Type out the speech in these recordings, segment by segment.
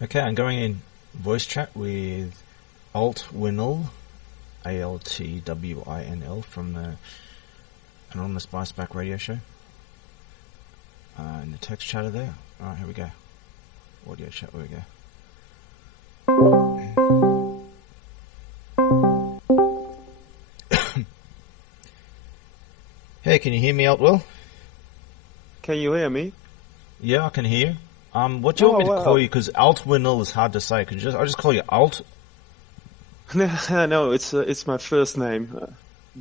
Okay, I'm going in voice chat with Altwinl, Altwinl from the Anonymous Biceback radio show. In the text chatter there. Alright, here we go. Audio chat, here we go. Hey, can you hear me, Altwell? Can you hear me? Yeah, I can hear you. What do you want me to call you? Because Altwinl is hard to say. Could you I just call you Alt? No, it's my first name.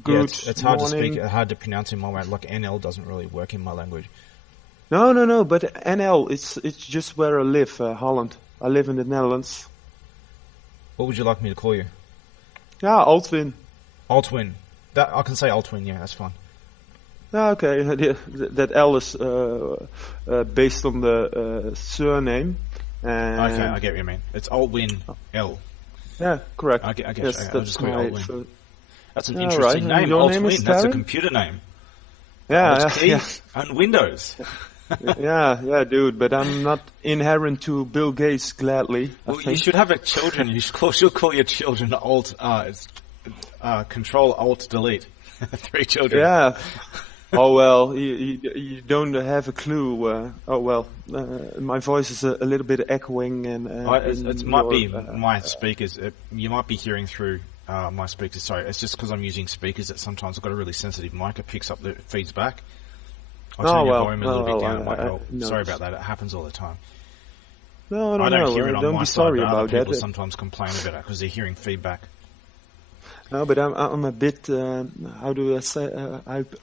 Good it's hard morning. to speak, hard to pronounce in my way. Like NL doesn't really work in my language. No. But NL, it's just where I live, Holland. I live in the Netherlands. What would you like me to call you? Yeah, Altwin. Altwin. That I can say Altwin. Yeah, that's fine. Okay, that L is based on the surname. And Okay, I get what you mean. It's Altwin L. Yeah, correct. I guess. Yes, I'll just call you Altwin. That's an Yeah, interesting right. name, Your name Altwin. is That's a Taryn? computer name. Yeah, Alt-key and Windows. yeah, dude. But I'm not inherent to Bill Gates gladly. Well, you should have children. She'll call your children Alt. Control Alt Delete. 3 children. Yeah. Oh well, you don't have a clue. My voice is a little bit echoing, and it might be my speakers. You might be hearing through my speakers. Sorry, it's just because I'm using speakers that sometimes I've got a really sensitive mic. It picks up the feeds back. I'll turn your volume a little bit down. It might help. Sorry about that. It happens all the time. No. I don't hear it on don't my be side, sorry but about other people that. sometimes complain about it because they're hearing feedback. No, but I'm a bit. How do I say?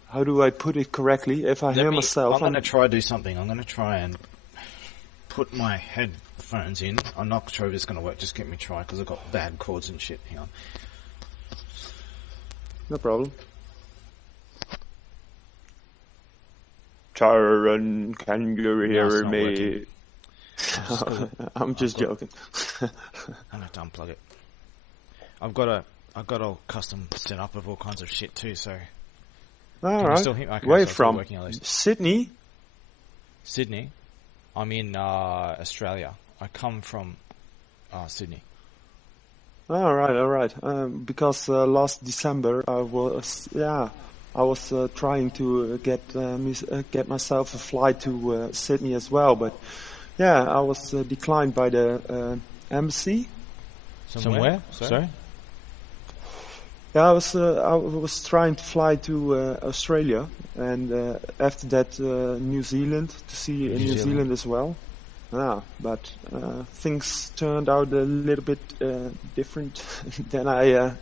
How do I put it correctly? If I hear myself, I'm going to try to do something. I'm going to try and put my headphones in. I'm not sure if it's going to work. Just get me try because I've got bad cords and shit. Hang on. No problem. Sharon, can you hear not me? I'm just joking. I'm going to have to unplug it. I've got a custom setup of all kinds of shit too. So All right. Okay, Where so from? working at least. Sydney. Sydney. I'm in Australia. I come from Sydney. All right. Because last December I was trying to get myself a flight to Sydney as well, but I was declined by the embassy. Somewhere? Sorry. Yeah, I was trying to fly to Australia, and after that New Zealand to see New Zealand as well. But things turned out a little bit different than I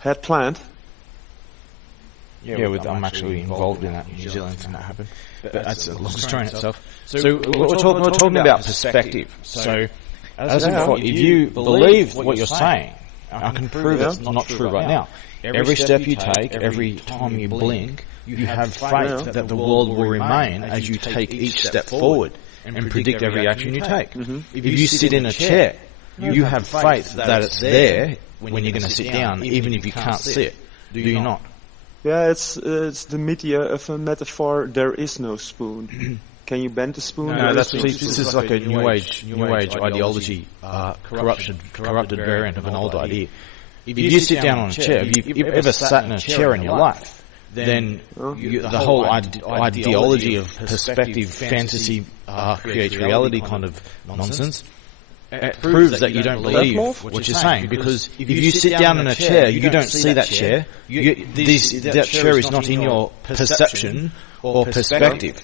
had planned. Yeah, I'm actually involved in that New Zealand thing that happened. But that's a long story in itself. So we're talking about perspective. So as if you believe what you're saying, I can prove it's not true right now. Every step you take, every time you blink, you have faith that the world will remain as you take each step forward and predict every action you take. If you sit in a chair, you have faith that it's there when you're going to sit down, even if you can't see it. Do you not? Yeah, it's the media of a metaphor. There is no spoon. Can you bend the spoon? No, this is like a new age ideology, corrupted variant of an old idea. If you sit down on a chair, if you've ever sat in a chair in your life, then the whole ideology of perspective, fantasy creates reality kind of nonsense. It proves that you don't believe what you're saying, because if you sit down in a chair, you don't see that chair. That chair is not in your perception or perspective.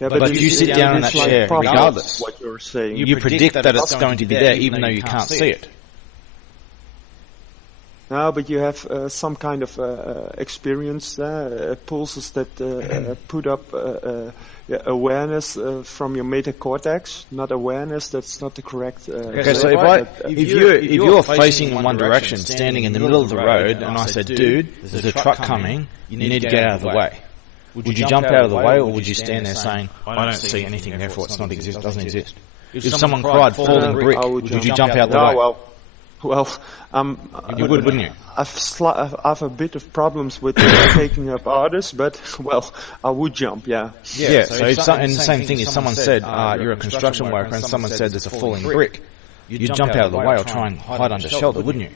Yeah, but you sit down in that chair regardless. What you're saying. You predict that it's going to be there even though you can't see it. No, but you have some kind of experience, pulses that put up awareness from your metacortex. Not awareness, that's not the correct... Okay, so if you're facing in one direction, standing in the middle of the road, and I said, dude, there's a truck coming, you need to get out of the way. Would you jump out of the way, or would you stand there saying, I don't see anything, therefore it doesn't exist? If someone cried falling brick, would you jump out the way? Well, Well, You would, wouldn't you? I've a bit of problems with taking up others, but well, I would jump. Yeah. Yeah. So and the same thing is someone said you're a construction worker, and someone said there's a falling brick. You'd jump out of the way or try and hide under shelter, wouldn't you?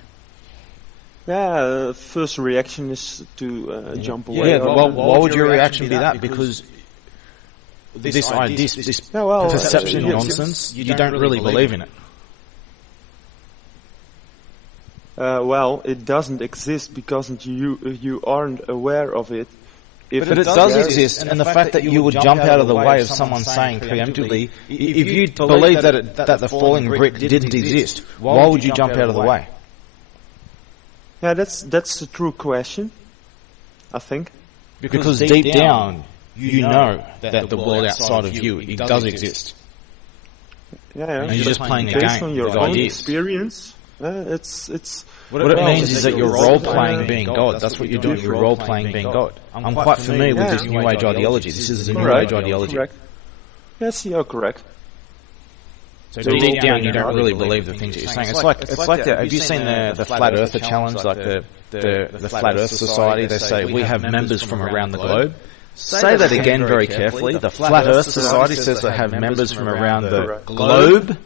Yeah. First reaction is to jump away. Yeah. Well, why would your reaction be that? Because this perception nonsense, you don't really believe in it. Well, it doesn't exist because you aren't aware of it. But it does exist, and the fact that you would jump out of the way of someone saying preemptively, if you believe that the falling brick didn't exist, why would you jump out of the way? Yeah, that's the true question, I think. Because deep down, you know that the world outside of you, it does exist. Yeah. And you're just playing a game. Based on your with own ideas. experience, it's. What it means is that you're role-playing being God. That's what you're doing. You're role-playing being God. I'm quite familiar with this New Age ideology. This is the New Age ideology. Correct. Yes, you're correct. So deep down, you don't really believe the things that you're saying. It's like that. Have you seen the Flat Earther Challenge, like the Flat Earth Society? They say we have members from around the globe. Say that again very carefully. The Flat Earth Society says they have members from around the globe.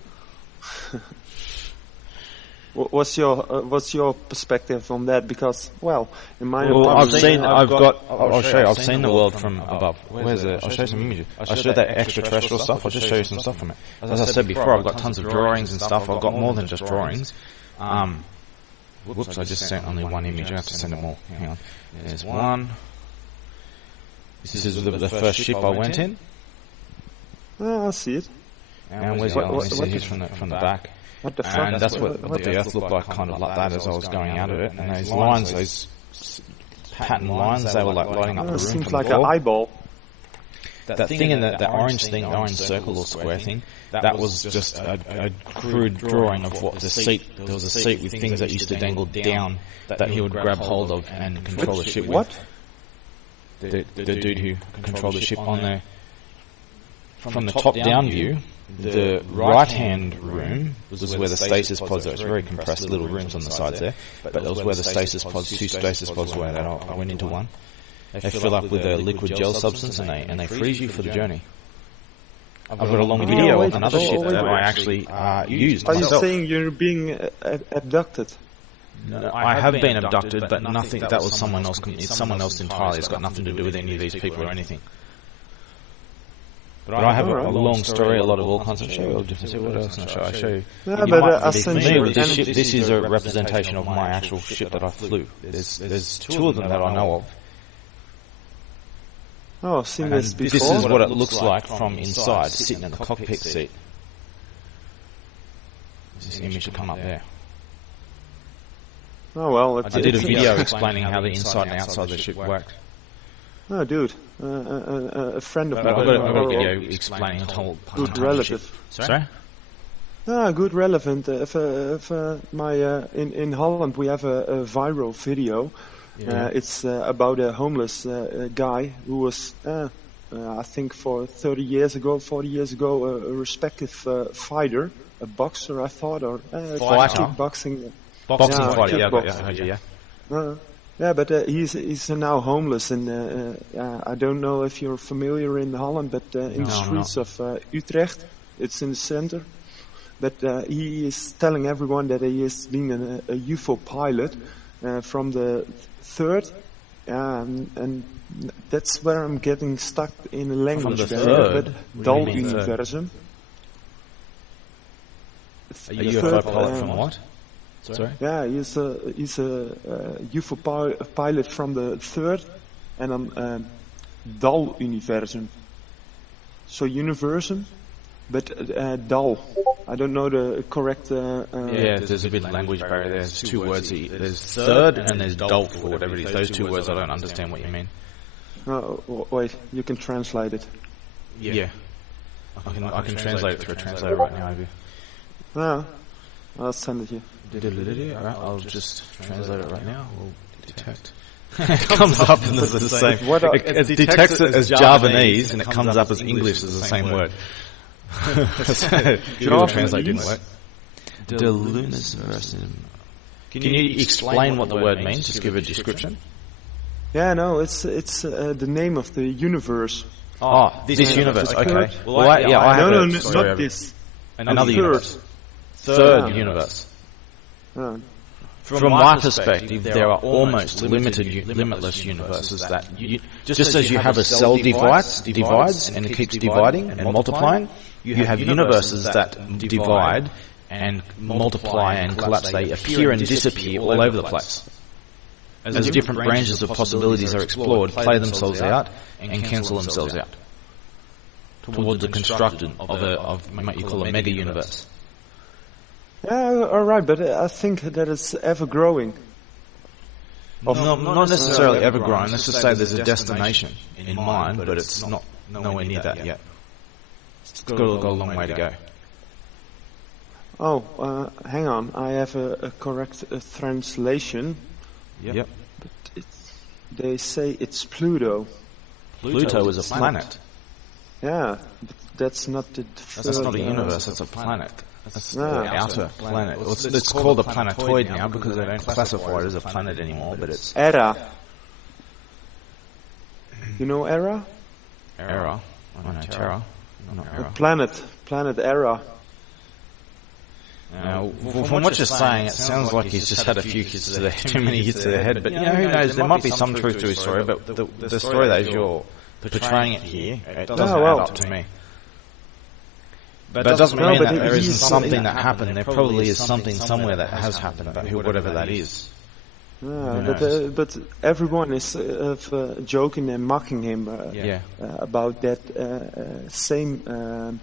What's your perspective on that? Because, well, in my opinion, I'll show you. I've seen the world from above. Where's it? I'll show you some images. I'll show you that extraterrestrial stuff. I'll just show you some stuff from it. As I said before, I've got tons of drawings and stuff. I've got more than just drawings. Whoops, I just sent only one image. I have to send them all. Hang on. There's one. This is the first ship I went in. I see it. And where's the other one? Here's from the back. What the fuck? And that's what the Earth looked like, kind of like that as I was going out of it. And those lines, those pattern lines, they were like lighting up the room seems from like the an wall. eyeball. That thing in that orange thing, orange circle or square thing, that was just a crude drawing of what the seat. There was a seat with things that used to dangle down that he would grab hold of and control the ship with. What? The dude who controlled the ship on there. From the top-down view, the right-hand room was where the stasis pods are. It's very compressed little rooms on the sides there, but that was where the stasis pods, 2 stasis pods were. That I went into one. They fill up with a liquid gel substance and they freeze you for the journey. I've got a long video of another ship that I actually used Are you myself. saying you're being abducted? No, I have been abducted, but nothing. That was someone else. It's someone else entirely. It's got nothing to do with any of these people or anything. But I have a long story, a lot of all kinds of show. What else can I show you? Yeah, but For me, with this ship, this is a representation of my actual ship that I flew. There's 2 of them that I know of. Oh, I've seen And this before. this is what it looks like from inside, sitting in the cockpit seat. This image should come up there. Oh well, I did a video explaining how the inside and outside of the ship worked. Oh, dude, a friend of I've mine. got a video explaining the whole Good relative. Sorry? Good relevant. In Holland we have a viral video. It's about a homeless guy who was, I think, for 40 years ago, a respected fighter, a boxer, I thought, or kickboxing. Boxing Yeah, fighter, yeah, kickboxing. I heard you, yeah. Yeah, but he's now homeless, and I don't know if you're familiar in Holland, but in the streets of Utrecht, it's in the center. But he is telling everyone that he is being a UFO pilot from the 3rd, and that's where I'm getting stuck in a language the barrier. 3rd? But Dal universum. A UFO pilot from what? Sorry? Yeah, he's a UFO pilot from the 3rd and Dal universum. So universum, but Dal. I don't know the correct. Yeah, there's a bit of language barrier there. There's 2 words. There's 3rd and there's Dal or whatever it is. Those 2 words I don't understand what you mean. Wait, you can translate it. Yeah. I can translate it through a translator right now, maybe. Yeah, I'll send it to you. Alright, I'll just translate it right now. We'll detect. It comes up and it's the same. It detects it as Javanese and it comes up as English as the same word. Google Translate didn't work. De lunis versum Can you explain what the word means? Just give a description. Yeah, no, it's the name of the universe. Oh, this universe. Okay. Well, I have no, not this. Another universe. Third universe. From my perspective, there are almost limitless universes that just as you have a cell divides and it keeps dividing and multiplying, you have universes that divide and multiply and collapse. They appear and disappear all over the place. As different branches of possibilities are explored, play themselves out and cancel themselves out towards the construction of what you call a mega universe. Yeah, all right, but I think that it's ever growing. Not necessarily ever growing. Let's just say there's a destination in mind, but it's not nowhere near that yet. It's got a long way to go. Oh, hang on. I have a correct translation. Yep. But they say it's Pluto. Pluto is a planet. Yeah, but that's not the. That's not a universe. That's a planet. That's the outer planet. It's called a planetoid now because they don't classify it as a planet anymore. But it's Era. You know Era? Era. I know Terra. Not Era. Planet Era. Now, from what you're saying, it sounds like he's just had a few hits to too many hits to the head. But who knows? There might be some truth to his story. But the story that you're portraying it here, it doesn't add up to me. But it doesn't mean that there isn't something that happened. There probably is something somewhere that has happened, but whatever that is. But everyone is joking and mocking him about that same.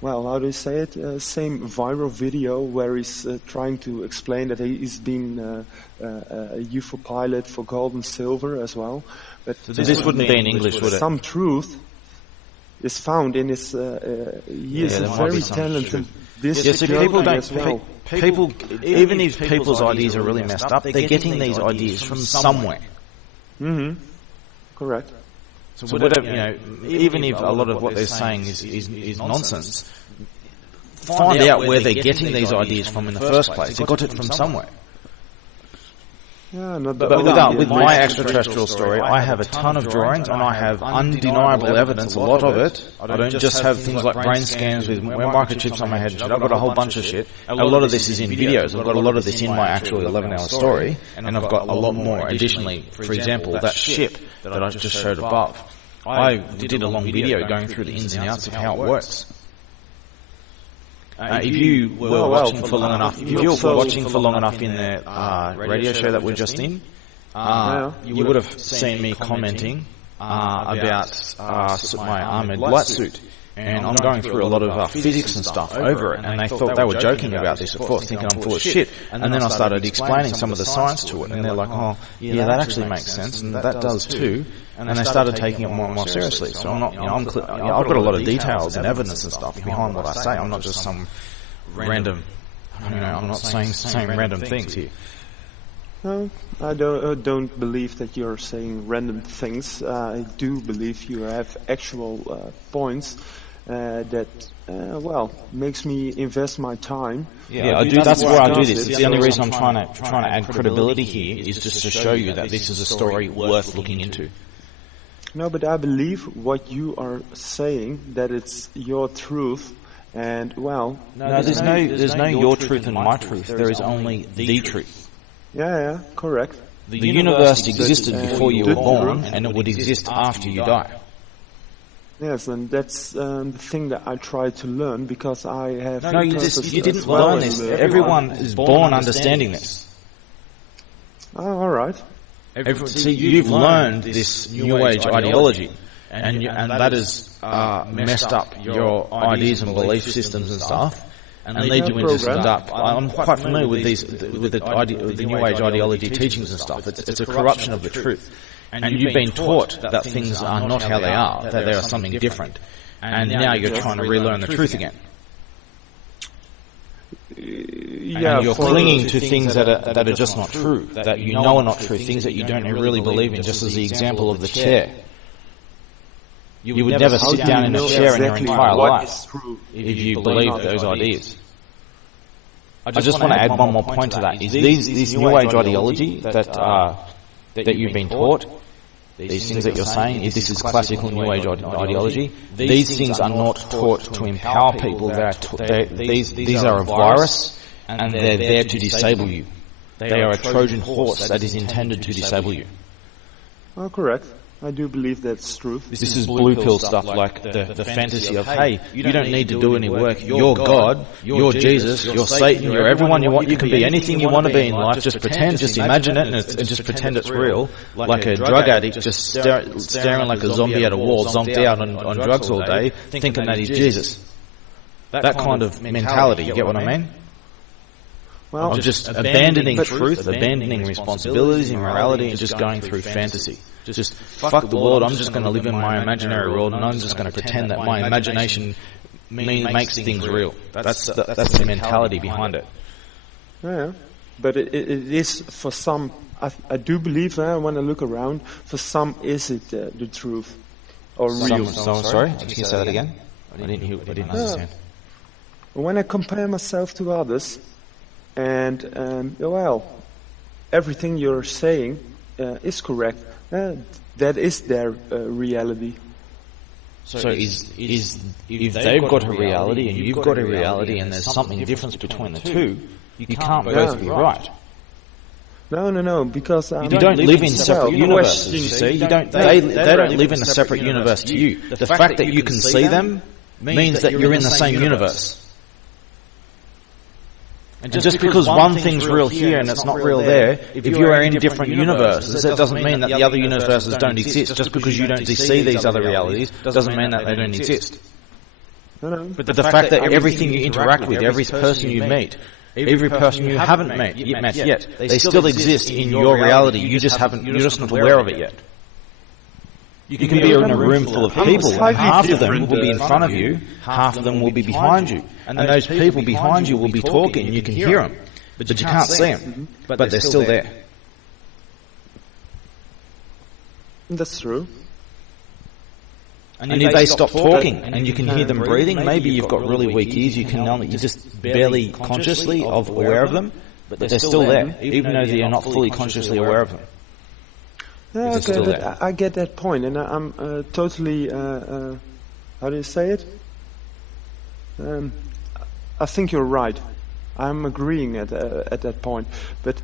Well, how do you say it? Same viral video where he's trying to explain that he's been a UFO pilot for gold and silver as well. But this wouldn't be in English, would it? Some truth is found in his. He is a very talented. Yes, if people don't. People, even if people's ideas are really messed up, they're getting these ideas from somewhere. Correct. So whatever, even if a lot of what they're saying is nonsense, find out where they're getting these ideas from in the first place. They got it from somewhere. Yeah, with my extraterrestrial story, I have a ton of drawings and I have undeniable evidence, a lot of it. I don't just have things like brain scans with microchips on my head and shit. I've got a whole bunch of shit. A lot of this is in videos. I've got a lot of this in my actual 11-hour story, and I've got a lot more. Additionally, for example, that ship that I just showed above. I did a long video going through the ins and outs of how it works. If you were watching for long enough, if you were watching for long enough in the radio show that we're just in, you would have seen me commenting about my armored light suit. And I'm going through a lot of physics and stuff over it, and they thought they were joking about this at first, thinking I'm full of shit. And then I started explaining some of the science to it, and they're like, oh, yeah, that actually makes sense, and that does too. And they started taking it more and more seriously. So I'm not, I've got a lot of details and evidence and stuff behind what I say. I'm not just some random, I'm not saying random things here. No, I don't believe that you're saying random things. I do believe you have actual points that, makes me invest my time. Yeah, I do. That's why I do this. It's the only reason I'm trying to add credibility here is just to show you that this is a story worth looking into. No, but I believe what you are saying, that it's your truth, and no, there's no your truth and my truth. There is only the truth. Yeah, correct. The universe existed before you were born, and it would exist after you die. Yes, and that's the thing that I try to learn, because I have... No, you didn't learn this. Everyone is born understanding this. Oh, all right. See, you've learned this New Age ideology, and that has messed up your ideas and belief systems and stuff, and lead you into some dark. I'm quite familiar with the New Age ideology teachings and stuff. It's a corruption of the truth, and you've been taught that things are not how they are, that they are something different, and now you're trying to relearn the truth again. And you're clinging to things that are just not true, that you know are not true, things that you don't really believe in, just as the example of the chair. You would never sit down in a chair in your entire life if you believed those ideas. I just want to add one more point to that. Is this New Age ideology that you've been taught, these things that you're saying, if this is classical New Age ideology, these things are not taught to empower people. These are a virus, and they're there to disable you. They are a Trojan horse that is intended to disable you. Oh, correct. I do believe that's true. This is blue pill stuff, like the fantasy of, hey, you don't need to do any work. You're God, you're Jesus, you're Satan, you're everyone you want. You can be anything you want to be in life. Just pretend, just imagine it, and just pretend it's real. Like a drug addict just staring like a zombie at a wall, zonked out on drugs all day, thinking that he's Jesus. That kind of mentality, you get what I mean? Well, of just abandoning truth, abandoning responsibilities and morality, and just going through fantasy. Just fuck the world, I'm just going to live in my imaginary world, and I'm just going to pretend that my imagination makes things real. That's the mentality behind it. Yeah, but it is for some, I do believe, when I look around, for some is it the truth or real. Sorry, can you say that again? I didn't understand. When I compare myself to others, and everything you're saying is correct. That is their reality. So if they've got a reality and you've got a reality, and there's something different between the two, you can't both be right. No, because you don't live in separate universes. You see, they don't live in a separate universe to you. The fact that you can see them means that you're in the same universe. And just because one thing's real here and it's not real there, if you are in different universes, that doesn't mean that the other universes don't exist. Just because you don't see these other realities doesn't mean that they don't exist. But the fact that everything you interact with, every person you meet, every person you haven't met yet, they still exist in your reality. You're just not aware of it yet. You can be in a room full of people, and half of them will be in front of you, half of them will be behind you. And those people behind you will be talking, and you can hear them, but you can't see them. But they're still there. That's true. And if they stop talking, and you can hear them breathing, maybe you've got really weak ears, you're just barely consciously aware of them, but they're still there, even though you're not fully consciously aware of them. Yeah, okay, I get that point, and I'm totally, how do you say it? I think you're right. I'm agreeing at that point. But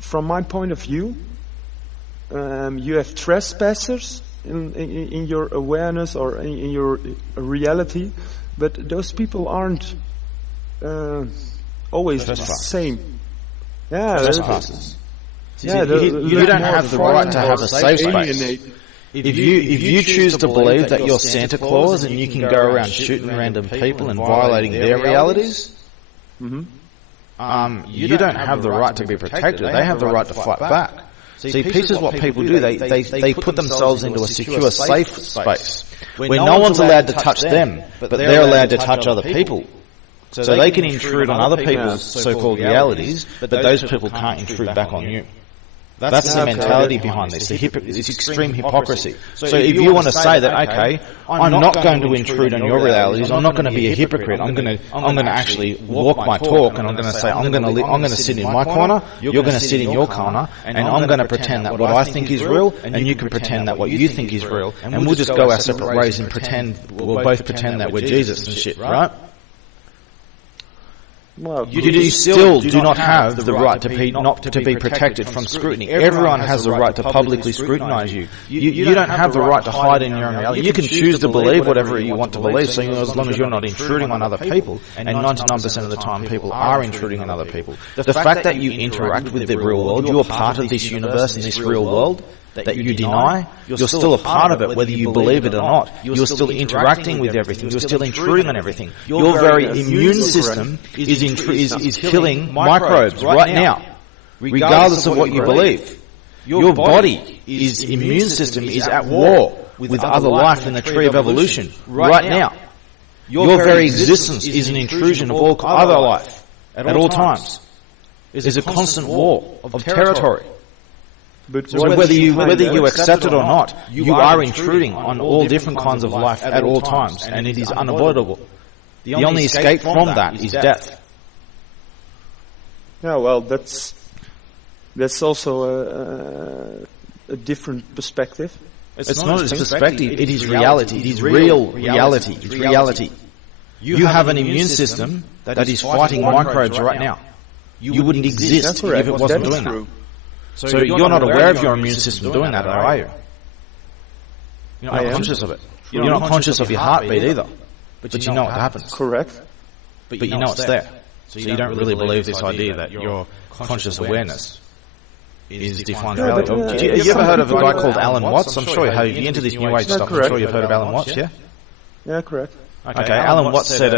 from my point of view, you have trespassers in your awareness or in your reality, but those people aren't always the same. Yeah, trespassers. Yeah, you don't have the right to have a safe space. If you choose to believe that you're Santa Claus and you can go around shooting random people and violating their realities, you don't have the right to be protected. They have the right to fight back. See, peace is what people do. They put themselves into a secure, safe space where no one's allowed to touch them, but they're allowed to touch other people. So they can intrude on other people's so-called realities, but those people can't intrude back on you. That's the mentality behind this. It's extreme hypocrisy. So if you want to say that, okay, I'm not going to intrude on your realities, I'm not going to be a hypocrite, I'm going to actually walk my talk, and I'm going to say, I'm going to sit in my corner, you're going to sit in your corner, and I'm going to pretend that what I think is real, and you can pretend that what you think is real, and we'll just go our separate ways and we'll both pretend that we're Jesus and shit, right? Well, you still do not have the right to be protected from scrutiny. Everyone has the right to publicly scrutinize you. You don't have the right to hide in your own reality. You can choose to believe whatever you want to believe, so as long as you're not intruding on other people. And 99% of the time, people are intruding on other people. The fact that you interact with the real world, you're part of this universe and this real world, that you deny, you're still a part of it, whether you believe it or not. You're still interacting with everything. You're still intruding on everything. Your very immune system is killing microbes right now, regardless of what you believe. Your body's immune system is at war with other life in the tree of evolution right now. Your very existence is an intrusion of all other life at all times. There's a constant war of territory. But so whether you accept it or not, you are intruding on all different kinds of life at all times, and it is unavoidable. The only escape from that is death. Yeah, well, that's also a different perspective. It's not a perspective, it is reality. It is real reality. It's reality. You have an immune system that is fighting microbes right now. You wouldn't exist if it wasn't doing that. So you're not aware of your immune system doing that, are you? You're not conscious of it. You're not conscious of your heartbeat either. But you know what happens. Correct. But you know it's there. So you don't really believe this idea that your conscious awareness is defined reality. Have you ever heard of a guy called Alan Watts? I'm sure you're into this New Age stuff. I'm sure you've heard of Alan Watts, yeah? Yeah, correct. Okay, Alan Watts said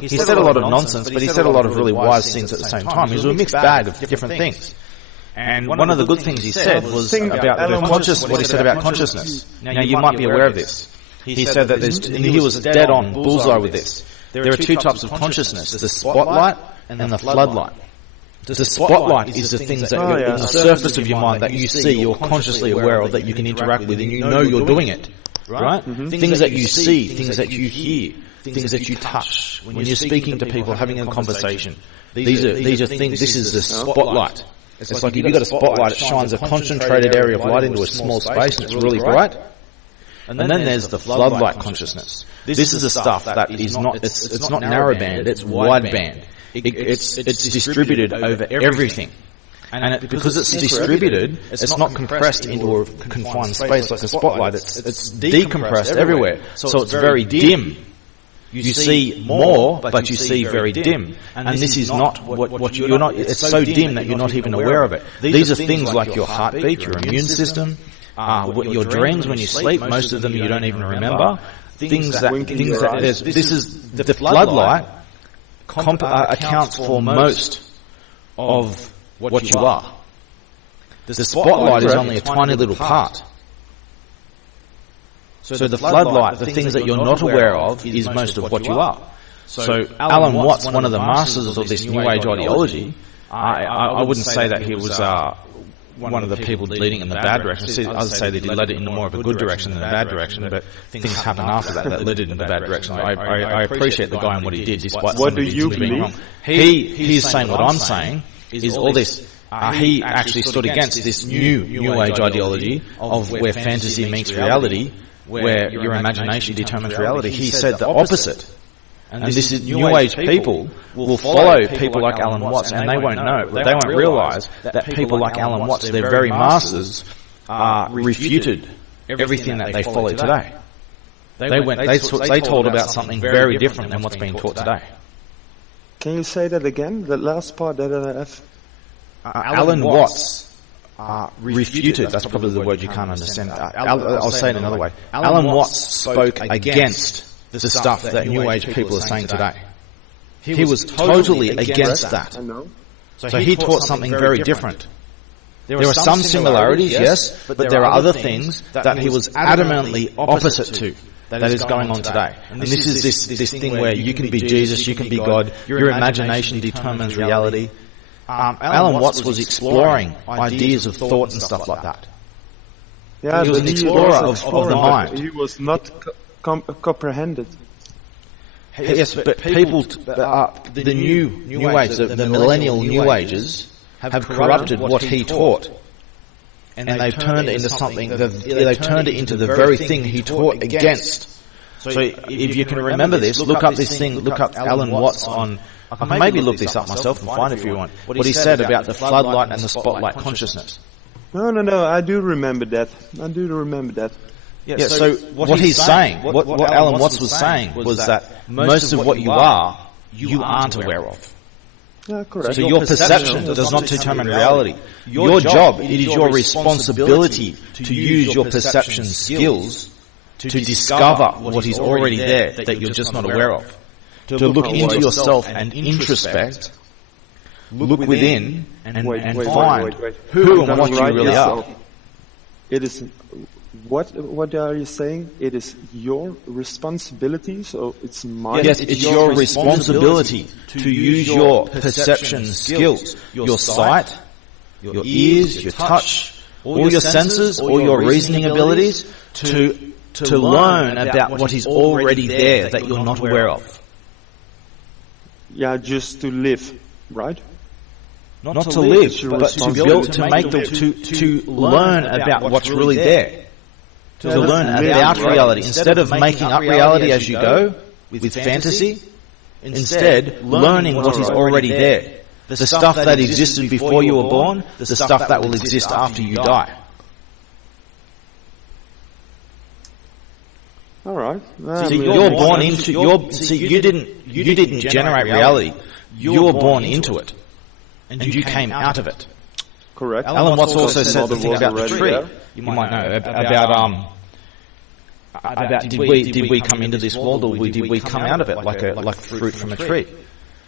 he said a lot of nonsense, but he said a lot of really wise things at the same time. He was a mixed bag of different things. And one of the good things he said was about what he said about consciousness. Now, you might be aware of this. He said that he was dead on bullseye with this. There are two types of consciousness, the spotlight and the floodlight. The spotlight is the things that are on the surface of your mind that you see, you're consciously aware of, that you can interact with, and you know you're doing it. Right? Things that you see, things that you hear, things that you touch. When you're speaking to people, having a conversation, these are things. This is the spotlight. It's like if you've got a spotlight, it shines a concentrated area of light into a small space, and it's really bright. And then there's the floodlight consciousness. This is the stuff that is not. It's not narrowband. It's wideband. It's distributed over everything. And because it's distributed, it's not compressed into a confined space like a spotlight. It's decompressed everywhere. So it's very dim. You see more, but you see very dim. And this is not what you're not. It's so dim that you're not even aware of it. These are things like your heartbeat, your immune system, your dreams when you sleep. Most of them you don't even remember. This is the floodlight accounts for most of what you are. The spotlight is only a tiny little part. So the floodlight, the things that you're not aware of, is most of what you are. So Alan Watts, one of the masters of this New Age ideology, I wouldn't say that he was one of the people leading in the bad direction. I would say that he led it in more of a good direction than a bad direction, but things happened after that led it in the bad direction. I appreciate the guy and what he did, despite some of the things being wrong. He's saying what I'm saying is all this. He actually stood against this new Age ideology of where fantasy meets reality, where your imagination determines reality. He said the opposite. And this is New Age people will follow people like Alan Watts, and they won't know, they won't realize that people like Alan Watts, their very masters, refuted everything that they follow today. They told about something very different than what's being taught today. Can you say that again? The last part that I have. Alan Watts refuted. That's probably the word you can't understand. I'll say it another way. Alan Watts spoke against the stuff that New Age people are saying today. He was totally against that. So he taught something very different. There are some similarities, yes, but there are other things that he was adamantly opposite to that is going on today. And this is this thing where you can be Jesus, you can be God, your imagination determines reality. Alan Watts was exploring ideas of thought and stuff like that. Yeah, he was an explorer of the mind. He was not comprehended. Yes, but people, the new age, the millennial New Ages, have corrupted what he taught, and they've turned it into something. They've turned it into the very thing he taught against. So, if you can remember this, look up this thing. Look up Alan Watts on. I can maybe look this up myself and find it if you want. What he said about the floodlight and the spotlight consciousness. No. I do remember that. Yeah, so what he's saying, what Alan Watts was saying was that most of what you are, you aren't aware of. Yeah, correct. So your perception does not determine reality. Your job, it is your responsibility to use your perception skills to discover what is already there that you're just not aware of. To look into yourself and introspect, look within and find who and what you really are. It is what are you saying? It is your responsibility, so it's my... Yes, it's your responsibility to use your perception skills, your sight, your ears, your touch, all your senses, all your reasoning abilities to learn about what is already there that you're not aware of. Yeah, just to live, right? Not to live, but to build, to make them, to learn about what's really there. To learn about reality. Instead of making up reality as you go, with fantasy, instead, learning what is already there. The stuff that existed before you were born, the stuff that will exist after you die. All right. So you're born into you didn't generate reality. You were born into it, and you came out of it. Correct. Alan Watts also said the thing about the tree. You might know about did we come into this world, or did we come out of it like fruit from a tree?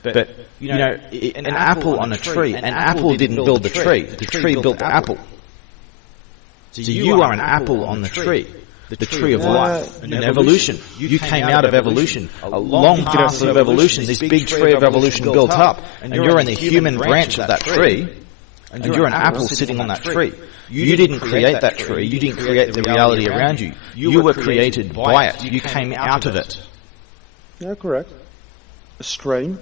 But you know, an apple on a tree. An apple didn't build the tree. The tree built the apple. So you are an apple on the tree. The tree of life, and evolution. You came out of evolution, a long path of evolution. This big tree of evolution built up, and you're in the human branch of that tree, and you're an apple sitting on that tree. You didn't create that tree. You didn't create the reality around you. You were created by it. You came out of it. Yeah, correct. A strain.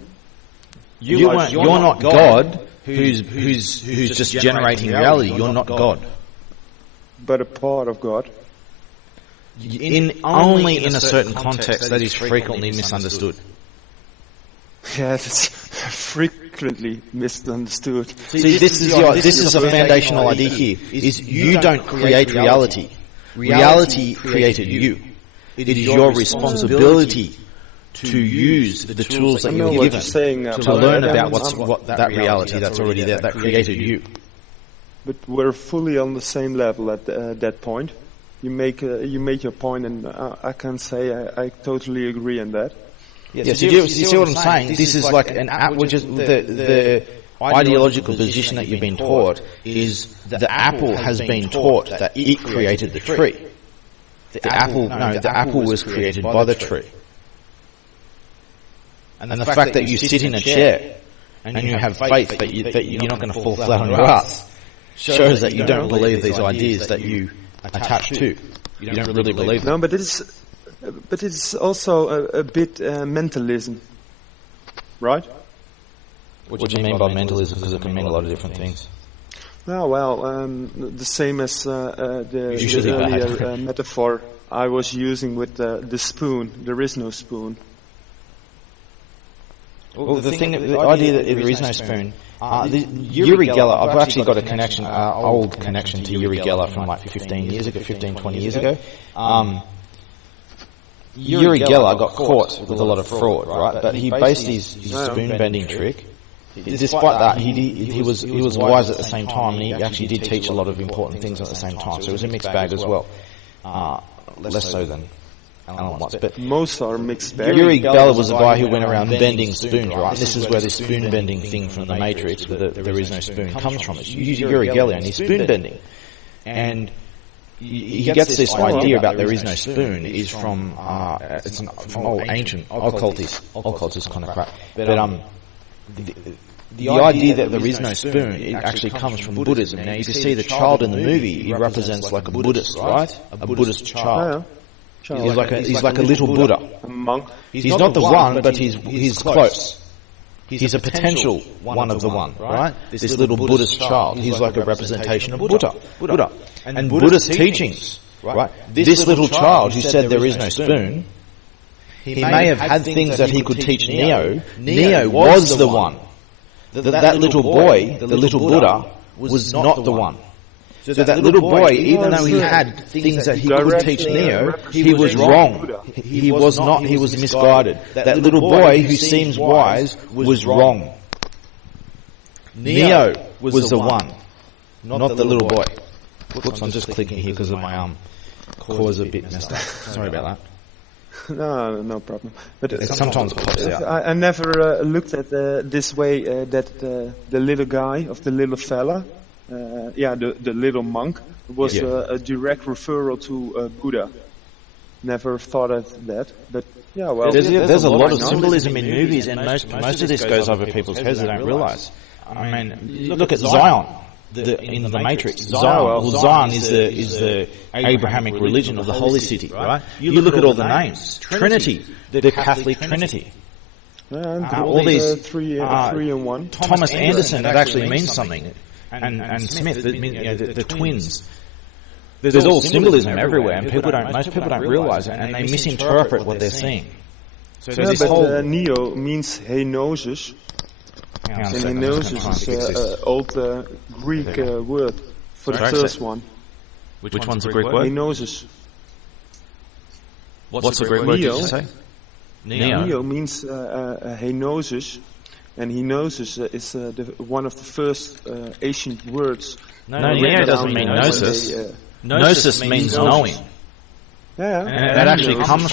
You're not God who's just generating reality. You're not God, but a part of God. Only in a certain context that is frequently misunderstood. Yeah, it's frequently misunderstood. See, this is a foundational idea here. Is you don't create reality. Reality created you. It is your responsibility to use the tools that you're given to learn about what that reality that's already there that created you. But we're fully on the same level at that point. You make your point, and I can say I totally agree on that. Yes, you see what I'm saying? This is like which is the ideological position that you've been taught is the apple has been taught that it created the tree. The apple was created by the tree. And the fact that you sit in a chair and you have faith that you're not going to fall flat on your ass shows that you don't believe these ideas that you attached to. You don't really believe them. No, but it's also a bit mentalism, right? What do you mean by mentalism? Because it can mean a lot of different things. Oh, well, the same as the earlier metaphor I was using with the spoon. There is no spoon. Well, the idea that there is no spoon. Uri Geller, I've actually got a connection, old connection to Uri Geller from like 20 years ago. Uri Geller got caught with a lot of fraud, right? But he based his spoon bending trick. Despite that, he was wise at the same time, and he actually did teach a lot of important things at the same time. So it was a mixed bag as well, less so than Alan Watts. But most are mixed bag. Uri Geller was a guy who went around bending spoons, right? This is where the spoon bending thing from the Matrix, where there is no spoon, comes from. It's Uri Geller and his spoon bending, and he gets this idea about there is no spoon is from old ancient occultist kind of crap. But the idea that there is no spoon, it actually comes from Buddhism. Now, if you see the child in the movie, he represents like a Buddhist, right? A Buddhist child. He's like a little Buddha. A monk. He's not the one, but he's close. He's a potential one of the one, right? This little Buddhist child. He's like a representation of Buddha. And Buddha's teachings, right? This little child who said there is no spoon, he may have had things that he could teach Neo. Neo was the one. That little boy, the little Buddha, was not the one. So that little boy, even though he had things that he could teach Neo, he was wrong. He was misguided. That little boy who seems wise was wrong. Neo was the one, not the little boy. Whoops, I'm just clicking here because of my core's a bit messed up. Sorry about that. No problem. But it sometimes pops out. I never looked at this way that the little guy of the little fella, the little monk, was a direct referral to Buddha. Never thought of that, but yeah, well. There's a lot of symbolism in movies, and most of this goes over people's heads. They don't realize. I mean, look at Zion. In the Matrix, Zion is the Abrahamic religion of the Holy City, right? You look at all the names. Trinity, the Catholic Trinity. all these three in one. Thomas Anderson, it actually means something, and Smith, it means, the twins. There's all symbolism everywhere, and most people don't realise it, and they misinterpret what they're seeing. So this whole Neo means Henosis. And Henosis is an old Greek word for the first one. Which one's the Greek word? Henosis. What's the Greek word, did you say? Neo means Henosis, and Henosis is one of the first ancient words. No, Neo doesn't mean gnosis. Gnosis means knowing. Yeah, and that actually comes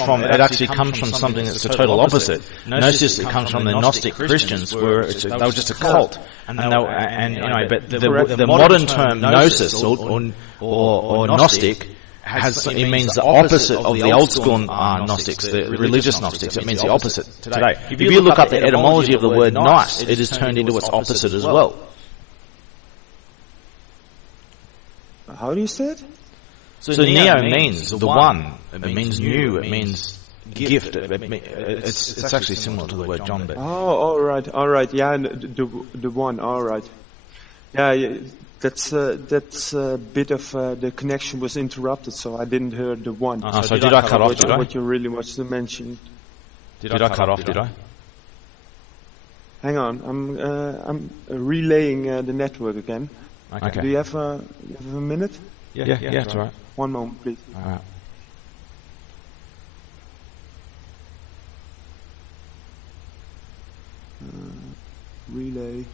from something that's the total opposite. Gnosis, it comes from the Gnostic Christians, where they were just a cult, but the modern term gnosis or Gnostic it means the opposite of the old school Gnostics, the religious Gnostics. It means the opposite today. If you look up the etymology of the word nice, it is turned into its opposite as well. How do you say it? So Neo means the one. It means new. It means gift. It's actually similar to the word John. But all right. Yeah, the one. All right. Yeah, that's a bit of the connection was interrupted, so I didn't hear the one. So did I cut off? What you really wanted to mention? Did I cut off? Did I? Hang on, I'm relaying the network again. Okay. Do you have a minute? Yeah, that's all right. One moment, please. All right. Relay.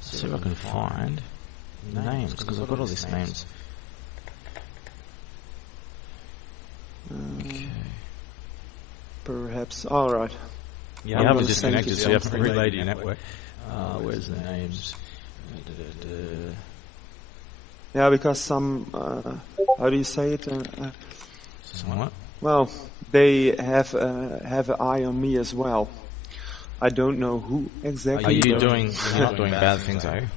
See if I can find names, because I've got all these names. Okay. Perhaps. All right. Yeah, you haven't disconnected, so you have to relay to your network. Where's the names? Yeah, because some. How do you say it? Some what? Well, they have an eye on me as well. I don't know who exactly. Are you doing? You're not doing bad things, are you?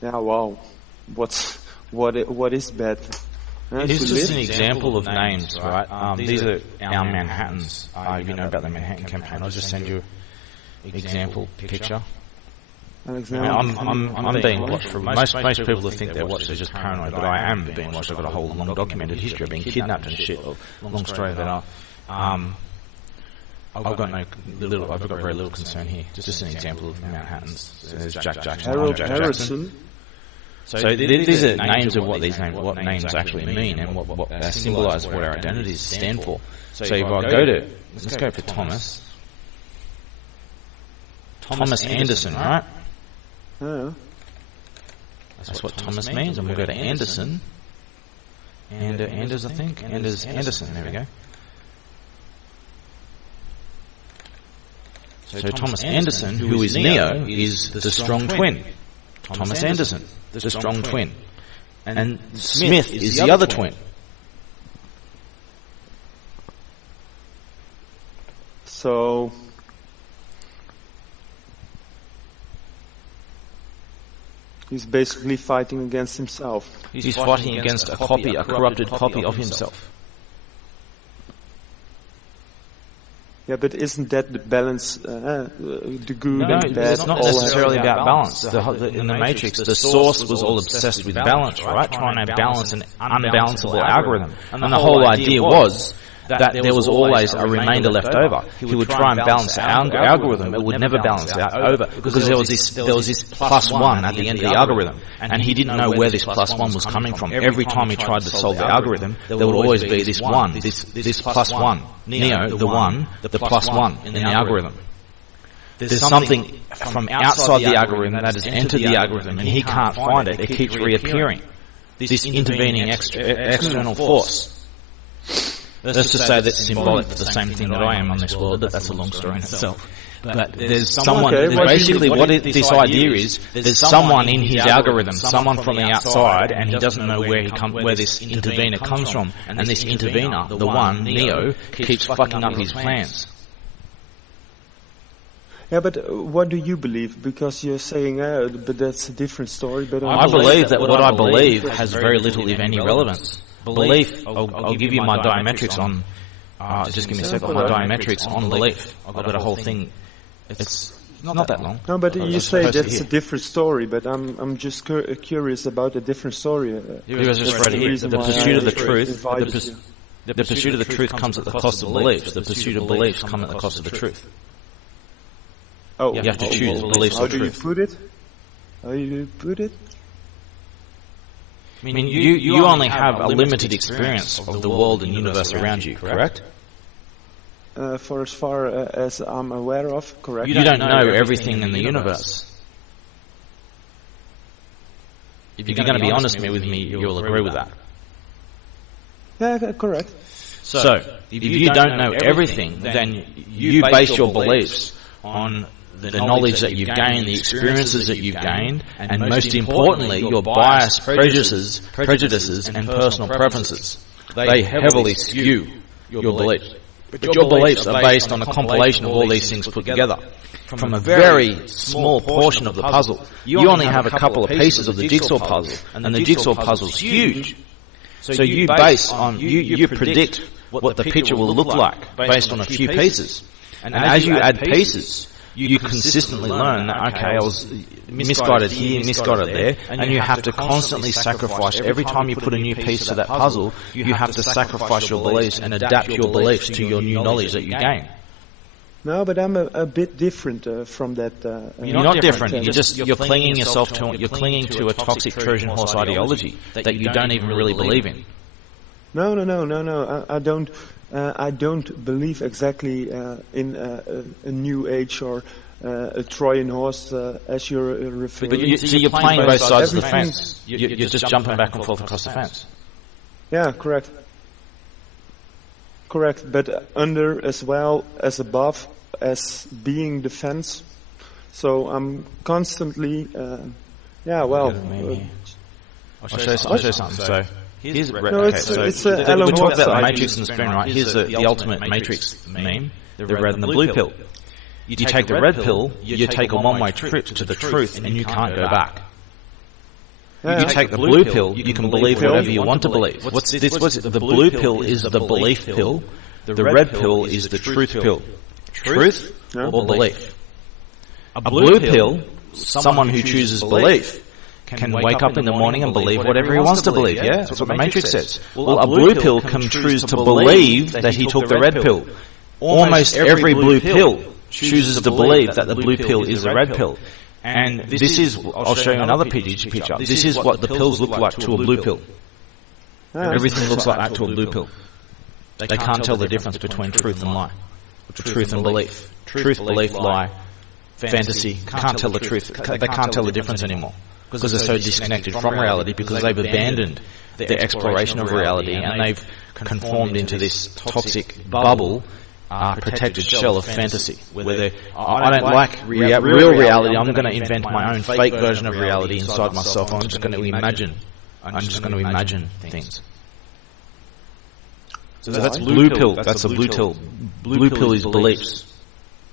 Yeah. Well, what is bad? It's just an example of names, right? These are our Manhattans. You know about the Manhattan campaign. I'll just send you an example picture. I'm being watched. For most people who think they're watched are just paranoid, but I am being watched. I've got a whole long documented history of being kidnapped and shit. Long story that I've got very little concern here. Just an example of Manhattans. So there's Jack Jackson. Harrison. So these are names of what names actually mean and what they symbolise, what our identities stand for. So if I let's go for Thomas Anderson, right? Yeah. That's what Thomas means. I'm going to go to Anderson. Anders, I think. Anderson. There we go. So Thomas Anderson, who is Neo, is the strong twin. Thomas Anderson, the strong twin. And Smith is the other twin. So he's basically fighting against himself. He's fighting against a corrupted copy of himself. Yeah, but isn't that the balance, the good and bad? It's not necessarily about balance. In the Matrix, the Source was all obsessed with balance, right? Trying to balance an unbalanceable algorithm. And the whole idea was that there was always a remainder left over. He would try and balance the algorithm. It would never balance out over because there was this plus one at the end of the algorithm. And he didn't know where this plus one was coming from. Every time he tried to solve the algorithm, there would always be this one, this plus one. Neo, the one, the plus one in the algorithm. There's something from outside the algorithm that has entered the algorithm and he can't find it. It keeps reappearing. This intervening external force. Let's just say that's symbolic for the same thing that I am on this world, but that's a long story in itself. But there's someone, basically what this idea is, there's someone in his algorithm, someone from the outside, and he doesn't know where this intervener comes from. And this intervener, the one, Neo, keeps fucking up his plans. Yeah, but what do you believe? Because you're saying, but that's a different story. But I believe that what I believe has very little, if any, relevance. Belief, I'll give you my diametrics on, just give me a second, my diametrics on belief. I've got a whole thing. It's not that long. No, but you say that's a different story, but I'm just curious about a different story. You guys just read here. The pursuit of the truth, the pursuit of the truth comes at the cost of beliefs. The pursuit of beliefs come at the cost of the truth. Oh, you have to choose beliefs or truth. How do you put it? I mean, you only have a limited experience of the world and universe around you, correct? For as far as I'm aware of, correct. You don't know everything in the universe. If you're going to be honest with me, you'll agree with that. Yeah, correct. So, if you don't know everything, then you base your beliefs on the knowledge that you've gained, the experiences that you've gained, and most importantly, your bias, prejudices, and personal preferences. They heavily skew your beliefs. But your beliefs are based on a compilation of all these things put together. From a very small portion of the puzzle. You only have a couple of pieces of the jigsaw puzzle, and the jigsaw puzzle's huge. So you base on, you predict what the picture will look like based on a few pieces. And as you add pieces, you consistently learn that, okay, I was misguided here, misguided there, and you have to constantly sacrifice. Every time you put a new piece to that puzzle, you have to sacrifice your beliefs and adapt your beliefs to your new knowledge that you gain. No, but I'm a bit different from that. You're not different. You're clinging yourself to. You're clinging to a toxic Trojan horse ideology that you don't even really believe in. No. I don't believe exactly in a new age or a Trojan horse as you're referring. But you're playing both sides of the fence. You're just jumping back and forth across the fence. Yeah, correct. Correct, but under as well as above as being the fence. So I'm constantly, I'll show you something. So here's we talked about the matrix and the screen, right? Here's the ultimate matrix meme: the red and the blue pill. You take the red pill, you take a one-way trip to the truth, and you can't go back. You take the blue pill, you can believe whatever you want to believe. The blue pill is the belief pill. The red pill is the truth pill. Truth or belief. A blue pill, someone who chooses belief, can wake up in the morning and believe whatever he wants to believe. Yeah, that's what the Matrix says. Well, a blue pill can choose to believe that he took the red pill. Almost every blue pill chooses to believe that the blue pill is the red pill. And this is, I'll show you another picture. This is what the pills look like to a blue pill. Everything looks like that to a blue pill. They can't tell the difference between truth and lie. Truth and belief. Truth, belief, lie, fantasy. Can't tell the truth. They can't tell the difference anymore. Because they're so disconnected from reality, because they've abandoned their exploration of reality and they've conformed into this toxic bubble, protected shell of fantasy. Where I don't like real reality. I'm going to invent my own fake version of reality inside myself. I'm just going to imagine. Things. So that's blue pill. That's a blue pill. Blue pill is beliefs.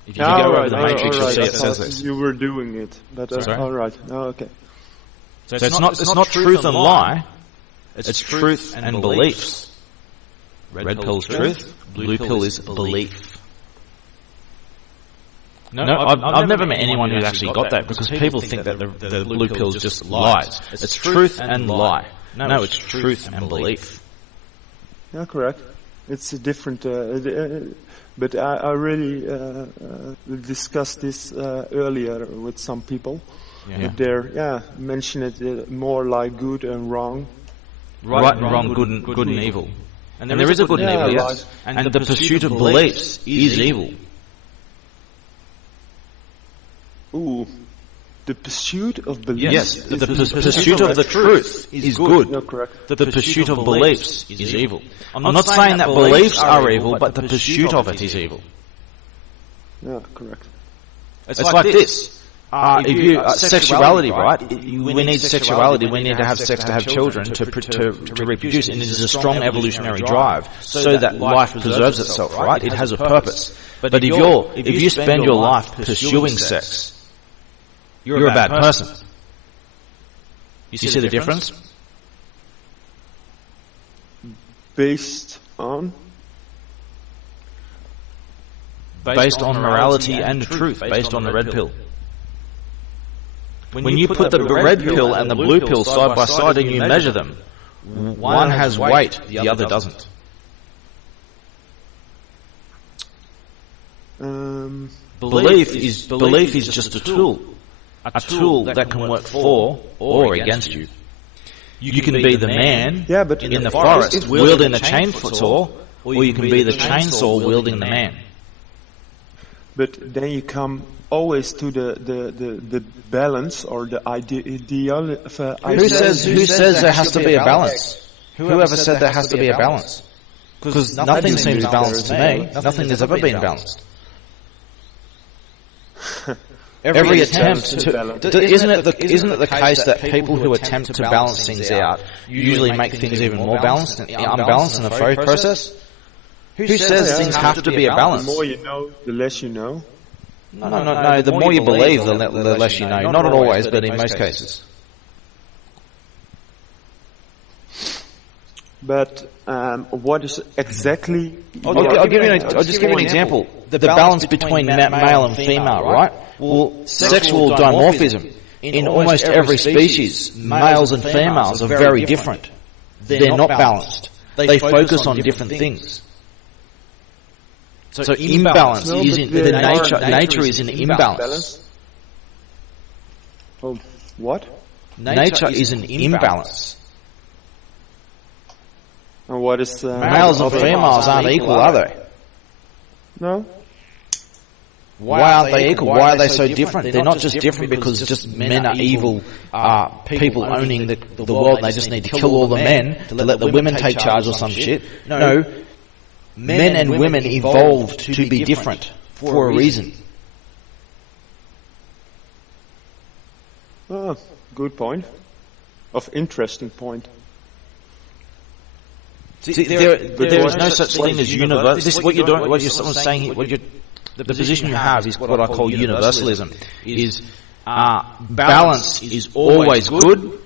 If you go over the matrix, you'll see it says this. You were doing it, but all right. Oh, okay. So it's not truth and lie. It's truth and beliefs. Red pill is truth. Blue pill is belief. No, I've never met anyone who's actually got that, because people think that the blue pill is just lies. It's truth and lie. No, it's truth and belief. Yeah, correct. It's a different, but I really discussed this earlier with some people. But they're mention it more like good and wrong. Right and wrong, good and evil. And there is a good and evil, yes. And the pursuit of beliefs is evil. Ooh. The pursuit of beliefs. Yes, the pursuit of the truth is good. No, correct. The pursuit of beliefs is evil. I'm not saying that beliefs are evil, but the pursuit of it is evil. Yeah, correct. It's like this. if you sexuality, right? We need sexuality. We need to have sex to have children to reproduce, and it is a strong evolutionary drive so that life preserves itself, right? It has a purpose. But if you spend your life pursuing sex, you're a bad person. You see the difference? Based on morality and truth, based on the red pill. When you put the red pill and the blue pill side by side and you measure them, one has weight, the other doesn't. Belief is just a tool that can work for or against you. You can be the man in the forest wielding the chainsaw, or you can be the chainsaw wielding the man. But then you come always to the balance or the ideal. Who says there has to be a balance? Whoever said there has to be a balance? Because nothing seems balanced to me. Nothing has ever been balanced. Every attempt to isn't it the case that people who attempt to balance things out usually make things even more balanced and unbalanced in the process? Who says things have to be a balance? The more you know, the less you know. No. The more you believe, the less you know. Not always, but in most cases. But what is exactly? I'll just give you an example. The balance between male and female, right? Well, sexual dimorphism in almost every species, males and females are very different. They're not balanced. They focus on different things. So imbalance is in the nature is in imbalance. Oh, what? Nature is an imbalance. And what is males and females aren't equal, are they? No. Why aren't they equal? Why are they so different? They're not just different because just men are evil people owning the world and they just need to kill all the men to let the women take charge or some shit. No. Men and women evolved to be different for a reason. Oh, good point. Of interesting point. See, there is no such thing as universal. This is what you're doing. What you're saying here. The position you have is what I call universalism. Is balance is always good.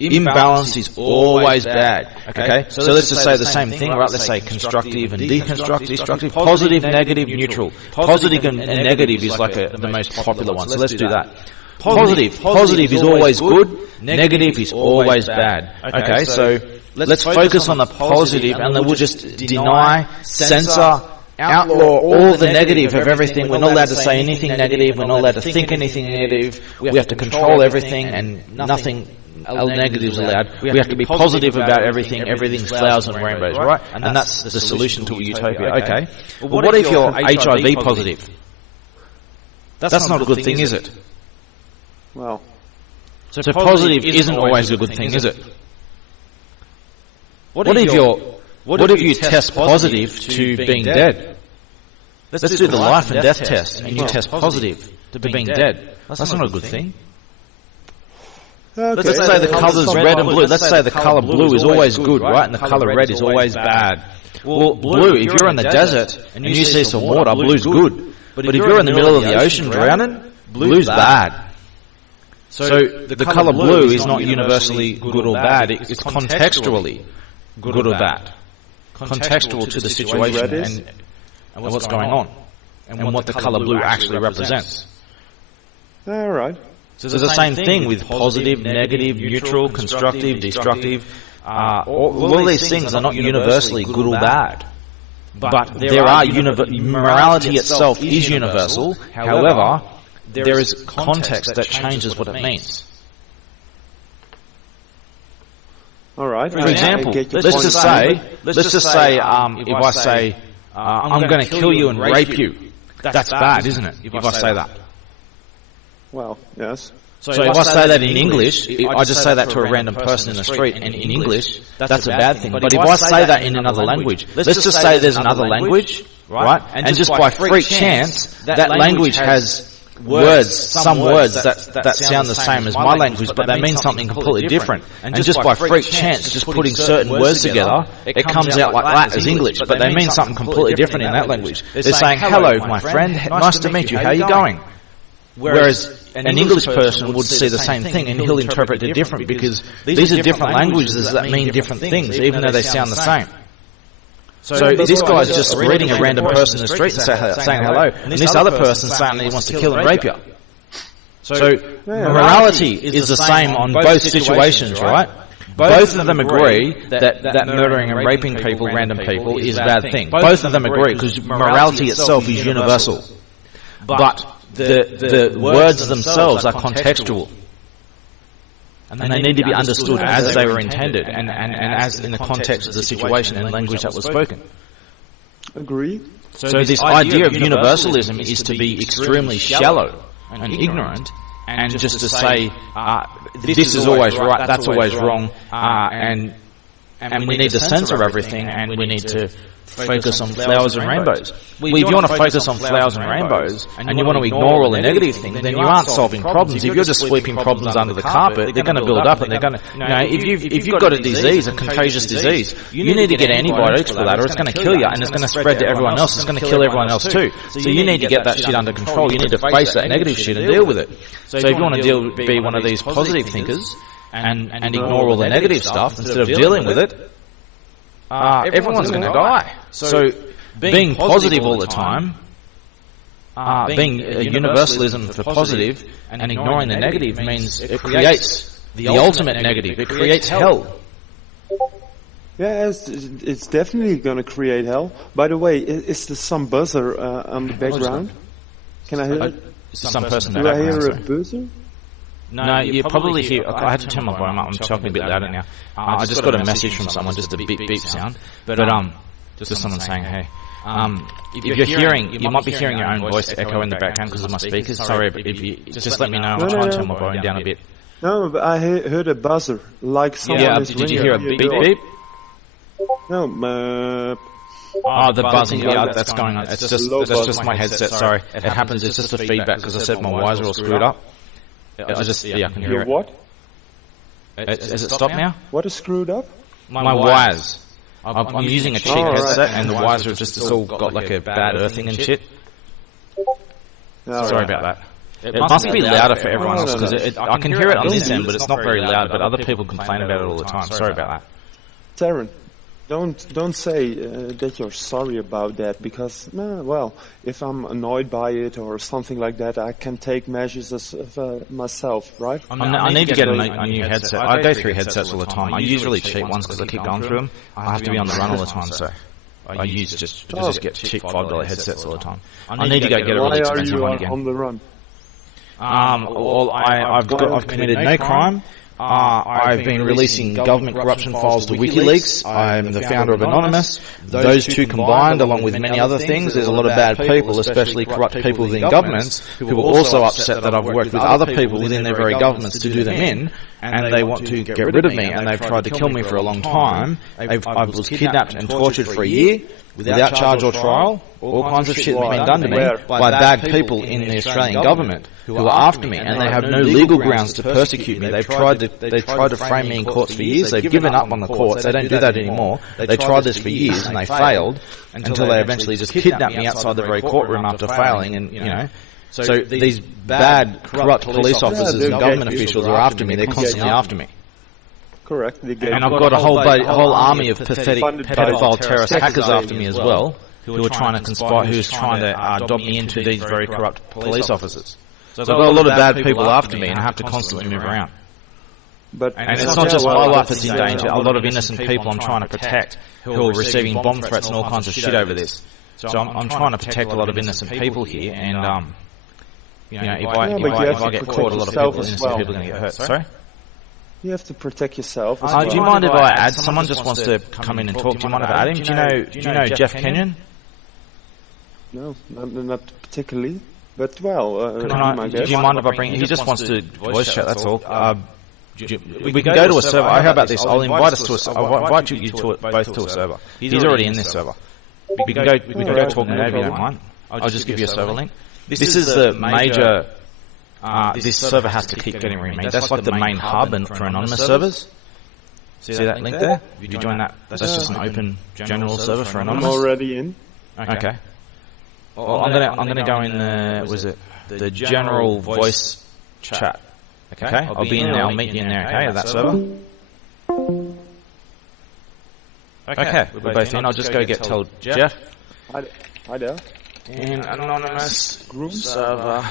Imbalance is always bad. Okay? So let's just say the same thing, right? Let's say constructive and destructive, positive, negative, neutral. Positive and negative is like the most popular one. So let's do that. Positive is always good. Negative is always bad. Okay? So let's focus on the positive and then we'll just deny, censor, outlaw all the negative of everything. We're not allowed to say anything negative. We're not allowed to think anything negative. We have to control everything and nothing negatives allowed. We have to be positive about everything. Everything's flowers and rainbows, right? And that's the solution to a utopia. Okay. Well, what if you're HIV positive? That's not a good thing, is it? Well, so positive isn't always a good thing, is it? What if you test positive to being dead? Let's do the life and death test, and you test positive to being dead. That's not a good thing. okay. Let's say the colours red and blue. Let's say the colour blue is always good, right? And the colour red is always bad. Well, blue, if you're in the desert and you see some water, blue's good. But if you're in the middle of the ocean drowning, blue's bad. So the colour blue is not universally good or bad. It's contextually good or bad. Contextual to the situation and what's going on. And what the colour blue actually represents. All right. So it's the same thing with positive, negative, neutral, constructive, destructive. All these things are not universally good or bad. But there are morality itself is universal. However, there is context that changes what it means. All right. For example, let's just say if I say I'm going to kill you and rape you, that's bad, isn't it? If I say that. Well, yes. So if I say that in English, I just say that to a random person in the street, and in English, that's a bad thing. But if I say that in another language, let's just say there's another language, right? And just by freak chance, that language has words, some words that sound the same as my language, but they mean something completely different. And just by freak chance, just putting certain words together, it comes out like that as English, but they mean something completely different in that language. They're saying, hello, my friend, nice to meet you, how are you going? Whereas an English person would see the same thing and he'll interpret it different, because these are different languages that mean different things, even though they sound the same. So this guy's just reading a random person in the street and saying hello, and this other person saying that he wants to kill and rape you. So morality is the same on both situations, right? Both of them agree that murdering and raping people, random people, is a bad thing. Both of them agree, because morality itself is universal. But the words themselves are contextual. And they need to be understood as they were intended, and as in the context of the situation and language that was spoken. Agree. So this idea of universalism is to be extremely shallow and ignorant, and just to say, this is always right, that's always wrong, and we need to censor everything, and we need to focus on flowers and rainbows. If you want to focus on flowers and rainbows, and you want to ignore all the negative things, then you aren't solving problems. If you're just sweeping problems under the carpet, they're going to build up, and they're going to, if you've got a disease, a contagious disease, you need to get antibiotics for that, or it's going to kill you, and it's going to spread to everyone else. It's going to kill everyone else too. So you need to get that shit under control. You need to face that negative shit and deal with it. So if you want to be one of these positive thinkers and ignore all the negative stuff instead of dealing with it, everyone's going to die. So being positive all the time, being a universalism for positive and ignoring the negative, means it creates the ultimate negative. It creates hell. Yeah, it's definitely going to create hell. By the way, is there some buzzer on the background? Can I hear it? Some person. Do I hear a buzzer? No, you probably hear. I had to turn my volume up. I'm talking a bit louder now. I just got a message from someone, just a beep beep sound. But just someone saying, hey. If you're hearing, you might be hearing your own voice echo in the background because of my speakers. Sorry, but if you just let me know, I'll try and turn my volume down a bit. No, but I heard a buzzer, like someone is ringing. Did you hear a beep beep? No, the buzzing, yeah, that's going on. That's just my headset, sorry. It happens, it's just the feedback, because I said my wires are all screwed up. I can hear it. What? Has it stopped now? What is screwed up? My wires. I'm using a cheap headset, and the wires are just, it's all got like a bad earthing and shit. Sorry about that. It must be louder for everyone else, because I can hear it on this end, but it's not very loud, but other people complain about it all the time. Sorry about that. Taryn, don't say that you're sorry about that, because, well, if I'm annoyed by it or something like that, I can take measures myself, right? I need to get a new headset. I go through headsets all the time. I use really cheap ones because I keep going through them. I have to be on the run all the time, so I use just get cheap $5 headsets all the time. I need to go get a really expensive one again. On the run? Well, I've committed no crime. I've been releasing government corruption files to WikiLeaks. I'm the founder of Anonymous. Those two combined, along with many other things, there's a lot of bad people, especially corrupt people within governments, who are also upset that I've worked with other people within their very governments to do them in, and they want to get rid of me, and they've tried to kill me for a long time. I was kidnapped and tortured for a year, without charge or trial. All kinds of shit has been done to me by bad people in the Australian government who are after me, and they have no legal grounds to persecute me. They've tried to frame me in courts for years. They've given up on the courts. They don't do that anymore. They tried this for years and they failed until they eventually just kidnapped me outside the very courtroom after failing. And so these bad, corrupt police officers and government officials are after me. They're constantly after me. Correct. And I've got a whole army of pathetic pedophile terrorist hackers after me as well, who are trying to conspire, who's trying to adopt me into these very corrupt police officers. So I've got a lot of bad people after me, and I have to constantly move around. And it's not just my life that's in danger. A lot of innocent people I'm trying to protect, who are receiving bomb threats and all kinds of shit over this. So I'm trying to protect a lot of innocent people here, and if I get caught, a lot of innocent people are going to get hurt. Sorry? You have to protect yourself. Do you mind if I add? Someone just wants to come in and talk. Do you mind if I add him? Do you know Jeff Kenyon? No, not particularly. But well, do you mind if I bring? He just wants to voice chat. That's all. We can go to a server. How about this? I'll invite us to I'll invite you both to a server. He's already in this server. We can go talk now if you don't mind. I'll just give you a server link. This is the major. This server has to keep getting remade. That's like the main hub for anonymous servers. See that link there? If you join that, that's just an open general server for I'm anonymous. already in. Okay. Well, I'm gonna go in the general voice chat. Okay. I'll be in there. I'll meet you in there. Okay, at that server. Okay, we're both in. I'll just go tell Jeff. Hi there. In anonymous group server.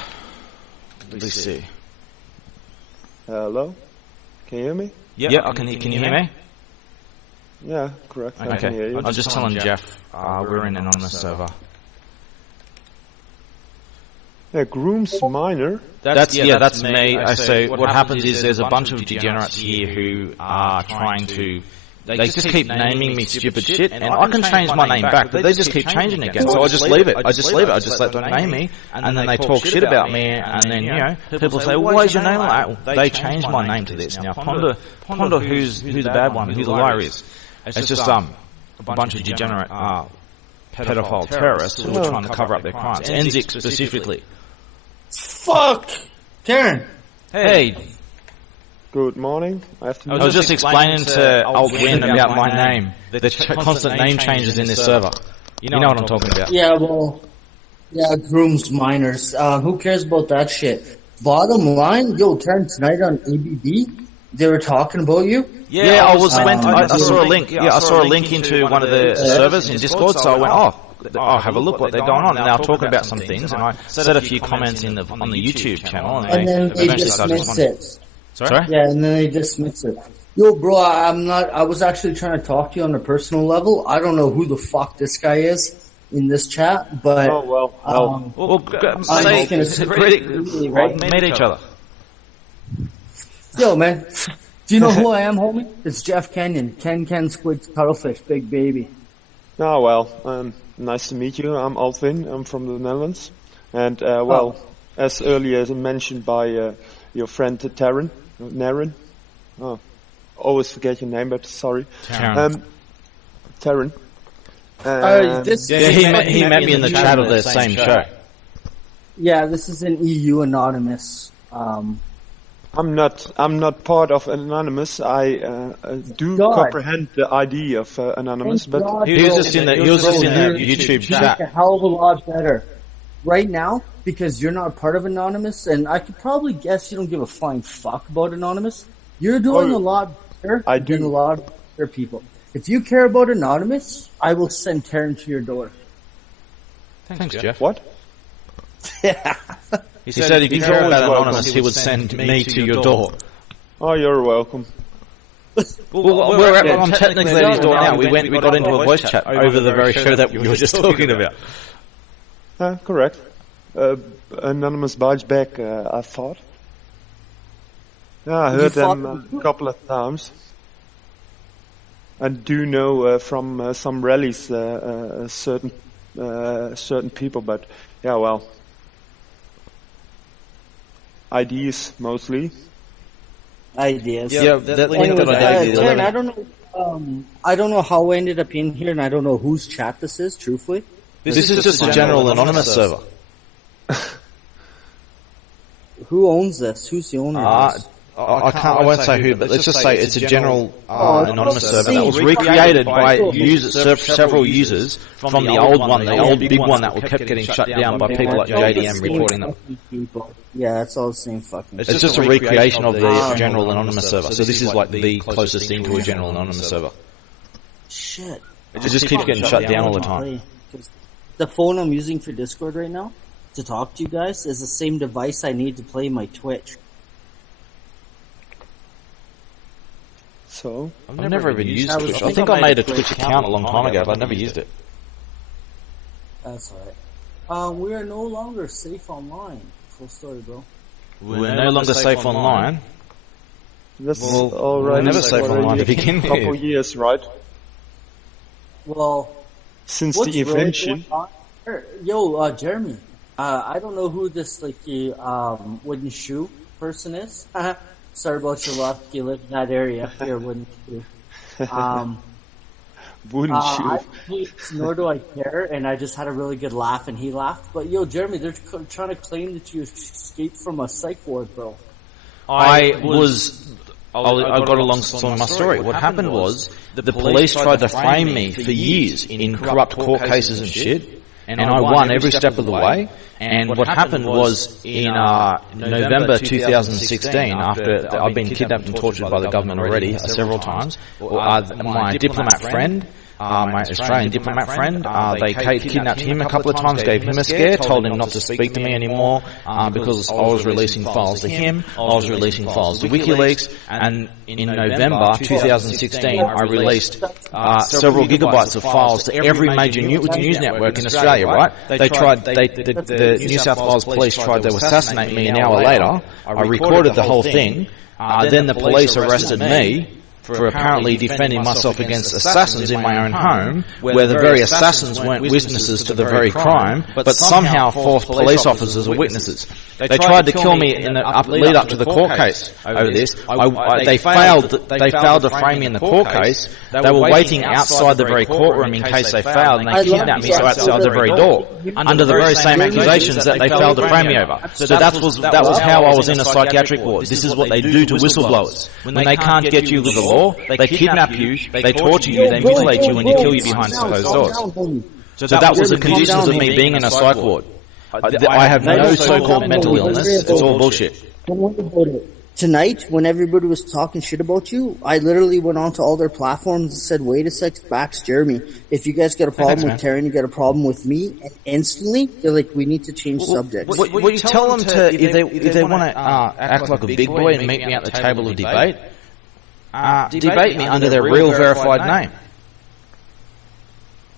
Let's see. Hello? Can you hear me? Yeah, can you hear me? Yeah, correct. I can hear Okay, you. I'll just tell him Jeff. We're in anonymous server. Yeah, Grooms Minor. That's me. So what happens is there's a bunch of degenerates here who are trying to. They just keep naming me stupid shit, and I can change my name back, but they just keep changing it again. So I just leave it. I just let them name me, and then they talk shit about me, and then people say, "Well, why is your name like that?" They changed my name to this. Now ponder who's the bad one, who the liar is. It's just a bunch of degenerate pedophile terrorists who are trying to cover up their crimes. Enzik specifically. Fuck! Karen! Hey, Good morning. I was just explaining to Old Win about my name. The constant name changes in this server. You know what I'm talking about. Yeah, well, grooms minors. Who cares about that shit? Bottom line, Karen, tonight on ABB, they were talking about you. Yeah, I saw a link. Yeah, I saw a link into one of the servers in Discord, so I went, I'll have a look what they're going on. And they were talking about some things, and I said a few comments on the YouTube channel, And then they dismissed it. Sorry? Yeah, and then they dismissed it. Yo, bro, I was actually trying to talk to you on a personal level. I don't know who the fuck this guy is in this chat, but... Oh, well. Meet each other. Yo, man, do you know who I am, homie? It's Jeff Kenyon. Ken Squid's Cuttlefish, big baby. Oh, well, nice to meet you. I'm Alvin. I'm from the Netherlands. And, as earlier mentioned by your friend Naren. Oh, always forget your name, but sorry. Taryn. Taryn. He met me in the chat of the same show. Yeah, this is an EU Anonymous. I'm not part of Anonymous. I do comprehend the idea of Anonymous, but he was just in the YouTube chat. A hell of a lot better right now because you're not part of Anonymous, and I could probably guess you don't give a flying fuck about Anonymous. You're doing a lot better than a lot of other people. If you care about Anonymous, I will send Taryn to your door. Thanks, Jeff. What? Yeah. He said if you care about Anonymous, he would send me to your door. Oh, you're welcome. I'm technically at his door now. We got into a voice chat over the very show that we were just talking about. Correct. Anonymous bites back, I thought. Yeah, I heard them a couple of times. I do know from some rallies certain people, but yeah, well, ideas mostly. Ideas. Yeah, that link that I gave you. Taryn, I don't know how I ended up in here, and I don't know whose chat this is. Truthfully, this is just a general anonymous server. Who owns this? Who's the owner of this? I won't say who, but let's just say it's a general anonymous server that was recreated by several users from the old one, the old big one that kept getting shut down by people like JDM reporting them. Yeah, it's all the same fucking. It's just a recreation of the general anonymous server. So this is like the closest thing to a general anonymous server. Shit. It just keeps getting shut down all the time. The phone I'm using for Discord right now to talk to you guys is the same device I need to play my Twitch. So I've never even used Twitch. I think I made a Twitch account a long time ago, but I've never used it. That's alright. We are no longer safe online. Full story, bro. We're no longer safe online. That's already never safe online to begin with. Couple years, right? Well, since the invention. Yo, Jeremy. I don't know who this wooden shoe person is. Sorry about your luck. You live in that area. Here, wooden shoe. Wouldn't you? Nor do I care, and I just had a really good laugh, and he laughed. But yo, Jeremy, they're trying to claim that you escaped from a psych ward, bro. I got along with my story. What happened was the police tried to frame me for years in corrupt court cases and shit, and I won every step of the way. And what happened was in November 2016, after I've been kidnapped and tortured by the government already several times, my diplomat friend, my Australian diplomat friend, they kidnapped him a couple of times, gave him a scare, told him not to speak to me anymore because I was releasing files to him, I was releasing files to WikiLeaks, and in November 2016 I released several gigabytes of files to every major news network in Australia, right? The New South Wales police tried to assassinate me an hour later. I recorded the whole thing. Then the police arrested me for apparently defending myself against assassins in my own home, where the very assassins weren't witnesses to the very crime, but somehow forced police officers as witnesses. They tried to kill me in the lead up to the court case over this. They failed to frame me in the court case. They were waiting outside the very courtroom in case they failed, and they kidnapped me outside the very door, under the very same accusations that they failed to frame me over. So that was how I was in a psychiatric ward. This is what they do to whistleblowers. When they can't get you with the law, they kidnap you, they torture you, they mutilate you, and they kill you behind closed doors. So that was the conditions of me being in a psych ward. I have no so-called mental illness. It's all bullshit. Don't worry about it. Tonight, when everybody was talking shit about you, I literally went onto all their platforms and said, wait a sec, Bax, Jeremy, if you guys got a problem with Terry and you got a problem with me, and instantly, they're like, we need to change subjects. What you tell them to, if they want to act like a big boy and meet me at the table of debate, debate me under their real verified name.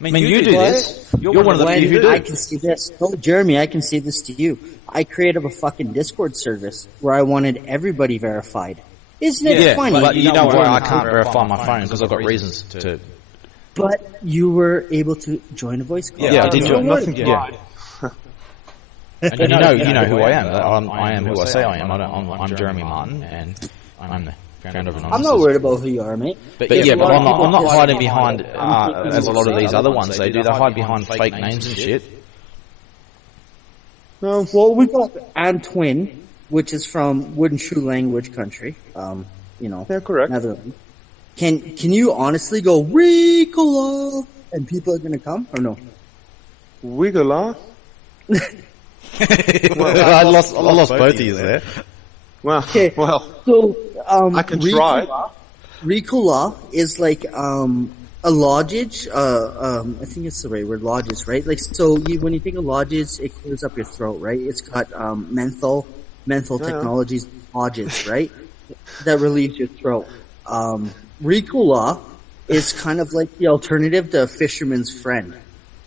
I mean, you do this. You're one of the few who do. I can see this. No, Jeremy, I can say this to you. I created a fucking Discord service where I wanted everybody verified. Isn't it funny? But you know why I can't verify my phone? Because I've got reasons to. But you were able to join a voice call. Yeah, I did. Nothing to hide. And you know who I am. I am who I say I am. I'm Jeremy Martin, and I'm the founder of Anonymous. I'm not worried about who you are, mate. But I'm not hiding behind, as a lot of these other ones they do. They hide behind fake names and shit. No, well, we've got Antoine, which is from Wooden Shoe Language Country. Yeah, correct. Netherlands. Can you honestly go Ricola and people are going to come or no? Wiggler? I lost both of you there. Well, so I can try. Ricola is like a lodgage. I think it's the right word, lodges, right? Like, so when you think of lodges, it clears up your throat, right? It's got menthol technologies, lodges, right? That relieves your throat. Ricola is kind of like the alternative to a fisherman's friend.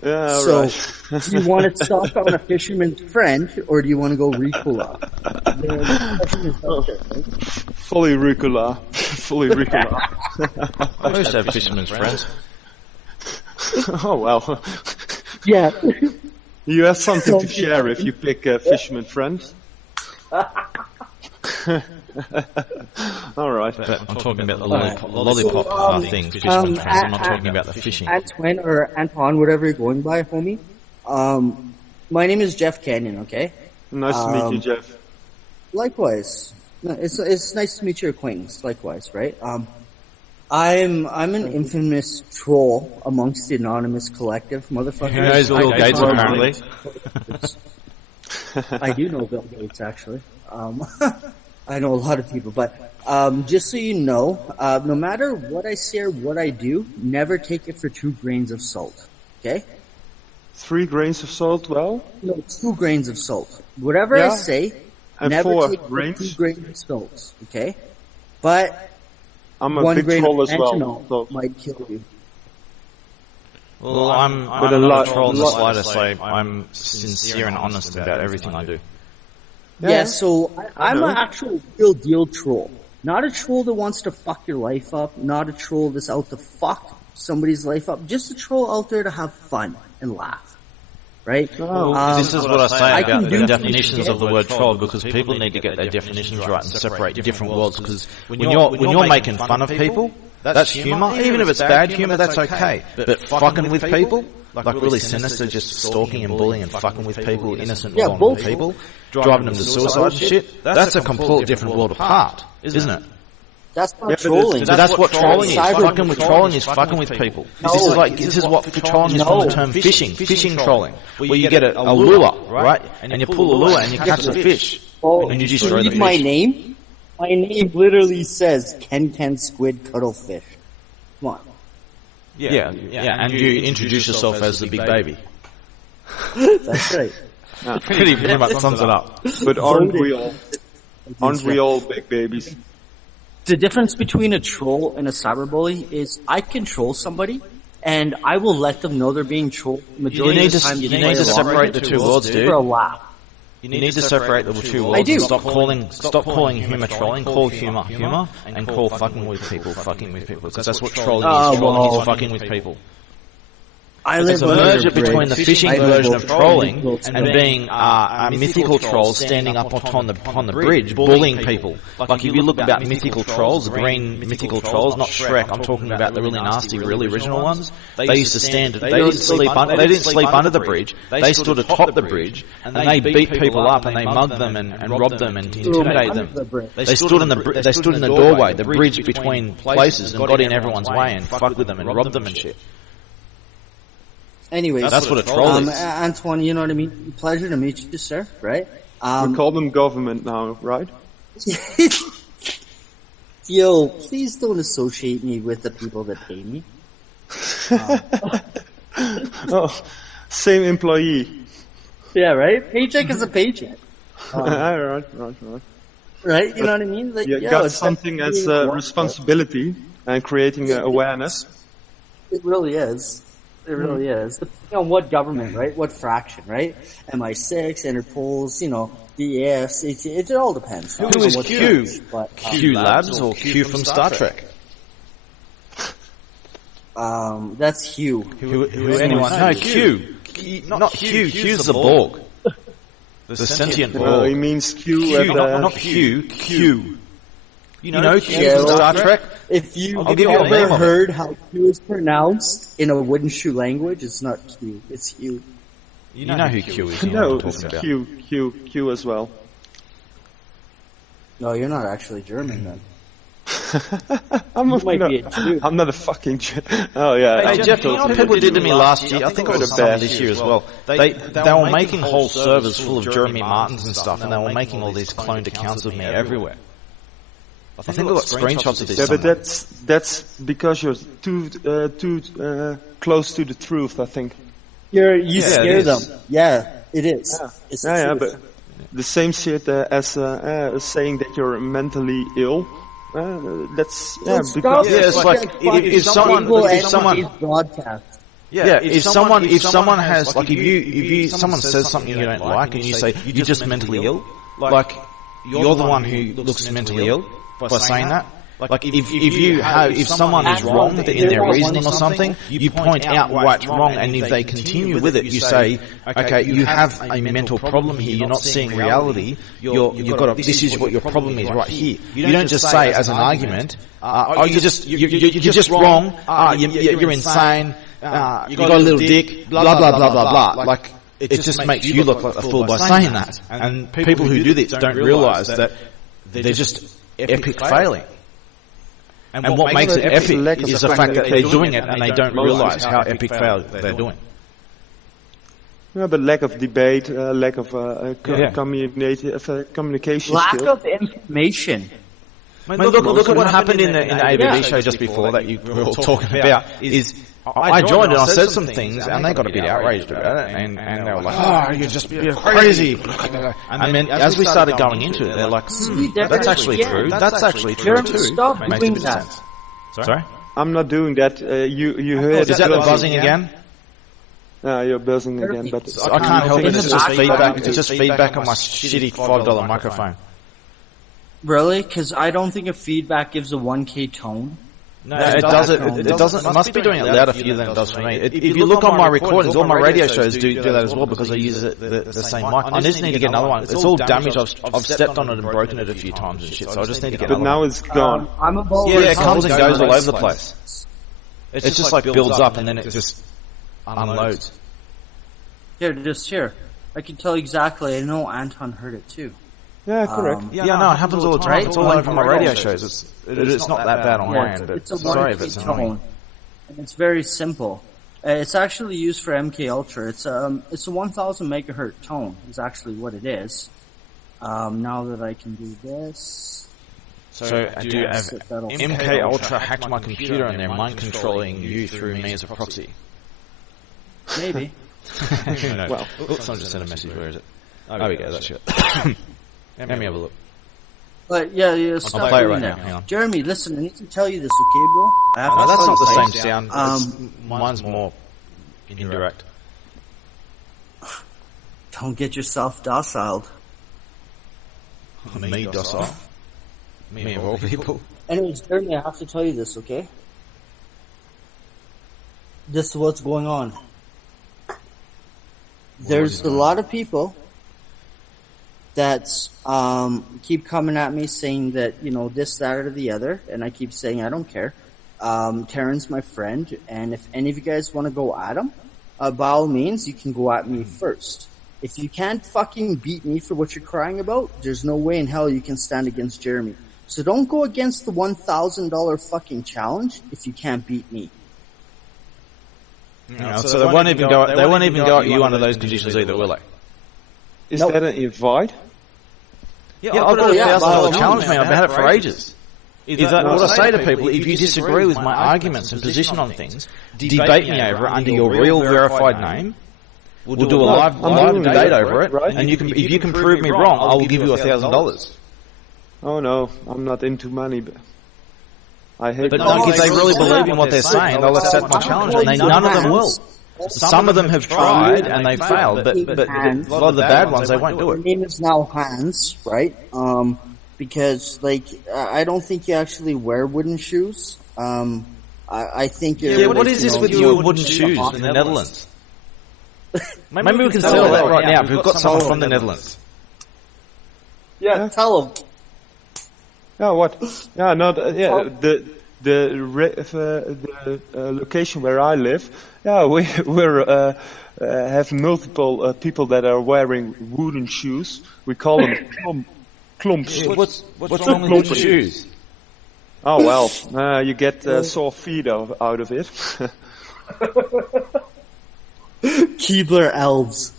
Yeah, so, right. do you want to stop on a fisherman's friend, or do you want to go Ricola? Fully Ricola. Fully Ricola. I used to have fisherman's friends. Oh, well. Yeah. You have something to share if you pick a fisherman friend. All right. But I'm talking about the lollipop thing, fisherman friends. I'm not talking about the fishing. Antoine or Anton, whatever you're going by, homie. My name is Jeff Canyon, okay? Nice to meet you, Jeff. Likewise. No, it's nice to meet your acquaintance, likewise, right? I'm an infamous troll amongst the anonymous collective, motherfuckers. Who knows Bill Gates, apparently? I do know Bill Gates, actually. I know a lot of people, but just so you know, no matter what I say or what I do, never take it for 2 grains of salt, okay? 3 grains of salt, well? No, 2 grains of salt. Whatever I say, and never take it for 2 grains of salt, okay? But I'm a 1 big grain troll of as well, fentanyl so. might kill you. Well, I'm not a troll in the slightest. I'm sincere and honest about everything I do. Yeah, so I'm an actual real deal troll. Not a troll that wants to fuck your life up, not a troll that's out to fuck somebody's life up, just a troll out there to have fun and laugh. Right? This is what I say about the definitions of the word troll, because people need to get their definitions right and separate different worlds, because when you're making fun of people, that's humour. Even if it's bad humour, that's okay. But fucking with people, like really sinister, just stalking and bullying and fucking with people, innocent, vulnerable people, driving them to suicide and shit, that's a completely different world apart, isn't it? That's not trolling. So that's what trolling is. Fucking with trolling is fucking with people. This is what trolling is from the term fishing. Fishing trolling, where you get a lure, right? And you pull a lure and you catch the fish, and you destroy the fish. My name? My name literally says Ken Squid Cuttlefish. Come on. Yeah, and you introduce yourself as the big baby. That's right. Pretty much sums it up. But aren't we all big babies? The difference between a troll and a cyberbully is I can troll somebody, and I will let them know they're being trolled. Majority of the time, you need to separate the two worlds, dude. For a laugh. You need to separate the two worlds. I do. And stop calling humour trolling. Call humour humour, and call fucking with people fucking with people. Because that's what trolling is. Trolling is fucking with people. It's a merger between the fishing version of trolling and being a mythical troll standing up upon the bridge, bullying people. Like if you look about mythical trolls, green mythical trolls, not Shrek. I'm talking about the really nasty, really original ones. They used to stand. They didn't sleep under the bridge. They stood atop the bridge and they beat people up and they mugged them and robbed them and intimidated them. They stood in the doorway, the bridge between places, and got in everyone's way and fucked with them and robbed them and shit. Anyways, that's what a troll is. Antoine, you know what I mean? Pleasure to meet you, sir, right? We call them government now, right? Yo, please don't associate me with the people that pay me. Oh, same employee. Yeah, right? Paycheck is a paycheck. Right. Right? You know what I mean? Like, you got something as a responsibility and creating awareness. It really is. It really is. Depending on what government, right? What fraction, right? MI6, Interpol's, DAS, it all depends. Who is Q? Q Labs or Q from Star Trek? That's Hugh. Who anyone? No, Q. Not Q. Q's the Borg. The sentient Borg. No, he means Q. Not Q. Q. You know Q from Star Trek? If you've ever heard how Q is pronounced in a wooden shoe language, it's not Q, it's Hugh. You know who Q is. No, it's Q as well. No, you're not actually German then. I'm not a fucking German. Oh yeah. Hey Jeff, you know what people did to me last year? I think it was some this year as well. They were making whole servers full of Jeremy Martins and stuff, and they were making all these cloned accounts of me everywhere. I think I've got screenshots of this. Yeah, but that's because you're too close to the truth, I think. You scare them. Yeah, it is. Yeah, but the same shit as saying that you're mentally ill. That's because it's like if someone broadcast. If someone has like if someone says something you don't like and you say you're just mentally ill, like you're the one who looks mentally ill by saying that. Like if someone is wrong in their reasoning or something, you point out what's wrong, and if they continue with it, you say, okay, you have a mental problem here. You're not seeing reality. This is what your problem is right here. You don't just say as an argument, you're just wrong. You're insane. You got a little dick. Blah blah blah blah blah. Like it just makes you look like a fool by saying that. And people who do this don't realize that they're just epic failing. And what makes it epic is the fact that they're doing it and they don't realize how epic fail they're doing. Yeah, but lack of debate, lack of communication lack skills. Of information. I mean, look at what happened in the ABB show just before that you were all talking about. Is I joined and I said some things and they got a bit outraged about it and they were like, oh, you're crazy. And then as we started going into it, they're like, that's actually true. That's actually true too. Stop doing that. Sorry? I'm not doing that. You heard. Is that the buzzing again? You're buzzing again, but I can't help it. It's just feedback. It's just feedback on my shitty $5 microphone. Really? Because I don't think a feedback gives a 1K tone. No, it doesn't. It doesn't. It must be doing it louder for you than it does for me. If you look on my recordings, all my radio shows do that as well because I use the same mic. I just need to get another one. It's all damaged. I've stepped on it and broken it a few times and shit. So I just need to get another one. But now it's gone. It comes and goes all over the place. It just like builds up and then it just unloads. Here. I can tell exactly. I know Anton heard it too. Yeah, correct. No, it happens all the time. Right? It's all over my radio shows. It's not that bad on my end, but sorry if it's annoying. And it's very simple. It's actually used for MK Ultra. It's a 1000 megahertz tone. Is actually what it is. Now that I can do this. So do you have MK Ultra hacked my computer and they're mind controlling you through me as a proxy? Maybe. Well, someone just sent a message. Where is it? Oh, we go. That's it. Let me have a look. But yeah, I'll play it right now. Hang on. Jeremy, listen, I need to tell you this, okay, bro? No, that's not the same sound. Mine's more indirect. Don't get yourself dociled. Me docile? Me of all people? Anyways, Jeremy, I have to tell you this, okay? This is what's going on. There's a lot of people that keep coming at me saying that, this, that, or the other, and I keep saying I don't care. Terran's my friend, and if any of you guys want to go at him, by all means, you can go at me first. If you can't fucking beat me for what you're crying about, there's no way in hell you can stand against Jeremy. So don't go against the $1,000 fucking challenge if you can't beat me. No, so they won't even go. They won't even go at you under those conditions either, will they? Is that an invite? Yeah, I've got a $1,000 challenge, man. I've had it for ages. Is that what I say to people? If you disagree with my arguments and position on things, debate me over it under your real verified name. We'll do a live debate over it, and if you can prove me wrong, I will give you $1,000. Oh no, I'm not into money. But I hate. But no, if they really believe in what they're saying, they'll accept my challenge, and none of them will. Some of them have tried and they failed, but a lot of the bad ones they won't do it. Your name is now Hans, right? Because I don't think you actually wear wooden shoes. I think you're. Yeah, what is this with you wooden shoes in the Netherlands? Maybe we can settle that right now. We've got someone from the Netherlands. Yeah, tell them. Yeah, what? Yeah, no, the location where I live. Yeah, we're have multiple people that are wearing wooden shoes. We call them klomps. Yeah, what's wrong with wooden shoes? Oh well, you get sore feet out of it. Keebler elves.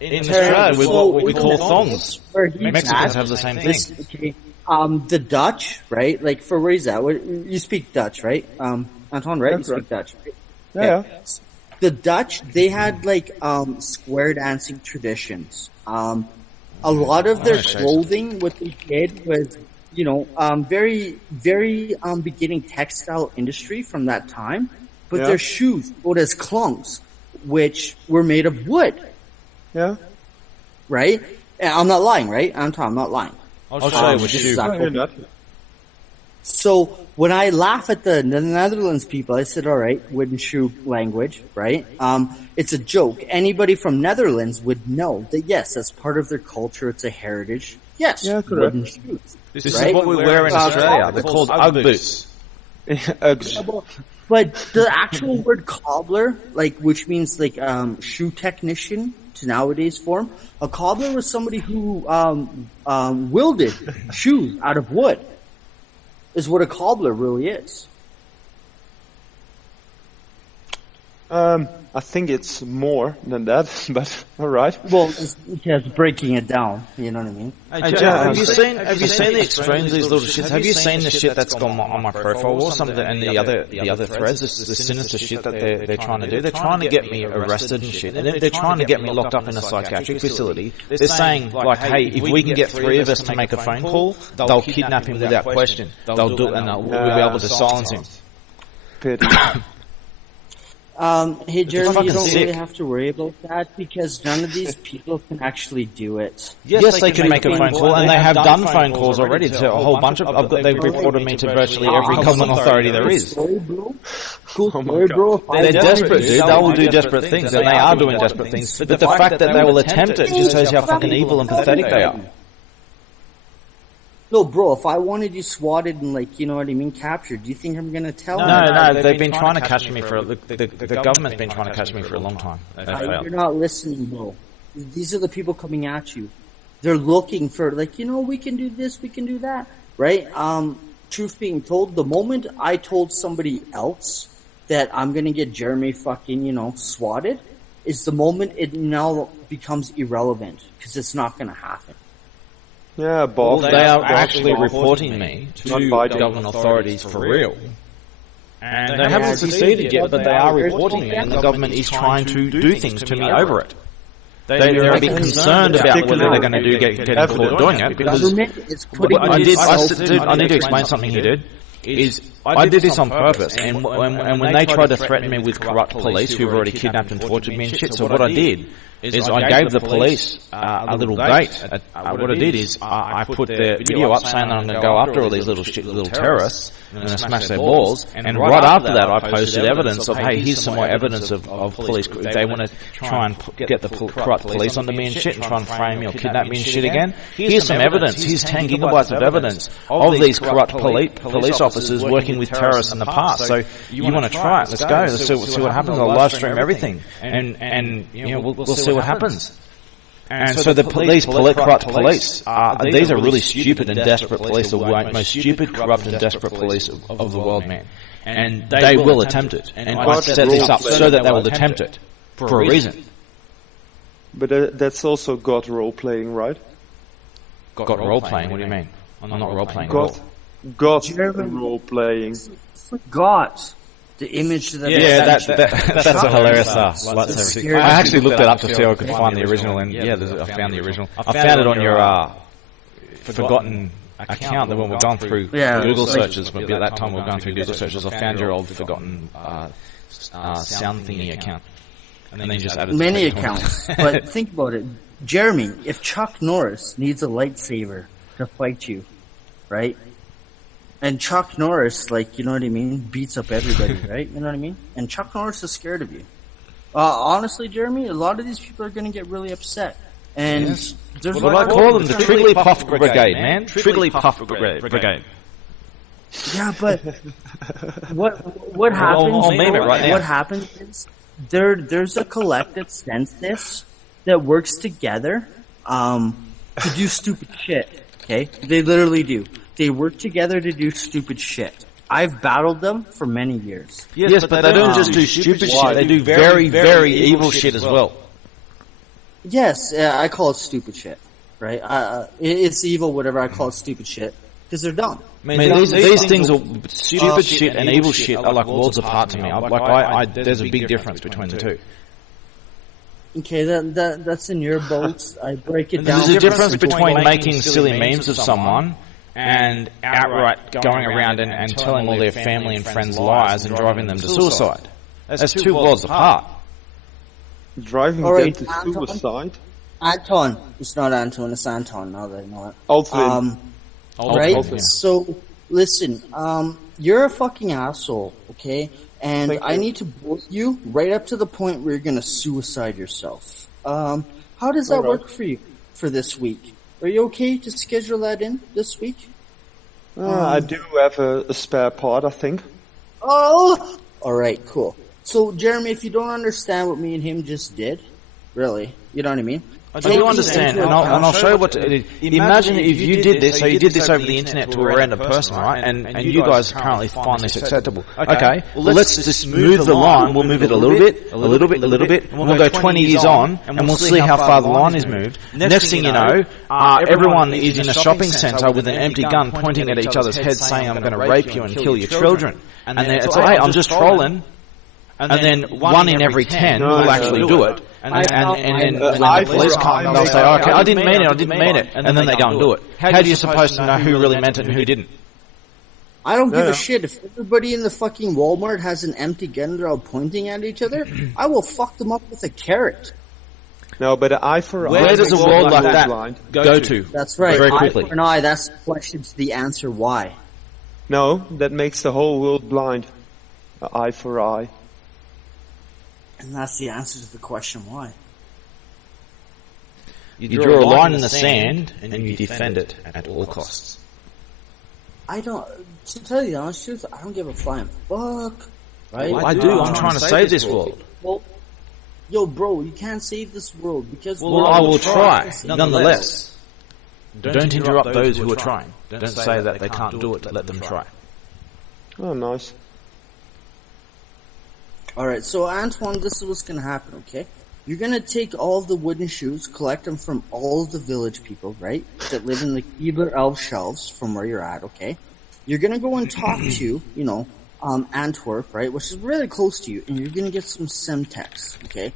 In Australia, with what we call thongs. Mexicans have the same thing. The Dutch, right? Like, for where he's at, you speak Dutch, right? Anton, right? You speak Dutch, right? Yeah. The Dutch, they had, square dancing traditions. A lot of their clothing, what they did was, very, very, beginning textile industry from that time. But their shoes, known as klomps, which were made of wood. Yeah. Right? And I'm not lying, right? Anton, I'm not lying. I'll show you what shoe. So when I laugh at the Netherlands people, I said, all right, wooden shoe language, right? It's a joke. Anybody from Netherlands would know that, yes, that's part of their culture. It's a heritage. Yes, wooden shoes. This is what we wear in Australia. They're called Ugg boots. But the actual word cobbler, which means shoe technician to nowadays form, a cobbler was somebody who wielded shoes out of wood. Is what a cobbler really is. I think it's more than that, but all right. Well, it's breaking it down. You know what I mean? Hey, Joe, have you seen the extremes of these little shits? Have you seen the shit that's gone on my profile wall? Some of and the other threads, the sinister shit that they're trying to do. They're trying to get me arrested and shit, and they're trying to get me locked up in a psychiatric facility. They're saying hey, if we can get 3 of us to make a phone call, they'll kidnap him without question. They'll do it, and we'll be able to silence him. Pity. Hey Jeremy, you don't really have to worry about that because none of these people can actually do it. Yes, they can make a phone call, and they have done phone calls already to a whole bunch of. They've reported me to virtually every government authority there is. Cool story, bro. They're desperate, dude. They will do desperate things, and they are doing desperate things. But the fact that they will attempt it just shows how fucking evil and pathetic they are. No, bro, if I wanted you swatted and, like, you know what I mean, captured, do you think I'm going to tell you? No, they've been trying to catch me for... The government's been trying to catch me for a long time. You're not listening, bro. These are the people coming at you. They're looking for, like, you know, we can do this, we can do that, right? Truth being told, the moment I told somebody else that I'm going to get Jeremy fucking, you know, swatted, is the moment it now becomes irrelevant, because it's not going to happen. Yeah, Bob. Well, they are actually reporting me to government authorities for real. And they haven't succeeded yet, but they are reporting me, and the government is trying to do things to me over it. They're a bit concerned about whether they're going to get caught doing it, because I need to explain something here, dude. I did this on purpose, and when they tried to threaten me with corrupt police who've already kidnapped and tortured me and shit, so what I did is I gave the police a little bait. What I did is I put the video up saying that I'm going to go after all these little terrorists and going to smash their balls, and right after that I posted evidence of, hey, here's some more evidence of police. They want to try and get the corrupt police onto me and shit and try and frame me or kidnap me and shit again. Here's some evidence. Here's 10 gigabytes of evidence of these corrupt police officers working with terrorists in the past. So you want to try it? Let's go. Let's see what happens. I'll live stream everything, and you know we'll see what happens. And so these corrupt police, these are really stupid and desperate police, the most stupid, corrupt and desperate police of the world, man. And they will attempt it. And I set this up so that they will attempt it for a reason. But that's also God role-playing, right? God role-playing? What do you mean? I'm not role-playing. God role-playing. Forgot the image that. Yeah, that's a hilarious lightsaber. I actually looked it up to see if I could find the original, and I found the original. I found it on your forgotten account that when we've gone through Google searches, but at that time we were going through Google searches, I found your old forgotten sound thingy account. And then you just added many accounts. But think about it. Jeremy, if Chuck Norris needs a lightsaber to fight you, right? And Chuck Norris, like, you know what I mean, beats up everybody, right? You know what I mean? And Chuck Norris is scared of you. Honestly, Jeremy, a lot of these people are going to get really upset. And there's what I call them, the Trigglypuff Brigade, man. Trigglypuff Brigade. Yeah, but what happens? I'll name it right now. What happens is there's a collective census that works together to do stupid shit. Okay, they literally do. They work together to do stupid shit. I've battled them for many years. Yes, but they don't just do stupid shit. They do very, very evil shit as well. Yes, I call it stupid shit. Right? It's evil, whatever. I call it stupid shit because they're dumb. I mean, these things are stupid shit and evil shit are like worlds apart to me. There's a big difference between the two. Okay, that's in your boat. I break it down. There's a difference between making silly memes of someone and outright going around and telling all their family and friends lies and driving them to suicide. That's two worlds apart. Driving them to suicide? Anton. It's not Anton, it's Anton, now that I know it. Altvin. Right? Altvin. So, listen, you're a fucking asshole, okay? And I need to bully you right up to the point where you're going to suicide yourself. How does that work for you for this week? Are you okay to schedule that in this week? I do have a spare part, I think. Oh! Alright, cool. So, Jeremy, if you don't understand what me and him just did, really, you know what I mean? I do understand, and I'll show you what to do. Imagine if you did this, so you did this over the internet to a random person, right? And you guys apparently find this acceptable. Okay, well let's just move the line, we'll move it a little bit, and we'll go 20 years on, and we'll see how far the line is moved. Next thing you know, everyone is in a shopping centre with an empty gun pointing at each other's heads saying, I'm going to rape you and kill your children. And then it's like, hey, I'm just trolling. And then 1 in every 10 will actually do it. And then when the police come, they'll say, okay, I didn't mean it. And then they go and do it. How are you supposed to know who really meant it and who didn't? I don't give a shit if everybody in the fucking Walmart has an empty gun, they're all pointing at each other. I will fuck them up with a carrot. No, but an eye for eye. Where does a world like that go to? That's right. Very quickly. Eye for an eye. That's the question to the answer. Why? No, that makes the whole world blind. An eye for eye. And that's the answer to the question why. You draw a line in the sand and you defend it at all costs. I don't. To tell you the honest truth, I don't give a flying fuck. Right? I do. I'm trying to save this world. Well, yo, bro, you can't save this world because. Well, I will try, nonetheless. Don't interrupt those who are trying. Don't say that they can't do it. Let them try. Oh, nice. All right, so Antoine, this is what's gonna happen. Okay, you're gonna take all of the wooden shoes, collect them from all of the village people, right, that live in the Keebler Elf shelves from where you're at. Okay, you're gonna go and talk to, Antwerp, right, which is really close to you, and you're gonna get some Semtex. Okay,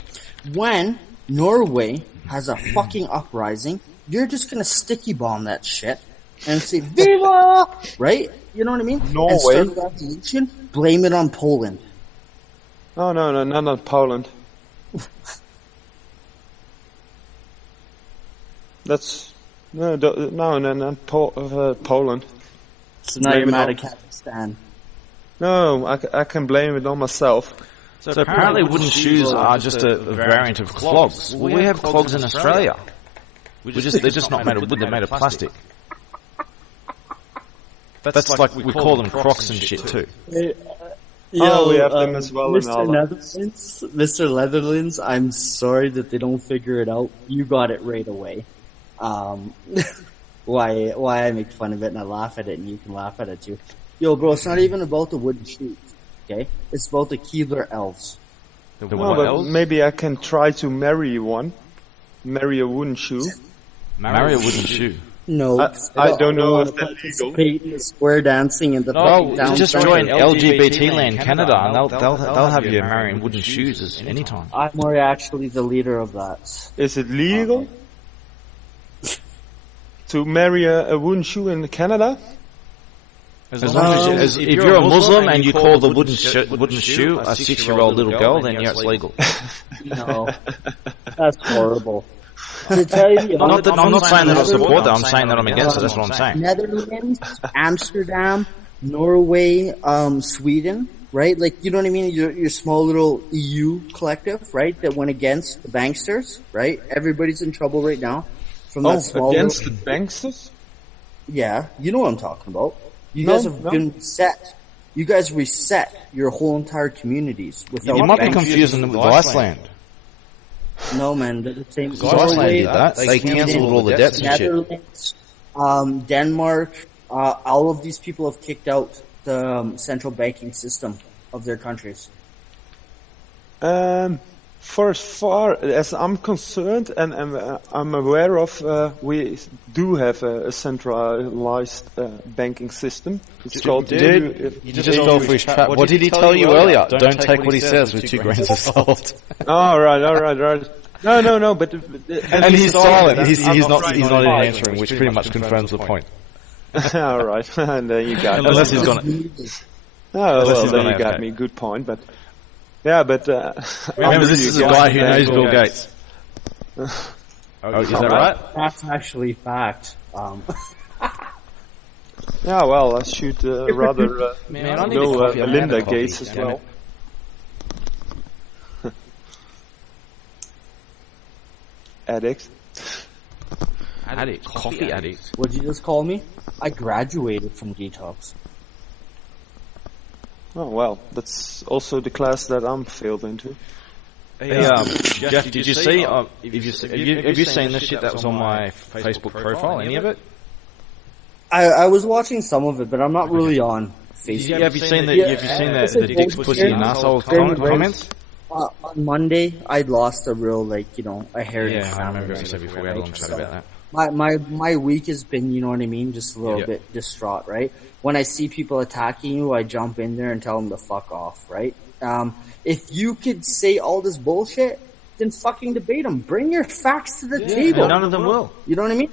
when Norway has a fucking uprising, you're just gonna sticky bomb that shit and say "Viva!" Right? You know what I mean? Norway. And start a revolution. Blame it on Poland. Oh, no, not Poland. That's... No, not Poland. So now you're mad at Kazakhstan. No, I can blame it on myself. So apparently wooden shoes are just a variant of clogs. Well, we have clogs in Australia. They're just not made of wood, they're made of plastic. That's like, we call them Crocs and shit too. Yo, we have them as well. Mr. Netherlands, I'm sorry that they don't figure it out. You got it right away. Why I make fun of it and I laugh at it and you can laugh at it too. Yo, bro, it's not even about the wooden shoes, okay? It's about the Keebler elves. Maybe I can try to marry one. Marry a wooden shoe. Marry a wooden shoe? No, I don't know if that's legal. In the square dancing and the fucking just join LGBT Land Canada and they'll have you marrying wooden shoes as any time. I'm more actually the leader of that. Is it legal to marry a wooden shoe in Canada? As long as if you're a Muslim and you call the wooden shoe a 6-year-old little girl, then yeah, it's legal. No, that's horrible. To tell you, I'm not saying that I support that. I'm saying that I'm against it. That's what I'm saying. Netherlands, Amsterdam, Norway, Sweden, right? Like, you know what I mean? Your small little EU collective, right? That went against the banksters, right? Everybody's in trouble right now. From that small against the banksters? Yeah, you know what I'm talking about. You guys have been reset. You guys reset your whole entire communities without. You might be confusing them with Iceland. No, man, they're the same. Iceland did that. They cancelled all the debts and shit. Denmark, all of these people have kicked out the central banking system of their countries. For as far as I'm concerned, and I'm aware of, we do have a centralized banking system. It's called. You just fell for his trap. What did he tell you earlier? Don't take what he says with 2 grains of salt. All right. No. But and he's silent. He's not even answering, which pretty much confirms the point. All right, and then you got. Unless he's gone. Oh well, then you got me. Good point, but. Yeah, but remember, this is a guy who knows Bill Gates. Is that right? That's actually fact. Yeah, well, I should rather know Melinda Gates as well. Addict. Coffee addict. What'd you just call me? I graduated from detox. Oh well, that's also the class that I'm failed into. Hey, Jeff, did you see? Have you seen the shit that was on my Facebook profile? Any of it? I was watching some of it, but I'm not really on Facebook. Have you seen the Dick's Pussy and Asshole comments? On Monday, I lost a real, a hairy. Yeah, I remember you said before. We had a long chat about that. My week has been, you know what I mean, just a little bit distraught, right? When I see people attacking you, I jump in there and tell them to fuck off, right? If you could say all this bullshit, then fucking debate them. Bring your facts to the table. None of them will. You know what I mean?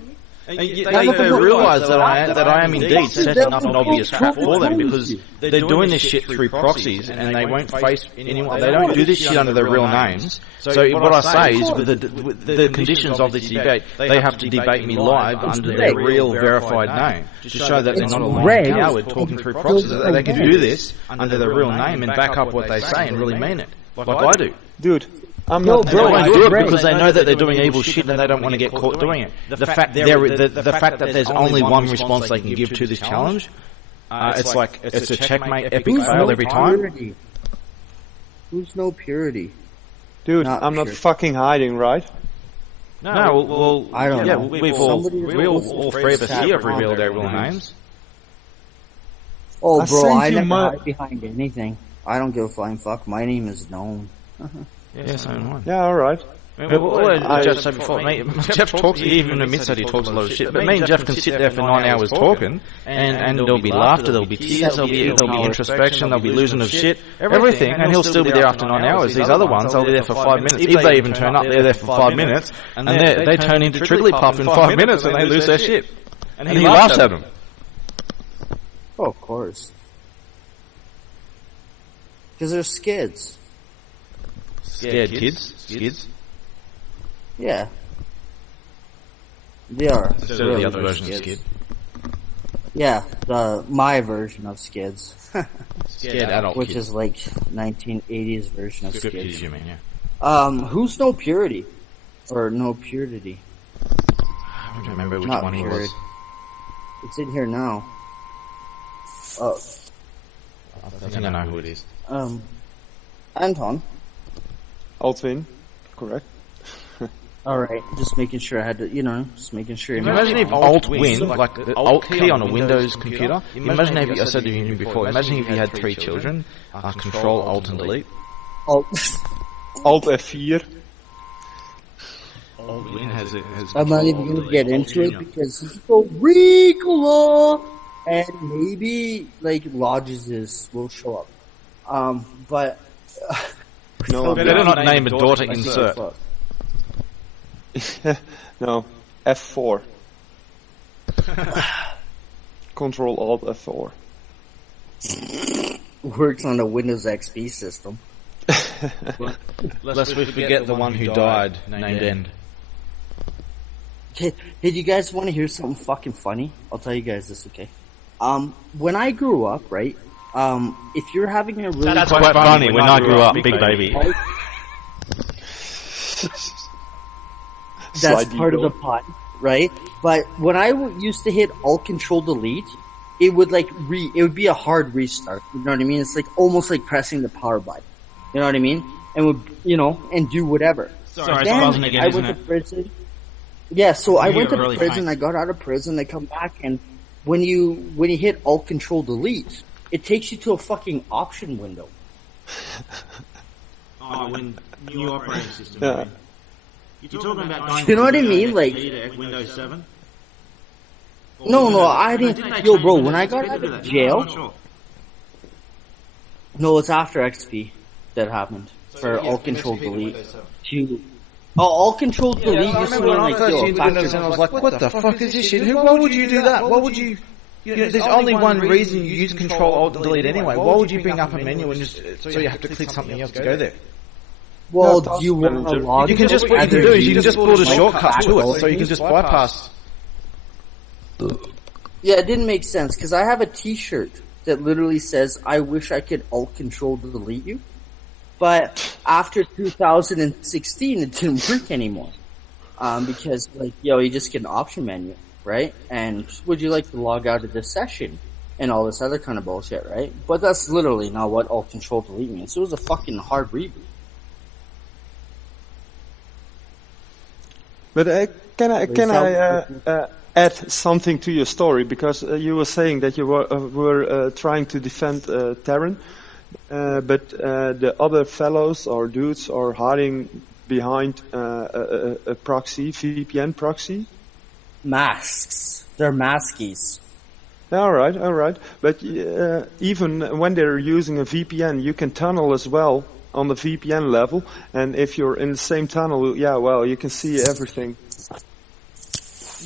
They realise that I am indeed setting up an obvious trap for them, because they're doing this shit through proxies, and they won't face anyone. They don't do this shit under their real names. So what I say is, with the conditions of this debate, they have to debate me live under their real verified name, to show that they're not a lying coward talking through proxies. That they can do this under their real name and back up what they say and really mean it, like I do. Dude, I'm not. They won't do it because they know that they're doing evil shit and they don't want to get caught doing it. The fact that there's only one response they can give to this challenge, it's like it's a checkmate, epic fail every time. Who's no purity? Dude, I'm not fucking hiding, right? No, well, I don't know. All three of us here have revealed their real names. Oh, bro, I never hide behind anything. I don't give a flying fuck. My name is known. Yeah, so am I. Yeah, alright. Jeff said before, Jeff talks, he even admits that he talks a lot of shit, but me and Jeff can sit there for 9 hours talking, and there'll be laughter, there'll be tears, there'll be introspection, there'll be losing of shit, everything, and he'll still be there after 9 hours. These other ones, they'll be there for 5 minutes. If they even turn up, they're there for 5 minutes, and they turn into Trigglypuff in 5 minutes, and they lose their shit. And he laughs at them. Oh, of course. Because they're skids. Scared kids? Skids? Yeah. They are. So the other version of skid? Yeah, my version of skids. Scared adult which kids. Is like 1980s version of Script skids. kids, you mean, yeah. Who's no purity? Or no purity? I don't remember which one he was. It's in here now. I think I know who it is. Anton. Altwin, correct. Alright, just making sure I had to, just making sure. Imagine if Alt-Win, like the Alt key on a Windows computer, imagine if, I said to you before, imagine if you had 3 children, Control, Alt and Delete. Alt F4. Alt-Win has I'm not even going to get into it because he's so Ricola, and maybe, Lodges will show up. But... No, better not name a daughter insert. No, F4. Control Alt F4. Works on the Windows XP system. Lest we forget the one who died, named End. Hey, do you guys want to hear something fucking funny? I'll tell you guys this, okay? When I grew up, right? If you're having a really... That's quite funny, when I grew up, big baby. That's part of the pun, right? But when I used to hit Alt Control Delete, it would it would be a hard restart. You know what I mean? It's almost like pressing the power button. You know what I mean? And and do whatever. Sorry, then it's buzzing again, I went to prison. Yeah, so I went to really prison. I got out of prison. I come back, and when you hit Alt Control Delete, it takes you to a fucking option window. When new operating system. Yeah. You're talking about you know what I mean? Windows 7? No, I didn't. Yo, bro, when I got out of jail, no, it's after XP that happened for Alt Control Delete. Alt Control Delete. I remember when I first used Windows 7, I was like, what the fuck is this shit? Why would you do that? Why would you? There's only one reason you use Control Alt Delete anyway. Why would you bring up a menu and so you have to click something else to go there? Well, do you want to log? You can just what you can do is you can just build a shortcut to it, so you can just bypass. Yeah, it didn't make sense because I have a T-shirt that literally says, "I wish I could Alt Control Delete you," but after 2016, it didn't work anymore because you just get an option menu, right? And would you like to log out of this session and all this other kind of bullshit, right? But that's literally not what Alt Control Delete means. It was a fucking hard reboot. But can I add something to your story, because you were saying that you were trying to defend Terran, but the other fellows or dudes are hiding behind a proxy, VPN proxy. Masks. They're maskies. All right. But even when they're using a VPN, you can tunnel as well on the VPN level, and if you're in the same tunnel, you can see everything.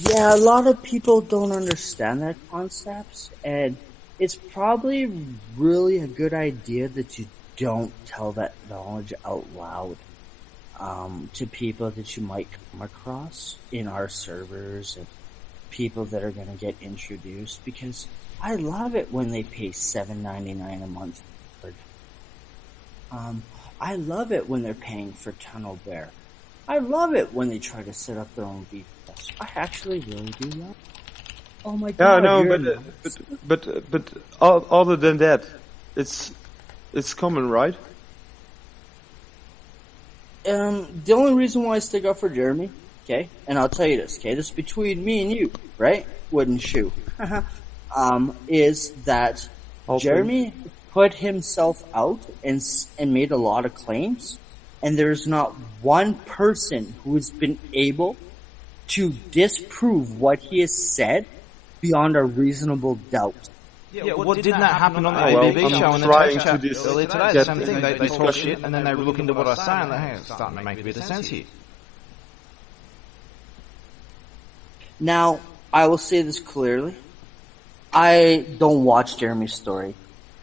Yeah, a lot of people don't understand that concepts, and it's probably really a good idea that you don't tell that knowledge out loud to people that you might come across in our servers and people that are going to get introduced, because I love it when they pay $7.99 a month. I love it when they're paying for Tunnel Bear. I love it when they try to set up their own VPS. I actually really do love it. Oh my god! Yeah, no, but other than that, it's common, right? The only reason why I stick up for Jeremy, okay, and I'll tell you this, okay, this is between me and you, right? Wooden shoe. Is that Jeremy put himself out and made a lot of claims, and there's not one person who has been able to disprove what he has said beyond a reasonable doubt. Yeah, well, didn't that happen on the ABB show and the Tech Chat earlier today? The same thing, they talk shit and then they look into what I say and hey, it's starting to make a bit of sense here. Now, I will say this clearly. I don't watch Jeremy's story.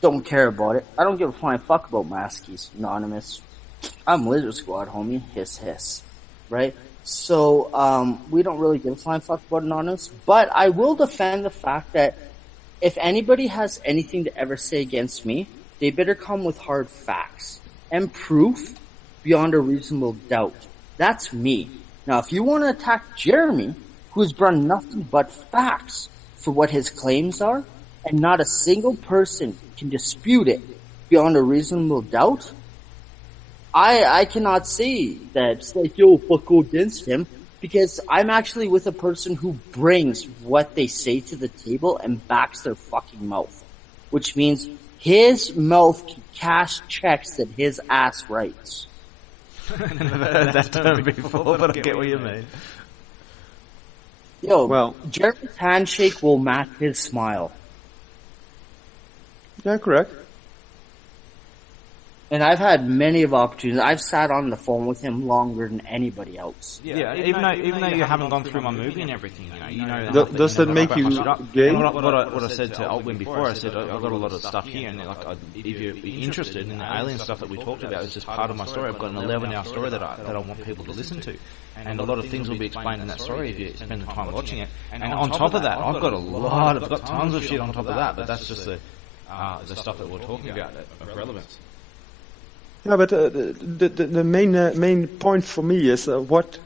Don't care about it. I don't give a flying fuck about Maskies, Anonymous. I'm Lizard Squad, homie. Hiss, hiss. Right? So, we don't really give a flying fuck about Anonymous, but I will defend the fact that if anybody has anything to ever say against me, they better come with hard facts and proof beyond a reasonable doubt. That's me. Now, if you want to attack Jeremy, who has brought nothing but facts for what his claims are, and not a single person can dispute it beyond a reasonable doubt, I cannot say that it's like, yo, fuck, go against him, because I'm actually with a person who brings what they say to the table and backs their fucking mouth. Which means his mouth can cash checks that his ass writes. I've never heard that term before, but I get what you mean. Yo, well, Jeremy's handshake will match his smile. Yeah, correct. And I've had many of opportunities. I've sat on the phone with him longer than anybody else. Yeah, even though you haven't gone through my movie and everything, you know. Does that make you gay? What I said to Altwin before, I said I've got a lot of stuff here, and like, if you're interested in the alien stuff that we talked about, it's just part of my story. I've got an 11-hour story that I want people to listen to, and a lot of things will be explained in that story if you spend the time watching it. And on top of that, I've got tons of shit on top of that, but that's just the stuff that we're talking about of relevance. Yeah, but the main point for me is what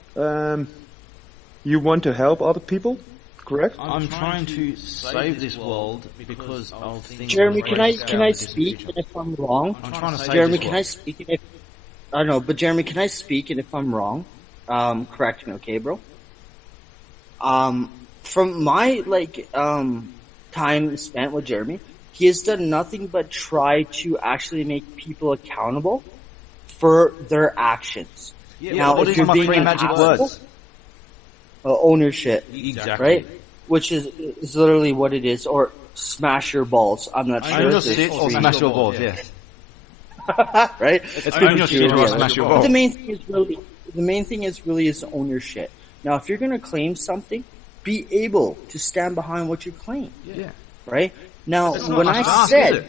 you want to help other people, correct? I'm trying to save this world because of things. Jeremy, can I speak? And if I'm wrong, I'm trying to save Jeremy, this can world. I speak? If I know, but Jeremy, can I speak? And if I'm wrong, correct me, okay, bro? From my time spent with Jeremy, he has done nothing but try to actually make people accountable for their actions. Yeah, now, what if is you're my being three magic words? Ownership. Exactly. Right? Which is literally what it is. Or smash your balls. I'm not sure. Own your shit or smash your balls, yes. Right? It's own your shit or smash your balls. The main thing is really own your shit. Now, if you're going to claim something, be able to stand behind what you claim. Yeah. Right? Now, when I is said... it?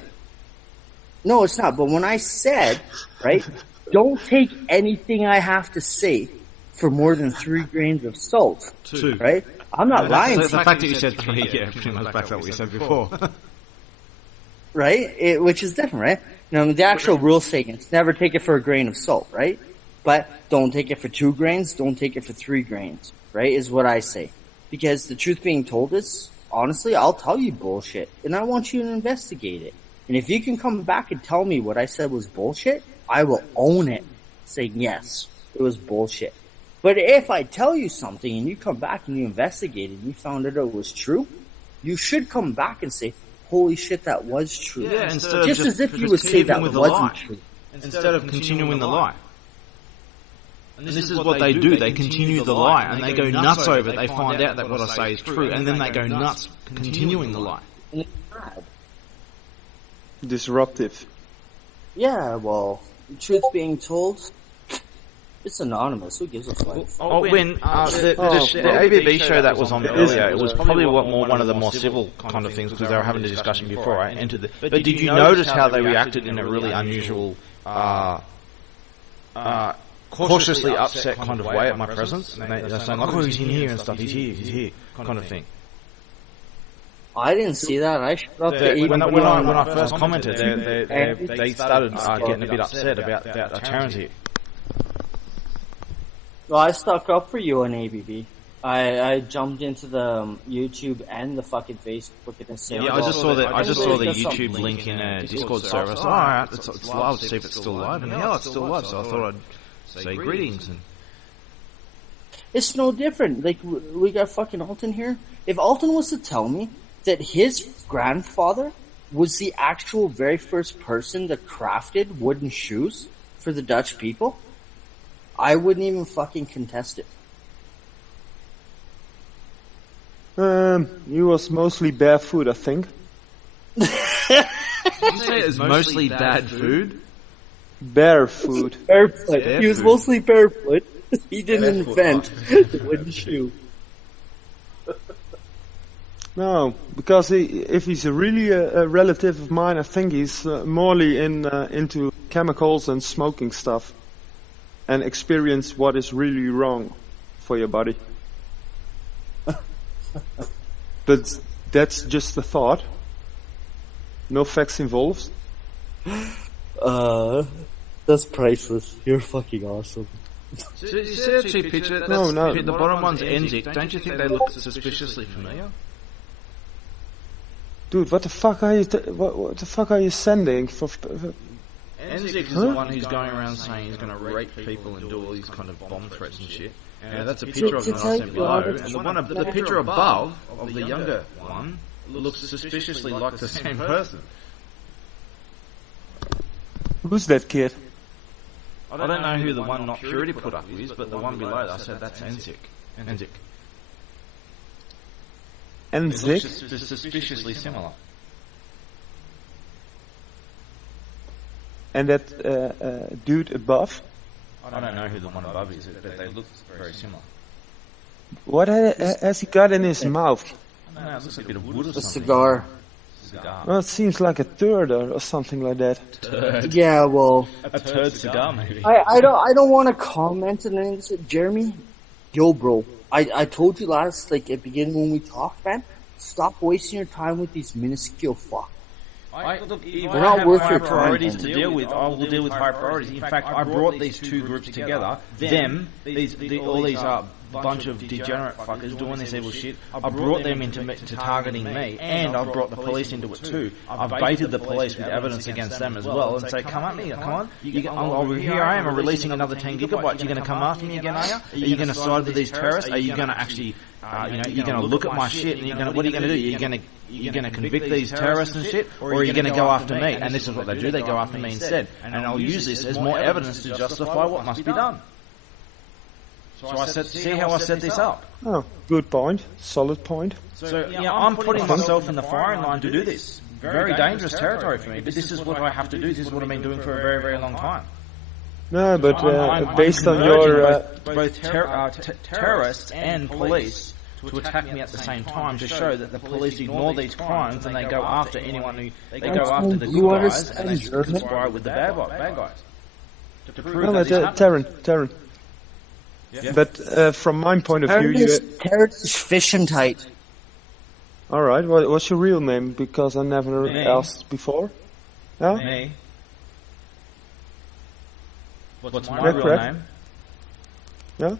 No, it's not. But when I said, right, don't take anything I have to say for more than 3 grains of salt. 2. Right? I'm not lying to you. The fact that you said 3, pretty much backs up what you said before. Right? Which is different, right? Now, the actual rule saying it's never take it for a grain of salt, right? But don't take it for 2 grains, don't take it for 3 grains, right? Is what I say. Because the truth being told is, honestly, I'll tell you bullshit, and I want you to investigate it. And if you can come back and tell me what I said was bullshit, I will own it, saying yes, it was bullshit. But if I tell you something and you come back and you investigate it and you found out it was true, you should come back and say, holy shit, that was true. Yeah, just as if you would say that wasn't true. Instead of continuing the lie. And this is what they do. They continue the lie, and they go nuts over it. They find out that what I say is true, and then they go nuts continuing the lie. And it's bad. Disruptive. Yeah, well, truth being told, It's anonymous. Who gives a fuck? The ABB show that was on earlier, it was probably one of the more civil kind of things because they were having a discussion before I entered. But did you notice how they reacted in a really unusual, cautiously upset kind of way at my presence? And they're saying like, "Oh, he's in here and stuff. He's here," kind of thing. I didn't see that. I shut up the when I first commented, they started getting a bit upset about Terrence here. Well, I stuck up for you on ABB. I jumped into the YouTube and the fucking Facebook and said, I just saw the YouTube link in a Discord server. So, alright, it's live. See if it's still live. And it's still live. So I thought I'd say greetings. And it's no different. Like we got fucking Alton here. If Alton was to tell me that his grandfather was the actual very first person that crafted wooden shoes for the Dutch people, I wouldn't even fucking contest it. He was mostly barefoot, I think. Did you say it was mostly bad food? Barefoot. Barefoot. He was mostly barefoot. He didn't invent the wooden shoe. No, because if he's really a relative of mine, I think he's morely into chemicals and smoking stuff. And experience what is really wrong for your body. But that's just a thought. No facts involved. That's priceless. You're fucking awesome. So you see a cheap picture? No. The bottom one's Enzik. Don't you think they look suspiciously familiar? Dude, what the fuck are you? What the fuck are you sending for? Enzik is the one who's going around saying he's going to rape people and do all these kind of bomb threats and shit. Yeah, that's a picture of him I sent below. And the picture above of the younger one looks suspiciously like the same person. Who's that kid? I don't know who the one not Purity put up is, but the one below I said that's Enzik. Enzik. Enzik? They're suspiciously similar. And that dude above? I don't know who the one above is, but they look very similar. What has he got in his mouth? I don't know, it looks like a bit of wood or something. A cigar. Well, it seems like a turd or something like that. Turd. Yeah, well, a turd cigar, maybe. I don't want to comment on anything. Jeremy, yo, bro, I told you last, like, at the beginning when we talked, man, stop wasting your time with these minuscule fuck. Look, if They're not worth your priorities time. to deal with, I will deal with high priorities. In fact, I brought these two groups together. All these bunch of degenerate fuckers doing this evil shit. I brought them into targeting me, and I've brought the police into it too. I've baited the police with evidence against them as well, and say, come at me, come on. Here I am, I'm releasing another 10 gigabytes. You're going to come after me again, are you? Are you going to side with these terrorists? Are you going to actually, you're going to look at my shit, and what are you going to do? You're going to convict these terrorists and shit, or are you going to go after me? And this is what they do, they go after me instead. And I'll use this as more evidence to justify what must be done. So I said, see how I set this up? Oh, good point. Solid point. So, I'm putting myself in the firing line to do this. Very dangerous territory for me, but this is what I have to do. This is what I've been doing for a very, very long time. No, but based on your... both terrorists and police to attack me at the same time to show that the police ignore these crimes and they go after anyone who... They go after the good guys and they conspire with the bad guys. To prove that this happens. Taryn. Yeah. But from my point of view, Terrence is fishing tight. All right. What's your real name? Because I never asked before. Yeah. Me. What's my real name? Yeah.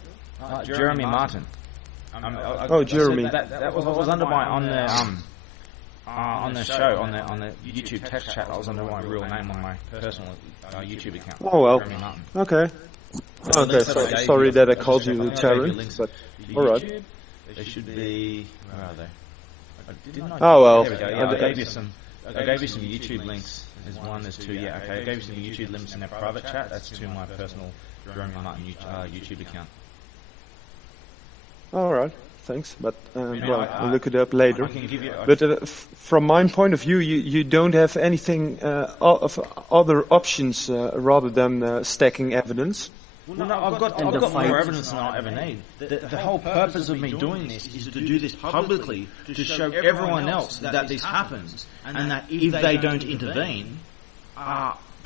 Jeremy Martin. Jeremy. That was under my on the show on the YouTube text chat. I was under my real name on my personal YouTube account. Oh well. Jeremy Martin. Okay. Okay, sorry that I called you Terrence, but alright. They should be... Where are they? Oh well. There we go. I gave you some YouTube links. There's one, there's two, yeah, okay. I gave you some YouTube links in their private chat. That's to my personal Jeremy Martin YouTube account. Alright, thanks, but I'll look it up later. But from my point of view, you don't have anything of other options rather than stacking evidence. Well, no, I've got more evidence than I'll ever need. The whole purpose of me doing this is to do this publicly, to show everyone else that this happens, and that if they don't intervene,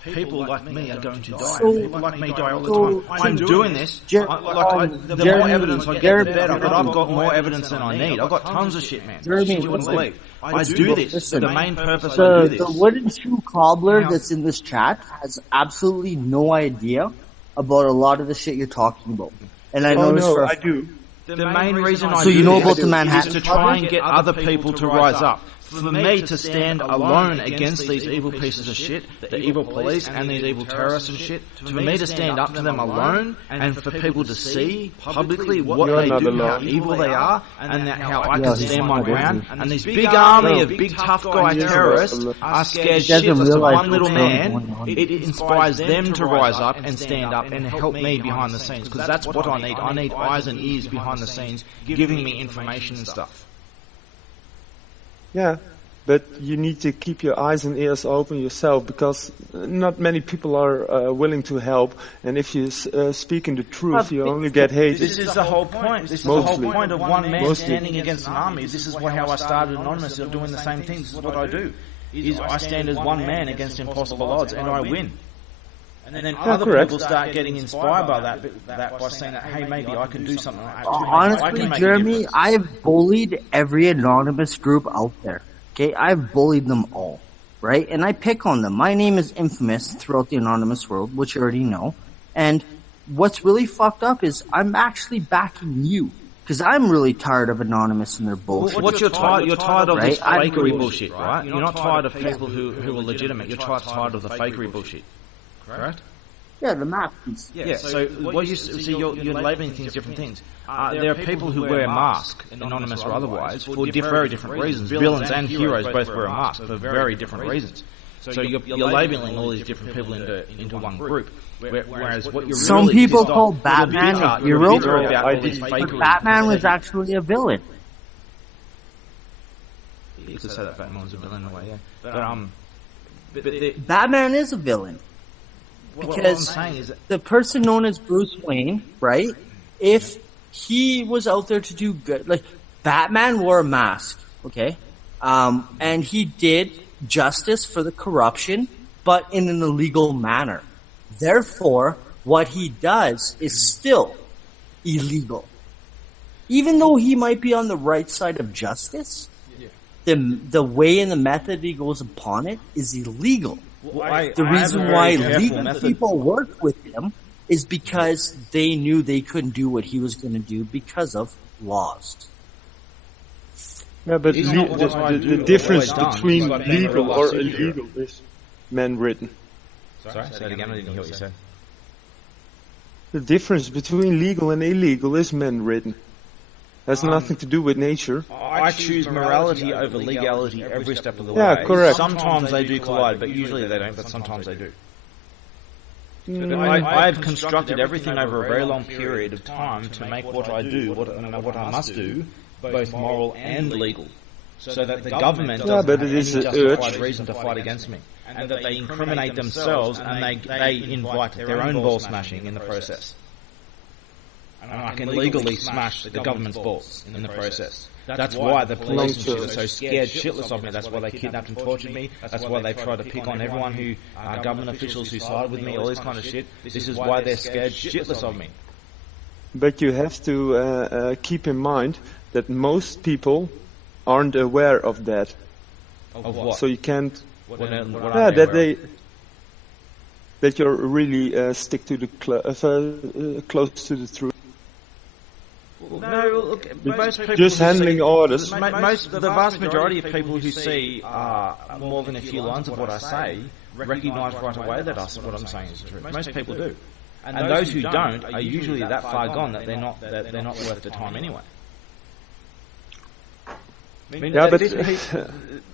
people like me are going to die. People like me die all the time. I'm doing this. The more evidence I get, the better. But I've got more evidence than I need. I've got tons of shit, man. Jeremy, you wouldn't believe. I do this. Listen, the main purpose I do this. The wooden shoe cobbler that's in this chat has absolutely no idea about a lot of the shit you're talking about. And I know I do. The main reason I do you know this about the Manhattan is to try and get other people to rise up. For me to stand alone against these evil pieces of shit, the evil police and these evil terrorists and shit, for me to stand up to them alone and for people to see publicly what they do, how evil they are, and how I can stand my ground. And this big army of big tough guy terrorists are scared shitless of one little man. It inspires them to rise up and stand up and help me behind the scenes, because that's what I need. I need eyes and ears behind the scenes giving me information and stuff. Yeah, but you need to keep your eyes and ears open yourself, because not many people are willing to help. And if you speak in the truth, you only get hate. This is the whole point. This is the whole point of one man standing against an army. This is how I started Anonymous, of doing the same thing. This is what I do. Is I stand as one man against impossible odds, and I win. And then other people start getting inspired by that by saying that, hey, maybe I can do something like that. Honestly, Jeremy, I have bullied every anonymous group out there. Okay, I've bullied them all, right? And I pick on them. My name is infamous throughout the anonymous world, which you already know. And what's really fucked up is I'm actually backing you, because I'm really tired of anonymous and their bullshit. What you're tired of this fakery bullshit, right? You're not tired of people who are legitimate. You're tired of the fakery bullshit. Correct? Yeah, the map piece. Yeah, so what you're labelling things different things. There are people who wear a mask, anonymous or otherwise, for very different reasons. Villains and heroes both wear a mask for very different reasons. So you're labelling all these different people into one group. Whereas what you're some people call Batman a hero, but Batman was actually a villain. You could say that Batman was a villain in a way, yeah. But Batman is a villain. Because the person known as Bruce Wayne, right? If he was out there to do good, like Batman wore a mask, okay? And he did justice for the corruption, but in an illegal manner. Therefore, what he does is still illegal. Even though he might be on the right side of justice, the way and the method he goes upon it is illegal. The reason why legal people worked with him is because they knew they couldn't do what he was going to do because of laws. Yeah, but the difference between legal or illegal is man-written. Sorry, say it again. I didn't hear what you said. The difference between legal and illegal is man-written. Has nothing to do with nature. I choose morality over legality every step of the way. Yeah, correct. Sometimes they do collide, but usually they don't, but sometimes they do. I've constructed everything over a very long period of time to make what I do, what I must do, both moral and legal. So that the government doesn't have any justified reason to fight against me. And that they incriminate themselves and they invite their own ball smashing in the process. And I can legally smash the government's balls in the process. That's why the police and shit are so scared shitless of me. That's why they kidnapped and tortured me. That's why they try to pick on everyone who, government officials who side with me, all this kind of shit. This is why they're scared shitless of me. But you have to keep in mind that most people aren't aware of that. Of what? So you can't... that you're really stick to the close to the truth. No, look, most people just handling orders. The vast majority of people who see more than a few lines of what I say recognise right away that what I'm saying is true. Most people do, and those who don't are usually that far gone that they're not worth the time anyway. I mean, but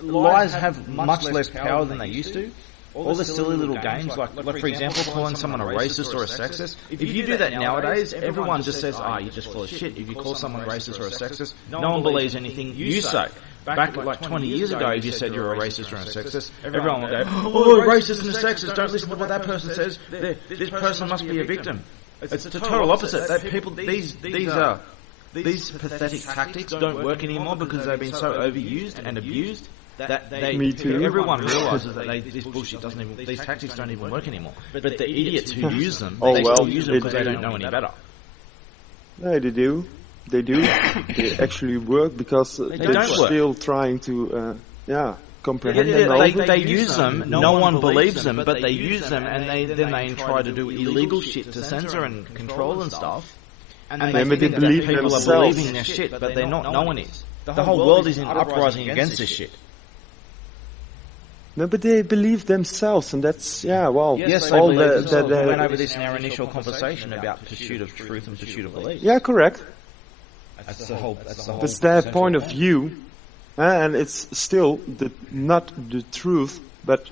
lies have much less power than they used to. All the silly little games, like for example, calling someone a racist or a sexist. If you do that nowadays, everyone just says, you're just full of shit. If you call someone racist or a sexist, no one believes anything you say. Back like 20 years ago, if you said you're a racist or a sexist, everyone would go, racist and a sexist, don't listen to what that person says. This person must be a victim. It's the total opposite. That people, these pathetic tactics don't work anymore because they've been so overused and abused that everyone realises that this bullshit doesn't even, these tactics don't even work anymore. But the idiots who use them, they still use them because they don't know any better. No, they do. They they actually work because they're still trying to, comprehend them. They use them, no one believes them, but they use them and then they try to do illegal shit to censor and control and stuff. And they think that people are believing their shit, but they're not. No one is. The whole world is in uprising against this shit. No, but they believe themselves, and that's, Yes, all we went over this in our initial conversation about pursuit of truth and pursuit of belief. Yeah, correct. That's the whole. It's their point of view, and it's still not the truth, but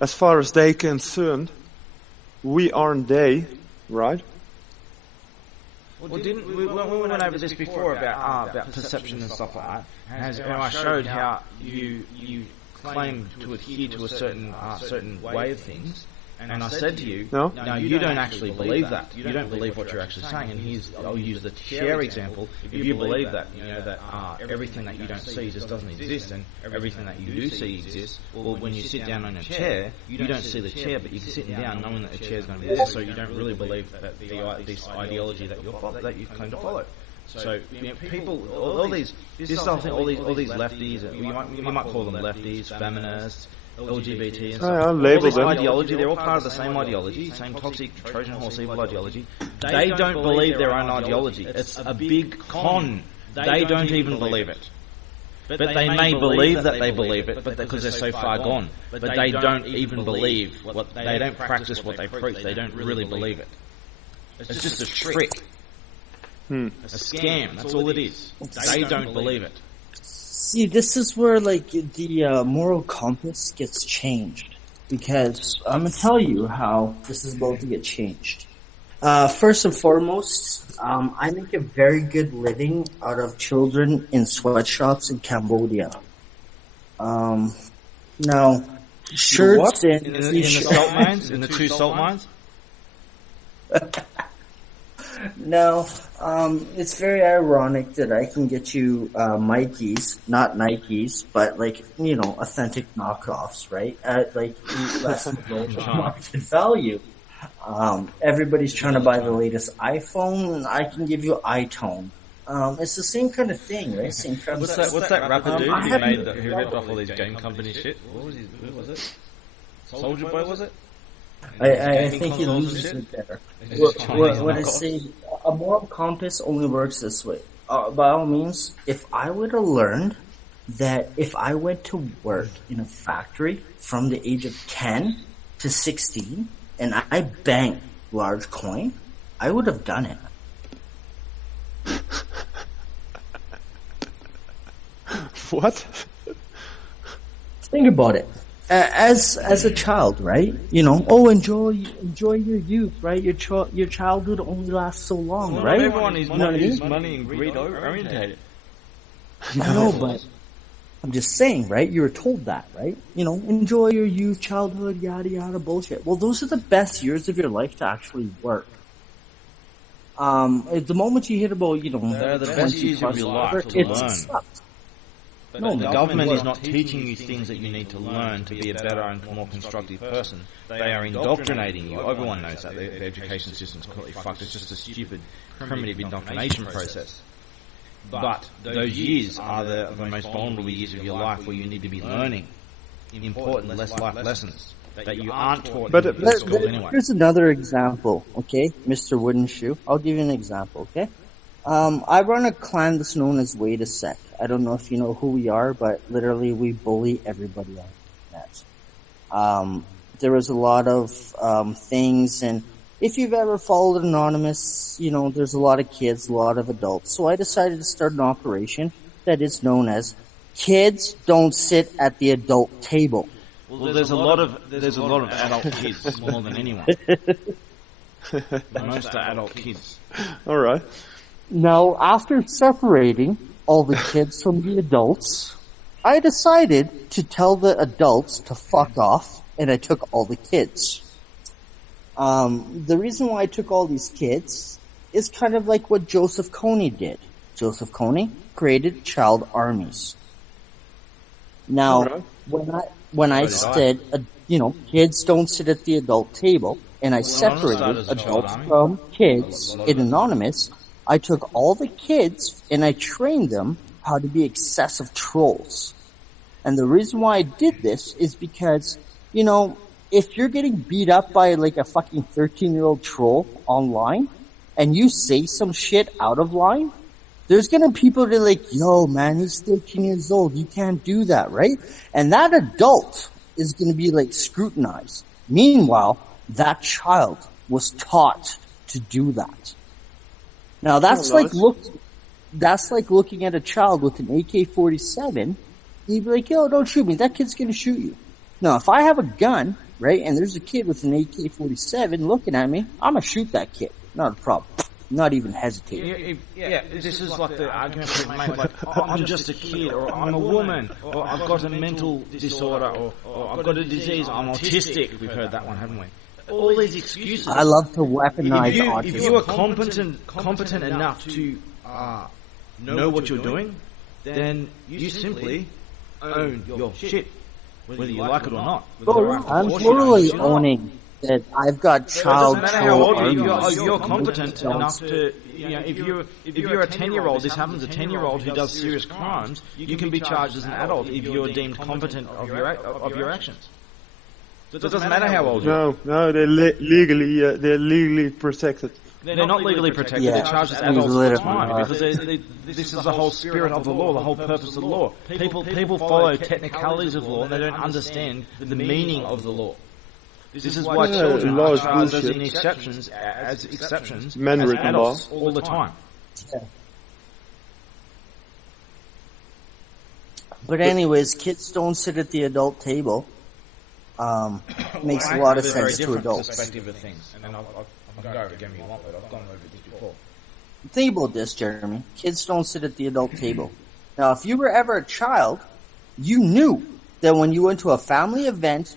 as far as they're concerned, we aren't they, right? Well, we went over this before about perception and stuff like that. And I showed how you claim to adhere to a certain way of things, and I said to you, no, you don't actually believe that. You don't believe what you're actually saying. And I'll use the chair example. If you believe that, that everything that you don't see just doesn't exist, and everything that you do see exists, well, when you sit down on a chair, you don't see the chair, but you're sitting down knowing that the chair is going to be there. So you don't really believe that this ideology that you claim to follow. So people, all these lefties, you might call them lefties, feminists, LGBT, and stuff. All this ideology, they're all part of the same ideology, same toxic Trojan horse evil ideology. They don't believe their own ideology. It's a big con. They don't even believe it. But they may believe that they believe it, but because they're so far gone. But they don't even believe they don't practice what they preach. They don't really believe it. It's just a trick. A scam, that's all it is. They don't believe it. See, this is where, the moral compass gets changed. Because I'm going to tell you how this is about to get changed. First and foremost, I make a very good living out of children in sweatshops in Cambodia. Now, shirts in the salt mines? In the 2 salt mines? No, it's very ironic that I can get you Mikes, not Nikes, but authentic knockoffs, right? At less than market value. Everybody's trying to buy the latest iPhone, and I can give you iTone. It's the same kind of thing, right? Same kind What's that rapper dude who ripped off all these game company shit? Who was it? Soulja Boy, was it? I think he loses it there. What I say, a moral compass only works this way. By all means, if I would have learned that if I went to work in a factory from the age of 10 to 16 and I banked large coin, I would have done it. What? Think about it. As a child, right? Enjoy your youth, right? Your childhood only lasts so long, right? Everyone is money and greed orientated. I know, but I'm just saying, right? You were told that, right? Enjoy your youth, childhood, yada yada bullshit. Well, those are the best years of your life to actually work. At the moment you hit about, they're the best years of your life to learn. Sucks. But the government is not teaching you things that you need to learn to be a better and more constructive person. They are indoctrinating you. Everyone knows that. The education system's completely fucked. It's just a stupid, primitive indoctrination process. But those years are the most vulnerable years of your life where you need to be learning important life lessons that you aren't taught in school anyway. Here's another example, okay, Mr. Wooden Shoe. I'll give you an example, okay? I run a clan that's known as Way to Sec. I don't know if you know who we are, but literally we bully everybody on the internet. There was a lot of things, and if you've ever followed Anonymous, there's a lot of kids, a lot of adults. So I decided to start an operation that is known as Kids Don't Sit at the Adult Table. Well, there's a lot of adult kids more than anyone. Most are adult kids. All right. Now, after separating all the kids from the adults, I decided to tell the adults to fuck off, and I took all the kids. The reason why I took all these kids is kind of like what Joseph Kony did. Joseph Kony created child armies. Now, when I said, kids don't sit at the adult table, and I separated adults from kids in Anonymous, I took all the kids and I trained them how to be excessive trolls. And the reason why I did this is because, if you're getting beat up by like a fucking 13-year-old troll online, and you say some shit out of line, there's gonna be people that are like, yo man, he's 13 years old, you can't do that, right? And that adult is gonna be like scrutinized. Meanwhile, that child was taught to do that. Now that's like looking at a child with an AK-47, you'd be like, yo, don't shoot me, that kid's gonna shoot you. Now if I have a gun, right, and there's a kid with an AK-47 looking at me, I'm gonna shoot that kid. Not a problem. Not even hesitating. Yeah, this is like the argument people make, like, I'm just a kid, or I'm a woman, or I've got a mental disorder, or I've got a disease, I'm autistic. We've heard that one, haven't we? All these excuses. I love to weaponize autism. If you are competent enough to know what you're doing, then you simply own your shit, whether you like it or not. I'm totally owning that I've got child troll. It doesn't matter how old you are, you're competent enough to, if you're a 10-year-old, this happens, a 10-year-old who does serious crimes, you can be charged as an adult if you're deemed competent of your actions. So it doesn't matter how old you are. No, they're legally protected. They're not legally protected. They're charged as adults all the time because this is the whole spirit of the law, the whole purpose of the law. People follow technicalities of law and they don't understand the meaning of the law. This is why children are charged as exceptions as adults all the time. Yeah. But anyways, kids don't sit at the adult table. Makes a lot of sense to adults. Perspective of things, and I'll go over again if you want, but I've gone over this before. Think about this, Jeremy. Kids don't sit at the adult table. Now, if you were ever a child, you knew that when you went to a family event,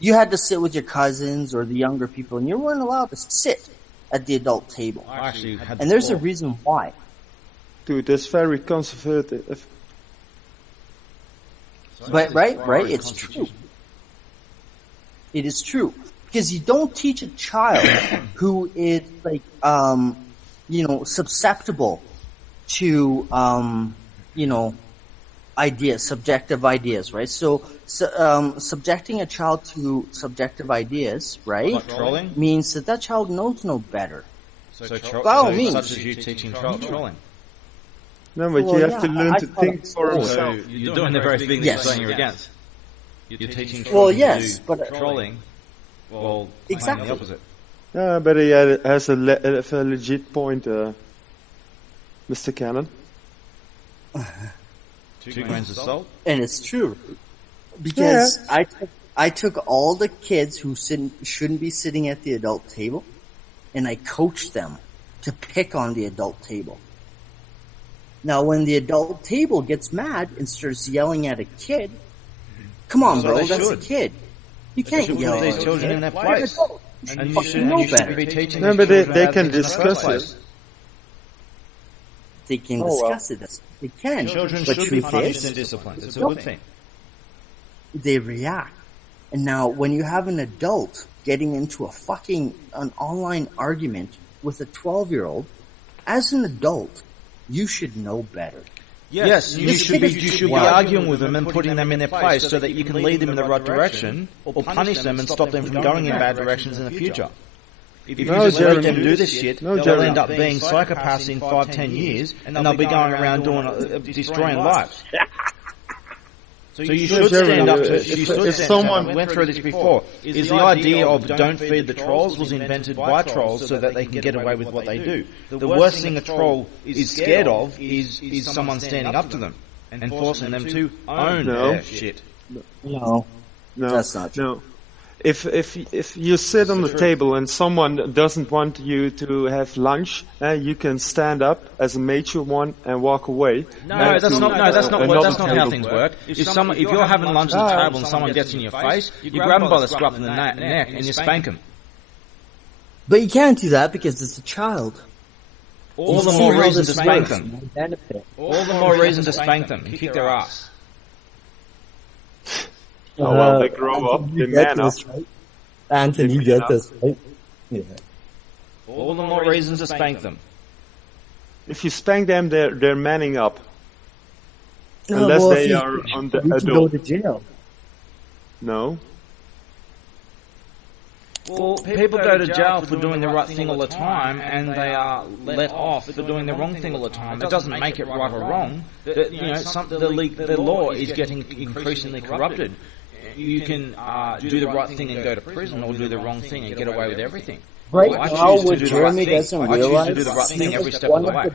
you had to sit with your cousins or the younger people, and you weren't allowed to sit at the adult table. And there's a reason why. Dude, that's very conservative. But right, it's true. It is true. Because you don't teach a child who is like, susceptible to, ideas, subjective ideas, right? So subjecting a child to subjective ideas, right, means that child knows no better. By all means. Such as you teaching trolling. No, but you have to learn to think for himself. So you're doing the very thing that you're saying you're against. You're teaching trolling trolling. Well, exactly the opposite. Yeah, but he has a legit point, Mr. Cannon. 2 grains of salt. And it's true. Because I took all the kids who shouldn't be sitting at the adult table, and I coached them to pick on the adult table. Now, when the adult table gets mad and starts yelling at a kid, come on, bro, that's a kid. You can't yell at these children in their place. And you shouldn't be teaching them. No, but they can discuss it. They can discuss it. They can. Children should be punished and disciplined. It's a good thing. They react. And now, when you have an adult getting into an online argument with a 12-year-old, as an adult, you should know better. Yes, you should be arguing with them and putting them in their place so that you can lead them in the right direction or punish them and stop them from going in bad directions in the future. If you just let them do this shit, they'll end up being psychopaths in 5-10 years and they'll be going around destroying lives. So you should stand up to, if someone went through this before, is the idea of don't feed the trolls was invented by trolls so that they can get away with what they do. The worst thing a troll is scared of is someone standing up to them and forcing them to own their shit. No, that's not true. No. If you sit on the table and someone doesn't want you to have lunch, you can stand up as a mature one and walk away. No, that's not how things work. If you're having lunch at the table and someone gets in your face, you grab them by the scruff of the neck and you spank them. But you can't do that because it's a child. All the more reason to spank them. All the more reason to spank them and kick their ass. Oh, well, they grow up, they man up. Right? Anthony, you get this, right? Yeah. All the more reason to spank them. If you spank them, they're manning up. Unless they are on the adult. Go to jail. No. Well, people go to jail for doing the right thing all the time, and they are let off for doing the wrong thing all the time. It doesn't make it right or wrong. The law is getting increasingly corrupted. You can do the right thing and go to prison, or do the wrong thing and get away with everything. Right now, what Jeremy doesn't realize, I choose to do the right thing every step of the way.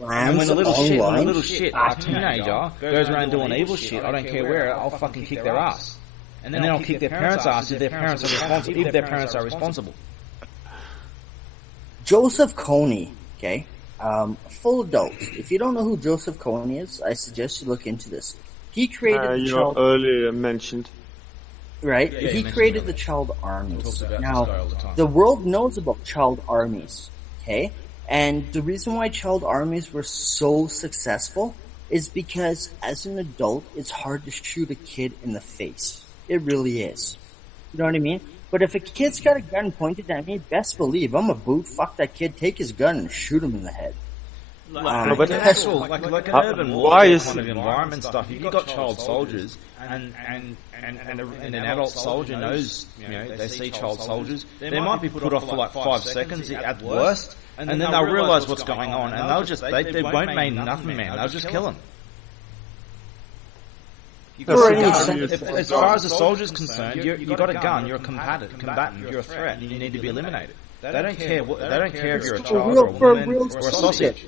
And when the little shit, a teenager, goes around doing evil shit, I don't care where, I'll fucking kick their ass. And then I'll kick their parents' ass if their parents are responsible. Joseph Kony, okay, full adult. If you don't know who Joseph Kony is, I suggest you look into this. He created you earlier mentioned. Right? Yeah, he created the child armies. Now, the world knows about child armies, okay? And the reason why child armies were so successful is because as an adult, it's hard to shoot a kid in the face. It really is. You know what I mean? But if a kid's got a gun pointed at me, best believe I'm a boot, fuck that kid, take his gun and shoot him in the head. But actual, like an urban warfare kind of environment stuff. If you've got child soldiers and an adult soldier knows, they see child soldiers, they might be put off for like 5 seconds at worst, and then they'll realise what's going on, and they'll just they won't mean nothing, man. They'll just kill them. As far as the soldier's concerned, you've got a gun, you're a combatant, you're a threat, and you need to be eliminated. They don't care if you're a child or a woman or a sausage.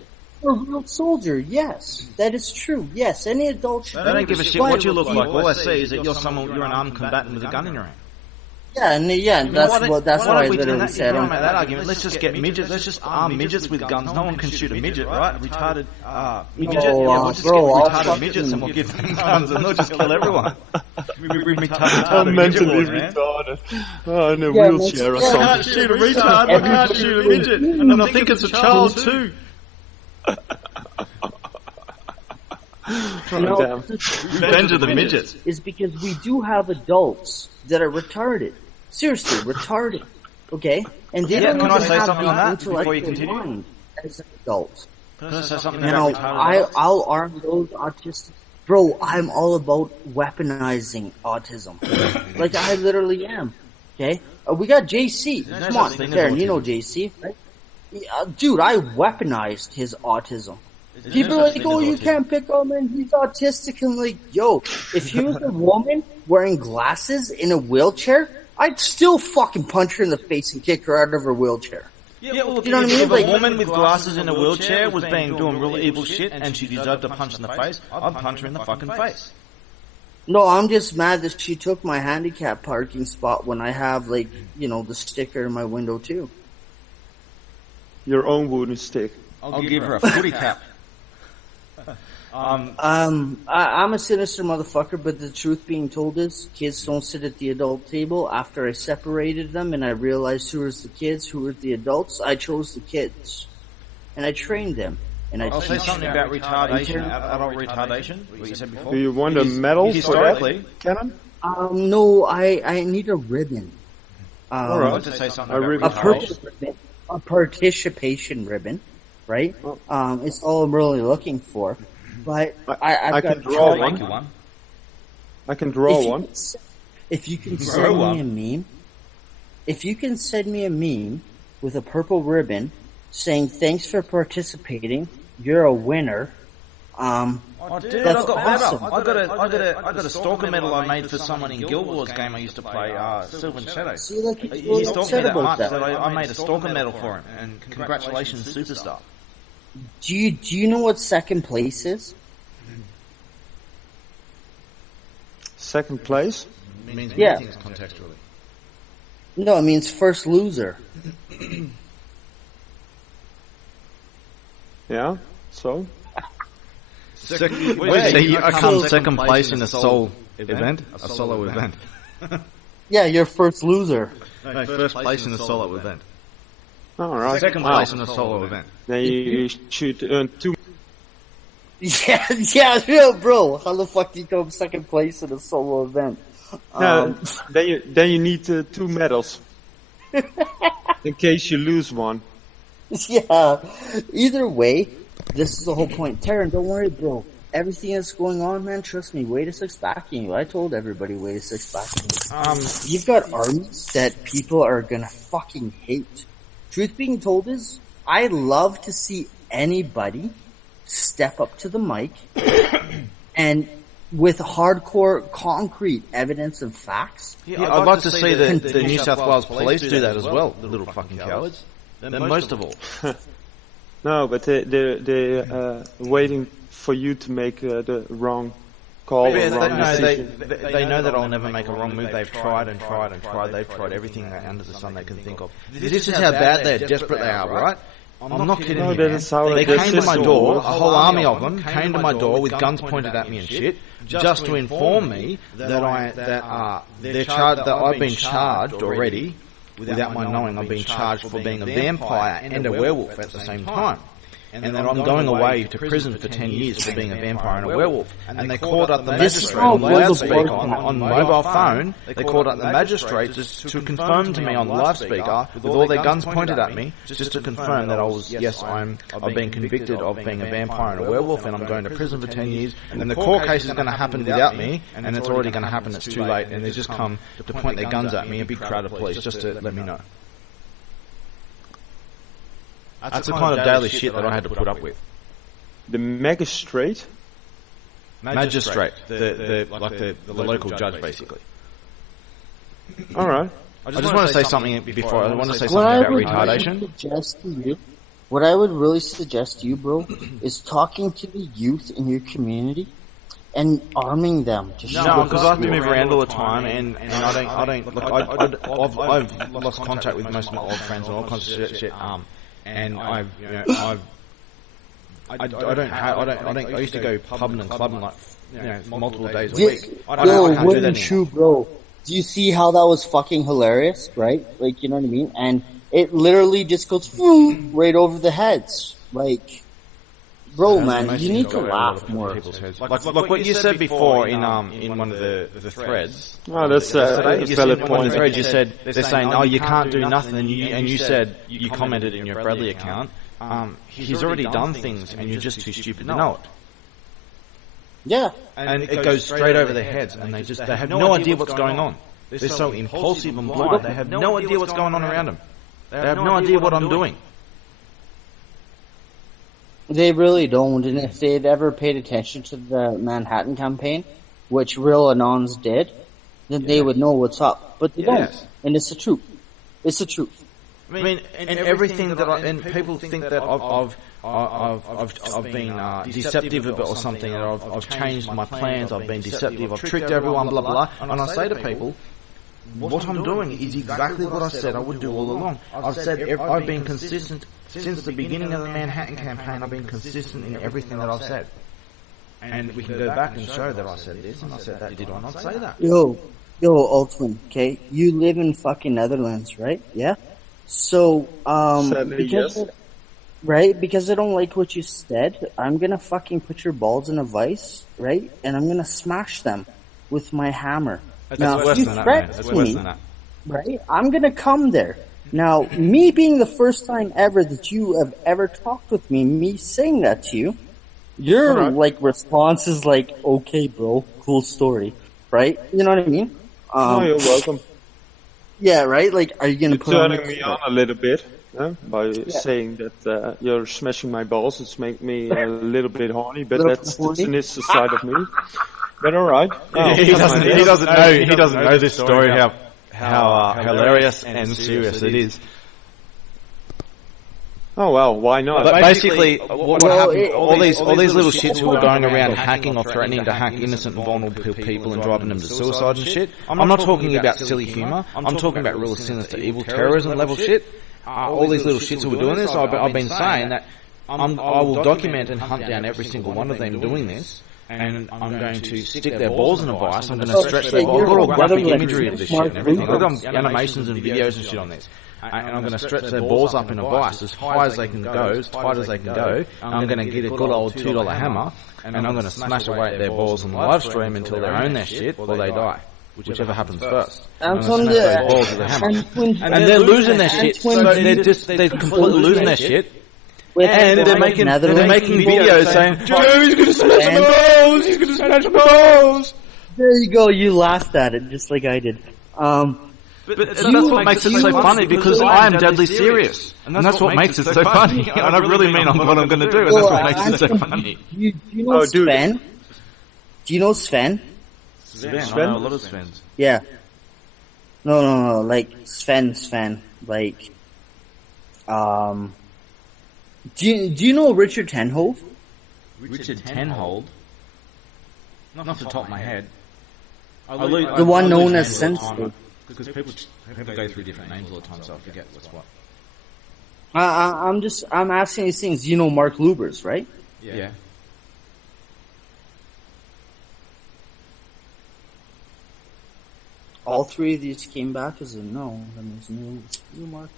A real soldier, yes, that is true. Yes, any adult should. They don't give a shit what you look like. All I see is that you're an armed combatant with a gun in your hand. That's why I literally said. Don't make that argument. Let's just get midgets. Let's just arm midgets with guns. No one can shoot a midget, right? Retarded midget. We'll just get retarded midgets and we'll give them guns and they'll just kill everyone. I'm mentally retarded. Oh, in a wheelchair or something. I can't shoot a retard. I can't shoot a midget, and I think it's a child too. Revenge of the midgets is because we do have adults that are retarded. Seriously, retarded. Okay, and they don't can I say something on that before you continue? As adults. Can I say something now, about I'll arm those autistic. Bro, I'm all about weaponizing autism. Like I literally am. Okay, we got JC. Come on, Darren, you know JC, right? Dude, I weaponized his autism. People are like, oh, you can't pick on him, he's autistic. I'm like, yo, if he was a woman wearing glasses in a wheelchair, I'd still fucking punch her in the face and kick her out of her wheelchair. Yeah, well, you know what I mean? If a woman with glasses in a wheelchair was doing really evil shit and she deserved a punch in the face, I'd punch her in the fucking face. No, I'm just mad that she took my handicap parking spot when I have, like, the sticker in my window too. Your own wooden stick. I'll give her a footy cap. I'm a sinister motherfucker, but the truth being told is, kids don't sit at the adult table. After I separated them and I realized who was the kids, who were the adults, I chose the kids. And I trained them. And I'll say something about retardation, adult retardation, what you said before. Do you want a medal historically, for that, Cannon? No, I need a ribbon. All right, to say something about retardation. A participation ribbon, right? It's all I'm really looking for. But I can draw one. I can draw one. If you can send me a meme, with a purple ribbon saying thanks for participating, you're a winner. Dude, that's awesome. I got a stalker medal I made for someone in Guild Wars game I used to play, Sylvan Shadow. He stalked me that much that I made a stalker medal for him, and congratulations, superstar. Do you know what second place is? Second place? It means many things contextually. No, it means first loser. Yeah, so? I come second place in a solo event. A solo event. Yeah, you're first loser. No, first place in a solo event. All right. Second place in a solo event. Then you should earn 2. Yeah, bro. How the fuck do you come second place in a solo event? Then you need 2 medals in case you lose one. Yeah. Either way, this is the whole point. Taryn, don't worry, bro. Everything that's going on, man, trust me, Way to 6 backing you. I told everybody Way to 6 backing you. You've got armies that people are gonna fucking hate. Truth being told is, I love to see anybody step up to the mic and with hardcore, concrete evidence and facts. Yeah, I'd like to see the New South Wales police do that as well, the little fucking cowards. They're most of all. No, but they're waiting for you to make the wrong call. They decision. know that I'll never make a wrong move. They've tried and tried and tried. They've tried everything under the sun they can think of. This is how bad they're desperate they are, right? I'm not kidding you, man. They came to my door, a whole army of them came to my door with guns pointed at me and shit, just to inform me that I've been charged already, without my knowing. I've been charged for being a vampire and a werewolf at the same time. And then I'm going away to prison for 10 years for being a vampire and a werewolf. And they called up the magistrate on loudspeaker on mobile phone. They called up the magistrate just to confirm to me on loudspeaker with all their guns pointed at me, just to confirm that I've been convicted of being a vampire and a werewolf, and I'm going to prison for 10 years. And the court case is going to happen without me, and it's already going to happen. It's too late, and they just come to point their guns at me, a big crowd of police, just to let me know. That's the kind of daily shit that I had to put up with. The magistrate? Magistrate. The local judge, basically. Alright. I just want to say something before. I want to say something about retardation. What I would really suggest to you, bro, is talking to the youth in your community and arming them to show. No, because I have to move around all the time, and I've lost contact with most of my old friends and all kinds of shit. And I used to go pubbing and clubbing like, multiple days a week. I can't do that anymore. Bro. Do you see how that was fucking hilarious, right? Like, you know what I mean? And it literally just goes right over the heads. Like, bro, man, you need to laugh more. Like what you said before in one of the threads. Oh, that's a valid point. One of the threads you said they're saying, "Oh, you can't do nothing," and you said you commented in your Bradley account. He's already done things, and you're just too stupid to know it. Yeah, and it goes straight over their heads, and they have no idea what's going on. They're so impulsive and blind. They have no idea what's going on around them. They have no idea what I'm doing. They really don't, and if they'd ever paid attention to the Manhattan campaign, which real Anons did, then they would know what's up. But they don't, and it's the truth. It's the truth. I mean, and everything that people think that I've been deceptive or something, that I've changed my plans, I've been deceptive, I've tricked everyone, blah blah. And I say to people, what I'm doing is exactly what I said I would do all along. I've been consistent since the beginning of the Manhattan campaign. I've been consistent in everything that I've said. And we can go back and show that I said this and I said that. Did I not say that? Yo, Altman, okay? You live in fucking Netherlands, right? Yeah? So, because I don't like what you said, I'm gonna fucking put your balls in a vice, right? And I'm gonna smash them with my hammer. Now, if you threaten me, right, I'm gonna come there. Now, me being the first time ever that you have ever talked with me, me saying that to you, your, response is like, okay, bro, cool story, right? You know what I mean? You're welcome. Yeah, right? Like, are you gonna put turning me on a little bit, by saying that, you're smashing my balls. It's make me a little bit horny, but that's the sinister side of me. But alright. He doesn't know this story, how hilarious and serious it is. Oh well, why not? But basically, what happened? All these little shits who were going around hacking or threatening to hack innocent and vulnerable people and driving them to suicide and shit. I'm not talking about silly humour. I'm talking about real sinister, evil terrorism level shit. All these little shits who were doing this, I've been saying that I will document and hunt down every single one of them doing this. And I'm going to stick their balls in a vice. I'm going to stretch their balls. I've got all graphic imagery of this shit and everything. I've got animations and videos and shit on this. and I'm going to stretch their balls up in a vice as high as they can go, as tight as they can go. I'm going to get a good old $2 hammer, and I'm going to smash away at their balls on the live stream until they own their shit or they die. Whichever happens first. And they're losing their shit. So they're completely losing their shit. And they're making videos saying, Jeremy's going to smash my balls! He's going to smash my balls! There you go, you laughed at it just like I did. But that's what makes it so funny, because I am deadly serious. And that's what makes it so funny. And I really mean what I'm going to do, and that's what makes it so funny. Do you know Sven? Do you know Sven? Sven? I know a lot of Svens. Yeah. No, like Sven. Like, do you know Richard Tenhold? Richard Tenhold? Not off the top of my head. The one known as Sensei. Because people go through different names all the time, so I forget what's what. I'm asking these things. You know Mark Lubers, right? Yeah. All three of these came back as a no. Then there's new Mark.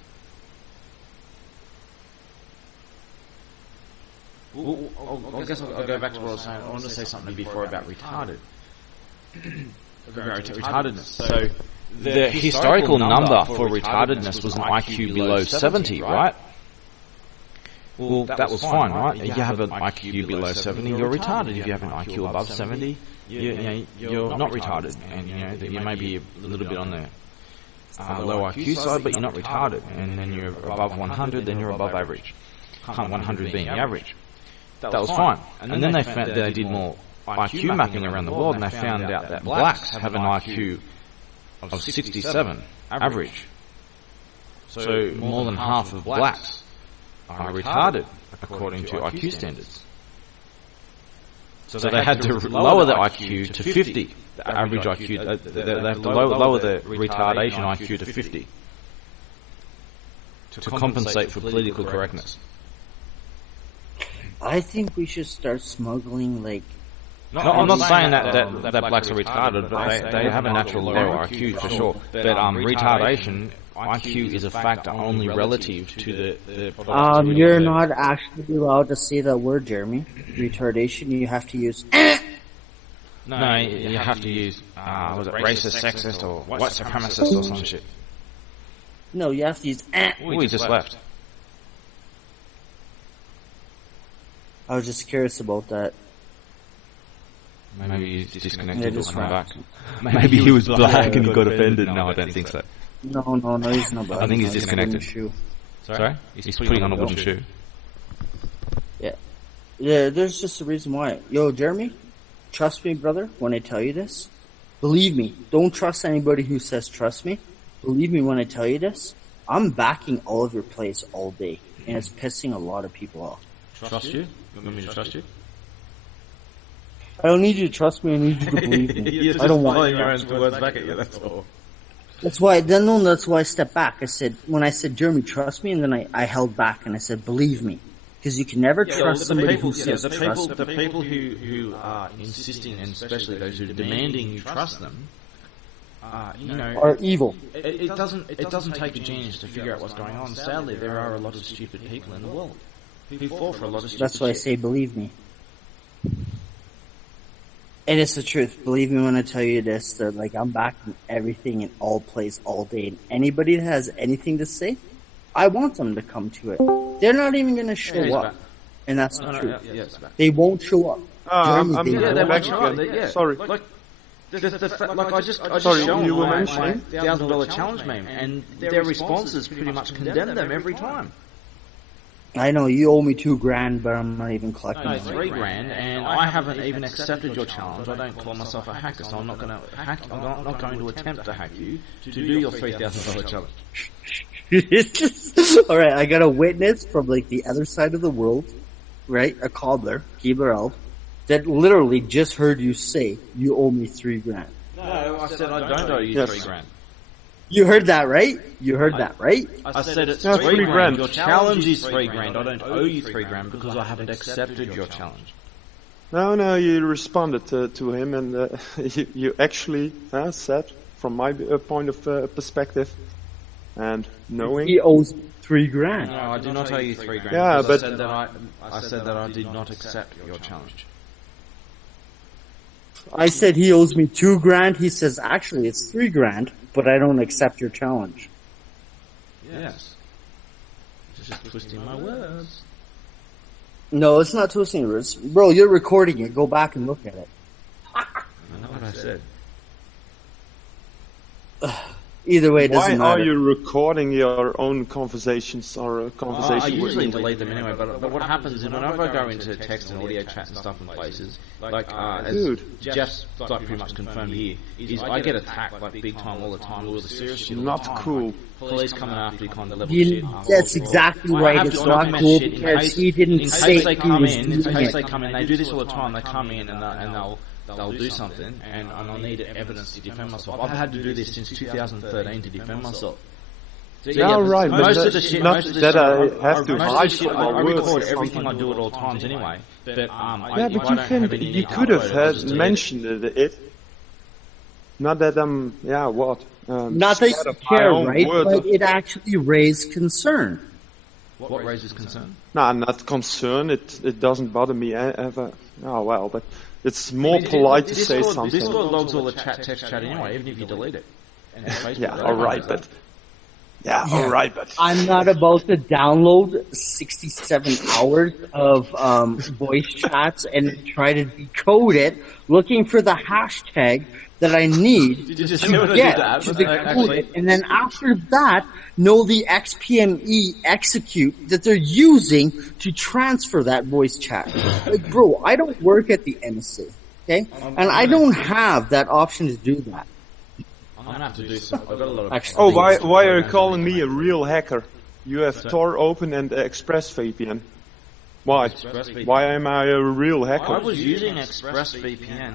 I guess I'll go back to what I was saying. I wanted to say something before about retarded. Retardedness. So the historical number for retardedness was an IQ below 70, right? Well, that was fine, right? You have an IQ below 70, you're retarded. If you have an IQ above 70, you're not retarded, and you may be a little bit on the low IQ side, but you're not retarded. And then you're above 100, then you're above average. 100 being the average. That was fine. And then they did more IQ mapping around the world, and they found out that blacks have an IQ of 67 average. So more than half of blacks are retarded according to IQ standards. So they had to lower the IQ to 50, the average IQ. They have to lower the retardation IQ to 50 to compensate for political correctness. I think we should start smuggling, like... No, I'm not saying that blacks are retarded, but they have a natural lower IQ for sure. But retardation, IQ is a factor only relative to the you're not actually allowed to say that word, Jeremy. Retardation, you have to use... No, you have to use, was it racist, sexist, or white supremacist or some shit? No, you have to use... We just left. I was just curious about that. Maybe he's disconnected or come back. Maybe he was black and he got offended. No, I don't think so. No, he's not black. I think he's disconnected. Sorry? He's putting on a wooden shoe. Yeah, there's just a reason why. Yo, Jeremy, trust me, brother, when I tell you this. Believe me. Don't trust anybody who says trust me. Believe me when I tell you this. I'm backing all of your plays all day, and it's pissing a lot of people off. Trust you? You want me to trust you? I don't need you to trust me, I need you to believe me. I don't want your own words back at you, that's all. That's why I stepped back. When I said, Jeremy, trust me, and then I held back and I said, believe me. Because you can never trust somebody who says trust me. The people who are insisting, and especially those who are demanding you trust them, are evil. It doesn't take a genius to figure out what's going on. Sadly, there are a lot of stupid people in the world who fall for a lot of stupid That's why I say believe me. And it's the truth. Believe me when I tell you this, that like I'm backing everything in all plays all day. And anybody that has anything to say, I want them to come to it. They're not even going to show up. And that's the truth. They won't show up. They won't show up. Sorry. Like I just shown you my $1,000 challenge meme, and their responses pretty much condemn them every time. I know, you owe me $2,000, but I'm not even collecting No, $3,000, and I haven't even accepted your challenge. I don't call myself a hacker, so I'm not going to hack. I'm not going to attempt to hack you to do your $3,000 challenge. Alright, I got a witness from like the other side of the world, right? A cobbler, Keebler Elf, that literally just heard you say, you owe me $3,000. No, I said I don't owe you $3,000. You heard that, right? You heard that, right? I said it's $3,000. Your challenge is $3,000. I don't owe you $3,000 because I haven't accepted your challenge. No, you responded to him, and you actually said, from my point of perspective, and knowing. He owes $3,000. No, I did not owe you $3,000. Yeah, but I said that I did not accept your challenge. I said he owes me $2,000. He says, actually, it's $3,000, but I don't accept your challenge. Yes. Just twisting my words. No, it's not twisting your words. Bro, you're recording it. Go back and look at it. I know what I said. Either way, it doesn't Why matter. are you recording your own conversations or a conversation? I usually with me? delete them anyway, but what happens is whenever I go into text and audio chat and stuff in places, like as Dude. Jeff's like pretty much confirmed here, is I get attacked like big time all the time, all the serious shit. all the Not time. cool. Police coming after you kind of level shit. That's exactly I right. have It's to not document cool shit in because case- he didn't in say case they he come was in, in doing case it. they come in, they do this all the time. They come in and they'll do something, and I'll need evidence to defend myself. I've had to do this since 2013 to defend myself. So, Yeah, right, but Most of that- the shit, not most of the that shit, I have to most of the hide shit, from I my words record or everything I something. do at all times anyway. But Yeah, but if I don't have any you need to could have upload it, I'll just delete it. mentioned it. Not that I'm, Not that scared you of my care, own right? words. But it actually raised concern. What raises concern? No, I'm not concerned. It doesn't bother me ever. Oh well, but it's more polite to say something. Discord logs all the text chat anyway, even if you delete it. And Facebook, Yeah, they all don't right, know but that. all right, but I'm not about to download 67 hours of voice chats and try to decode it, looking for the hashtag that I need Did you see to what I did get that? to decode Actually, it, and then after that, know the XPME execute that they're using to transfer that voice chat. Like, bro, I don't work at the NSA, okay? And I don't have that option to do that. I'm gonna have to do some. I've got a lot of. Actually- oh, why are you calling me a real hacker? You have Tor open and ExpressVPN. Why? ExpressVPN. Why am I a real I hacker? was using ExpressVPN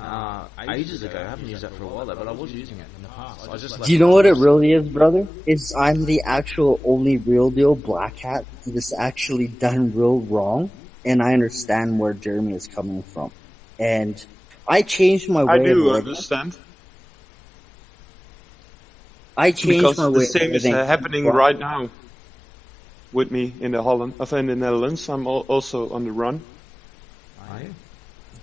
ages ago. I haven't used that for a while though, but I was using it in the past. I just Do you know what it really is, brother? Is I'm the actual only real deal black hat that is actually done real wrong, and I understand where Jeremy is coming from. And I changed my way I of do living. understand. I changed Because my way the of same is living. happening right now with me in the Holland, in the Netherlands. I'm also on the run.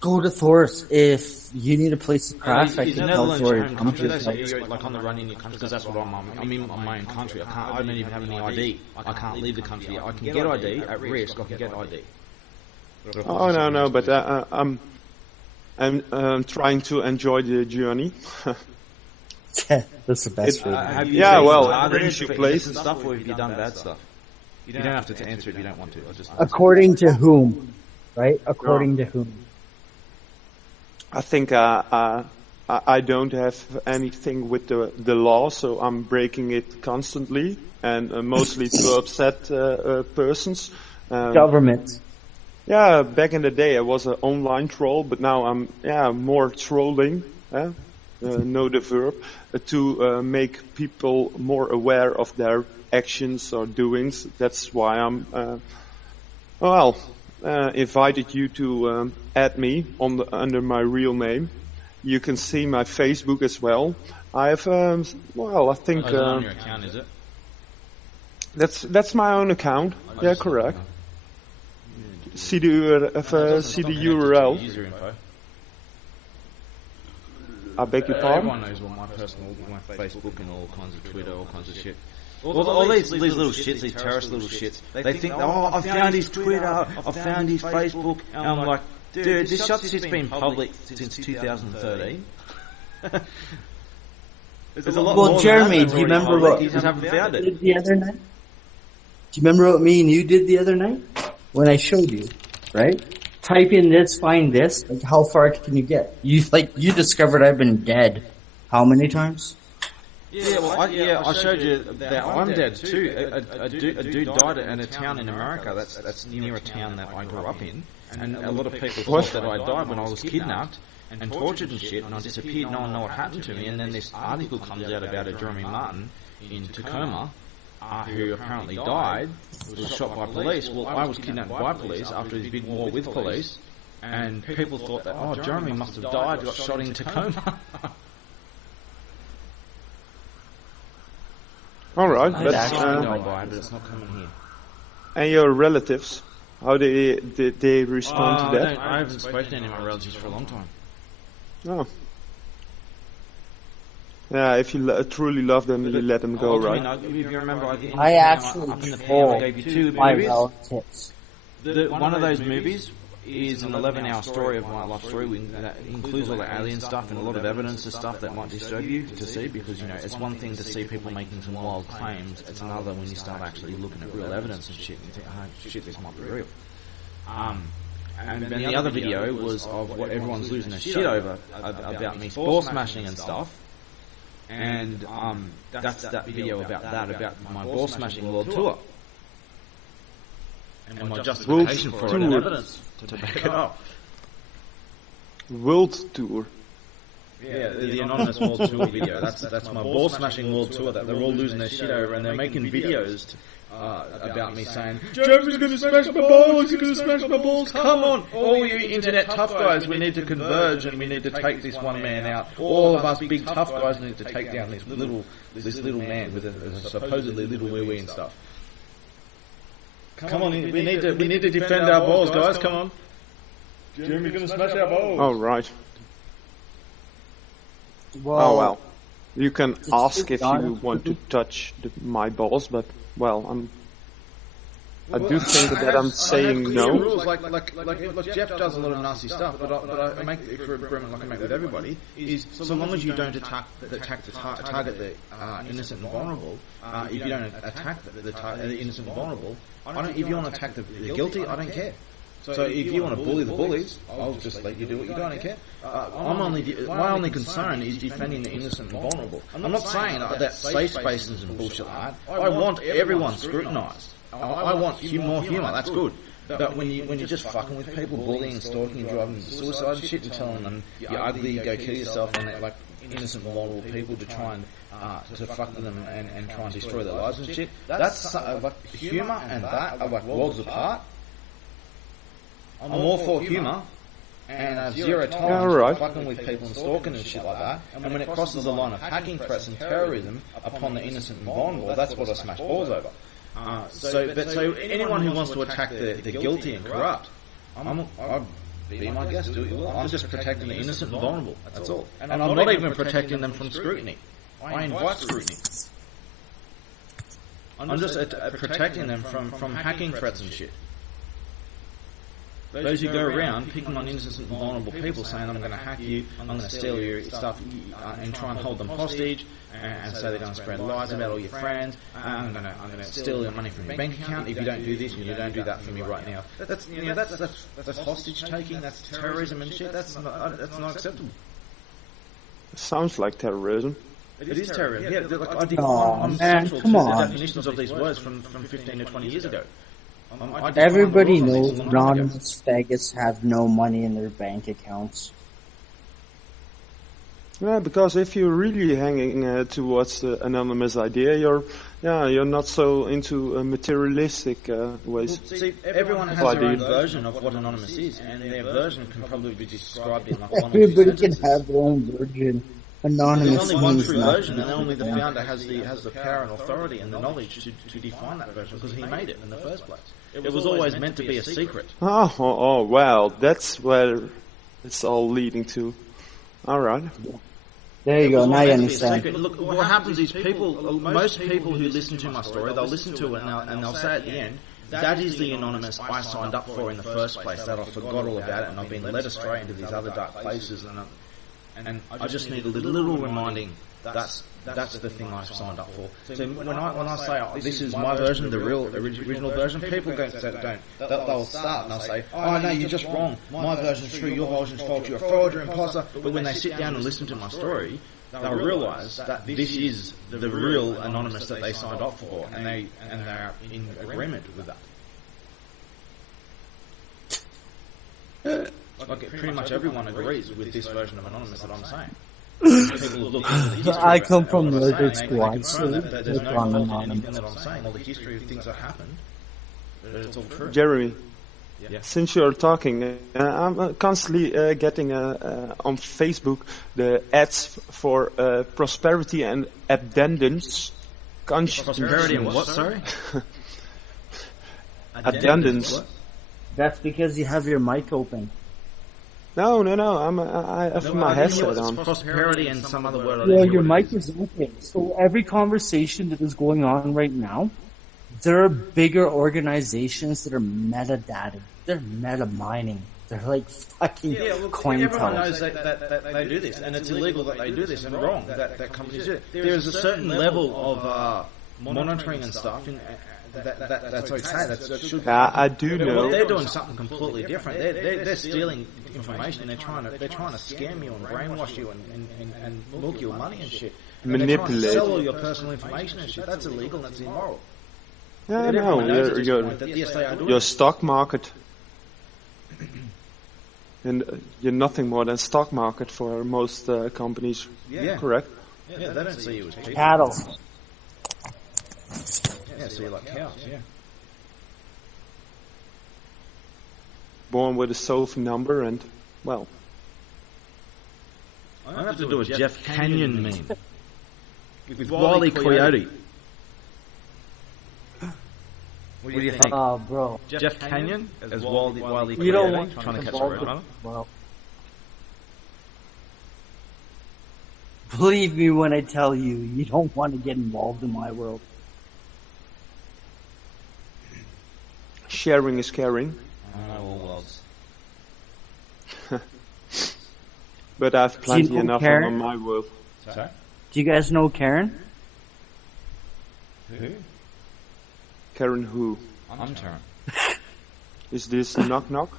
Go to Thor's if you need a place to crash. I Is can tell Netherlands Thor your to home come country to though? So his you're like on the run in your country because that's what I'm in my own country. I don't even have any ID. I can't leave the country. I can get ID at risk. I can get ID. Oh no, but I'm trying to enjoy the journey. That's the best way. Have you Yeah, seen well, targeted brings you for places. innocent stuff, or have you done bad stuff? You don't have to answer if you don't want to. I just According to whom? Right? According to whom? I think I don't have anything with the law, so I'm breaking it constantly and mostly to upset persons. Government. Yeah, back in the day I was an online troll, but now I'm more trolling. Know the verb to make people more aware of their actions or doings. That's why I'm invited you to add me under my real name. You can see my Facebook as well. I have I think That's on your account, is it? that's my own account. Yeah, correct. See the see the URL. User info. I beg your pardon. Everyone knows what my Facebook and all kinds of Twitter, all kinds of shit. All these little shits, these terrorist little shits, they think, oh, I found his Twitter, I found his Facebook, and I'm like, dude, this shit's been public since 2013. There's a lot more Well, than Jeremy, that do you that's remember already what public, you just haven't found it. did the other night? Do you remember what me and you did the other night? When I showed you, right? Type in this, find this. Like, how far can you get? You discovered I've been dead. How many times? Yeah, well, I showed you that I'm dead too. A dude died in a town in America that's near a town that I grew up in, and a lot of people thought that I died when I was kidnapped and tortured and shit, and I disappeared. No one know what happened to me, and then this article comes out about a Jeremy Martin in Tacoma, who apparently died, was shot by police. Well, I was kidnapped by police after his big war with police, and people thought that, oh, Jeremy must have died, got shot in Tacoma. All right, but it's not coming here. And your relatives, how did they respond to that? I haven't spoken to any of my relatives for a long time. Oh. Yeah, if you truly love them, you let them go, right? If you remember, I actually told my relatives. One of those movies is an 11-hour story of my life story that includes all the alien stuff and a lot of evidence and stuff that might disturb you to see, because, it's one thing to see people making some wild claims, it's another when you start actually looking at real evidence and shit, and you think, oh, shit, this might be real. And then the other video was of what everyone's losing their shit over, about me ball smashing and stuff, and that's that video about my ball smashing world tour. And my justification for it and evidence to back it up. World tour. Yeah, the anonymous world tour video. That's my ball smashing world tour that they're all losing their shit over, and they're making videos about me saying, Jeremy's going to smash my balls, he's going to smash my balls, come on, all you internet tough guys, we need to converge and we need to take this one man out. All of us big tough guys need to take down this little man with a supposedly little wee-wee and stuff. Come on, we need to defend our balls, guys. Come on. Jeremy's going to smash our balls. Oh, right. Well. You can ask if you want to touch my balls, but, I do think that I'm saying no. Rules, like Jeff does a lot of nasty stuff, but I make it for agreement like I make with everybody, is so long as you don't target the innocent and vulnerable, if you don't attack the innocent and vulnerable, if you want to attack the guilty, I don't care. So if you want to bully the bullies, I'll just let you do what you do. I don't care. My only concern is defending the innocent and vulnerable. I'm not saying that safe spaces and bullshit like that. I want everyone scrutinised. I want more humour. That's good. But when you're just fucking with people, bullying, stalking, and driving them to suicide and shit, and telling them you're ugly, you go kill yourself, and they're like innocent, vulnerable people to try and to fuck with them and try and destroy their lives and shit. That's like humour and that are like worlds apart. I'm all for humour and have zero tolerance for fucking with people and stalking and shit like that. And when it crosses the line of hacking threats and terrorism upon the innocent and vulnerable, that's what I smash balls over. So anyone who wants to attack the guilty and corrupt, I'll be my guest. Do what you will. I'm just protecting the innocent and vulnerable. That's all. And I'm not even protecting them from scrutiny. I invite scrutiny. I'm just protecting them from hacking threats and shit. Those who go around picking on innocent and vulnerable people, saying, I'm going to hack you, I'm going to steal your stuff, and try and hold them hostage, and say they're going to spread lies about all your friends, I'm going to steal your money from your bank account if you don't do this and you don't do that for me right now. That's hostage taking, that's terrorism and shit, that's not acceptable. Sounds like terrorism. It is terrorism, yeah. I'm central to the definitions of these words from 15 to 20 years ago. Everybody knows anonymous faggots have no money in their bank accounts. Yeah, because if you're really hanging towards the anonymous idea, you're not so into materialistic ways. Well, see, everyone has their own version of what anonymous is, and their version can probably be described in like one or two Everybody can have their own version. Anonymous. There's only one true version, and only the founder has the power and authority and the knowledge to define that version, because he made it in the first place. It was always meant to be a secret. Oh, well, that's where it's all leading to. All right. There you go. Now you understand. Look, what happens is most people who listen to my story, they'll listen to it and they'll say at the end, that is the anonymous I signed up for in the first place, that I forgot all about it and I've been led astray into these other dark places, and I just need a little reminding that's the thing I signed up for. So when I say this is my version, the real original version, people they'll start and they'll say, oh no, you're just wrong. My version's true, your version's false. You're a fraud, you're an imposter. But when they sit down and listen to my story, they'll realise that this is the real anonymous that they signed up for, and they're in agreement with that. Like pretty much everyone agrees with this version of anonymous that I'm saying. I come from murder squad, so there's no fault in anything that I'm saying. All the history of things that happened, it's all true. Jeremy, since you're talking, I'm constantly getting on Facebook the ads for prosperity and abundance Prosperity and what? Sorry. Attendance. That's because you have your mic open. No. I have my headset on. Prosperity and some other word. Well, your mic is open. So every conversation that is going on right now, there are bigger organizations that are metadata. They're meta mining. They're like fucking coin everyone knows that they do this, and it's illegal that they do this, and wrong that companies do it. There is a certain level of monitoring and stuff that's okay. That should. I do know. Well, they're doing something completely different. They're stealing information. They're trying to scam you and brainwash you and milk your money and shit. Manipulate. And sell all your personal information and shit. That's illegal. That's immoral. Yeah, no. Your stock market. And you're nothing more than stock market for most companies. Yeah. Correct? Yeah, they don't see you as people. cattle. Yeah, so you're like cows, yeah. Born with a Sophie number and, well. I don't have to do a Jeff Canyon meme. With Wile E. Coyote. What do you think? Oh, bro. Jeff Canyon as Wile E. Coyote You don't want trying to catch a roadrunner? Well, believe me when I tell you, you don't want to get involved in my world. Sharing is caring. I know all worlds. But I have plenty enough Karen? on my world. Sorry? Do you guys know Karen? Who? Karen who? I'm Taryn. Is this knock knock?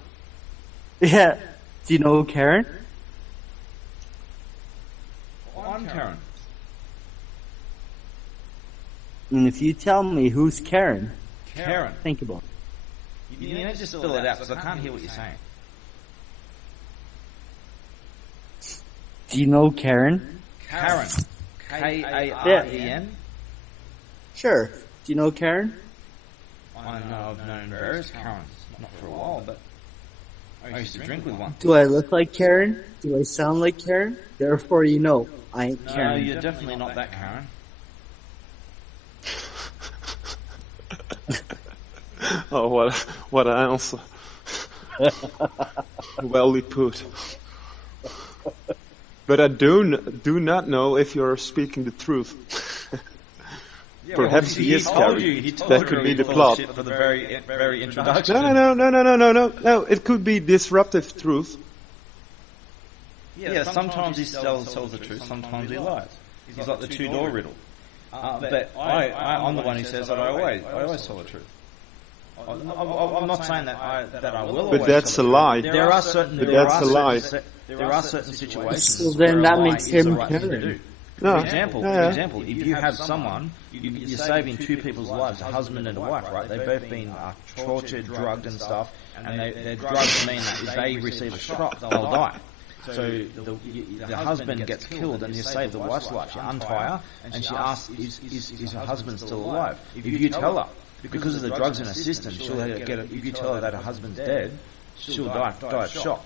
Yeah. Do you know Karen? I'm Taryn. And if you tell me who's Karen, Karen. think about it. You need to spell it out because I can't hear what you're saying. Do you know Karen? Karen. K-A-R-E-N? Sure. Do you know Karen? I know I've known various Karens. Not for a while, but I used to drink with one. Do I look like Karen? Do I sound like Karen? Therefore, you know, I ain't No, Karen. you're definitely not that Karen. Oh, what an answer. Well put. But I do not know if you're speaking the truth. Yeah, Perhaps he is Karen. That could be the plot. For the very introduction. No. It could be disruptive truth. Yeah, sometimes he tells the truth, sometimes he lies. He's like the two-door riddle. But I'm the one who says that I always tell the truth. I'm not saying that I will. But that's a lie. There are certain. There are certain situations. So then that makes him right thing to Karen. do. No. For example, if you have someone, you're saving two people's lives, a husband and a wife, right? They've both been tortured, drugged and stuff, and their drugs mean that if they receive a shock, they'll die. So the husband gets killed and you save the wife's life. You untie her and she asks, is her husband still alive? If you tell her, because of the drugs in her system, she'll get it. If you tell her that her husband's dead, she'll die of shock.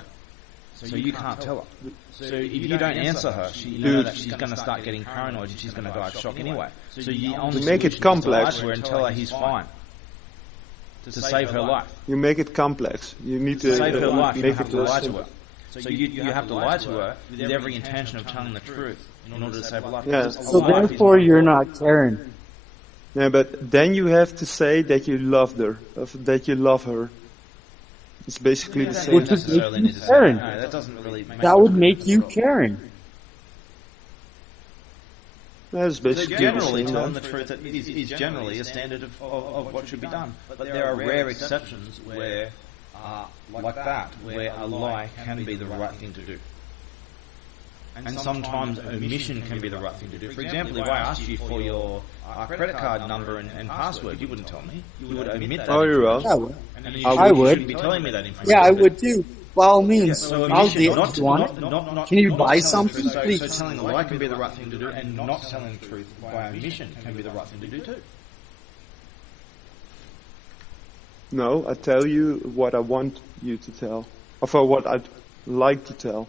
So you can't tell her. So if you don't answer her, you know that she's going to start getting paranoid and she's going to die of shock anyway. So you only make it complex. To her and tell her he's fine. To save her life. You make it complex. You need to save her life. You make have it to less lie to simple. her. So you have to lie to her with every intention of telling the truth in order to save her life. Yeah. So therefore, you're not Karen. Yeah, but then you have to say that you loved her, that you love her. It's basically the same. Which would make you Karen. No, that doesn't really make That would make you Karen. That's basically the generally same. telling the truth is generally a standard of what should be done. But there are rare exceptions where, like that, where a lie can be the right thing to do. And sometimes omission can be the right thing to do. For example, if I asked you for your credit card number and password, you wouldn't tell me. You would omit that. Oh, you will. Yeah, I would. And then I you would. shouldn't be telling me that information. Yeah, I would too. By all means, So I'll omission, deal not with to- one. not- Can you not buy telling the something, truth. please? So telling a lie can be the right thing to do, and not telling the truth by omission can be the right thing to do too. No, I tell you what I want you to tell, or for what I'd like to tell.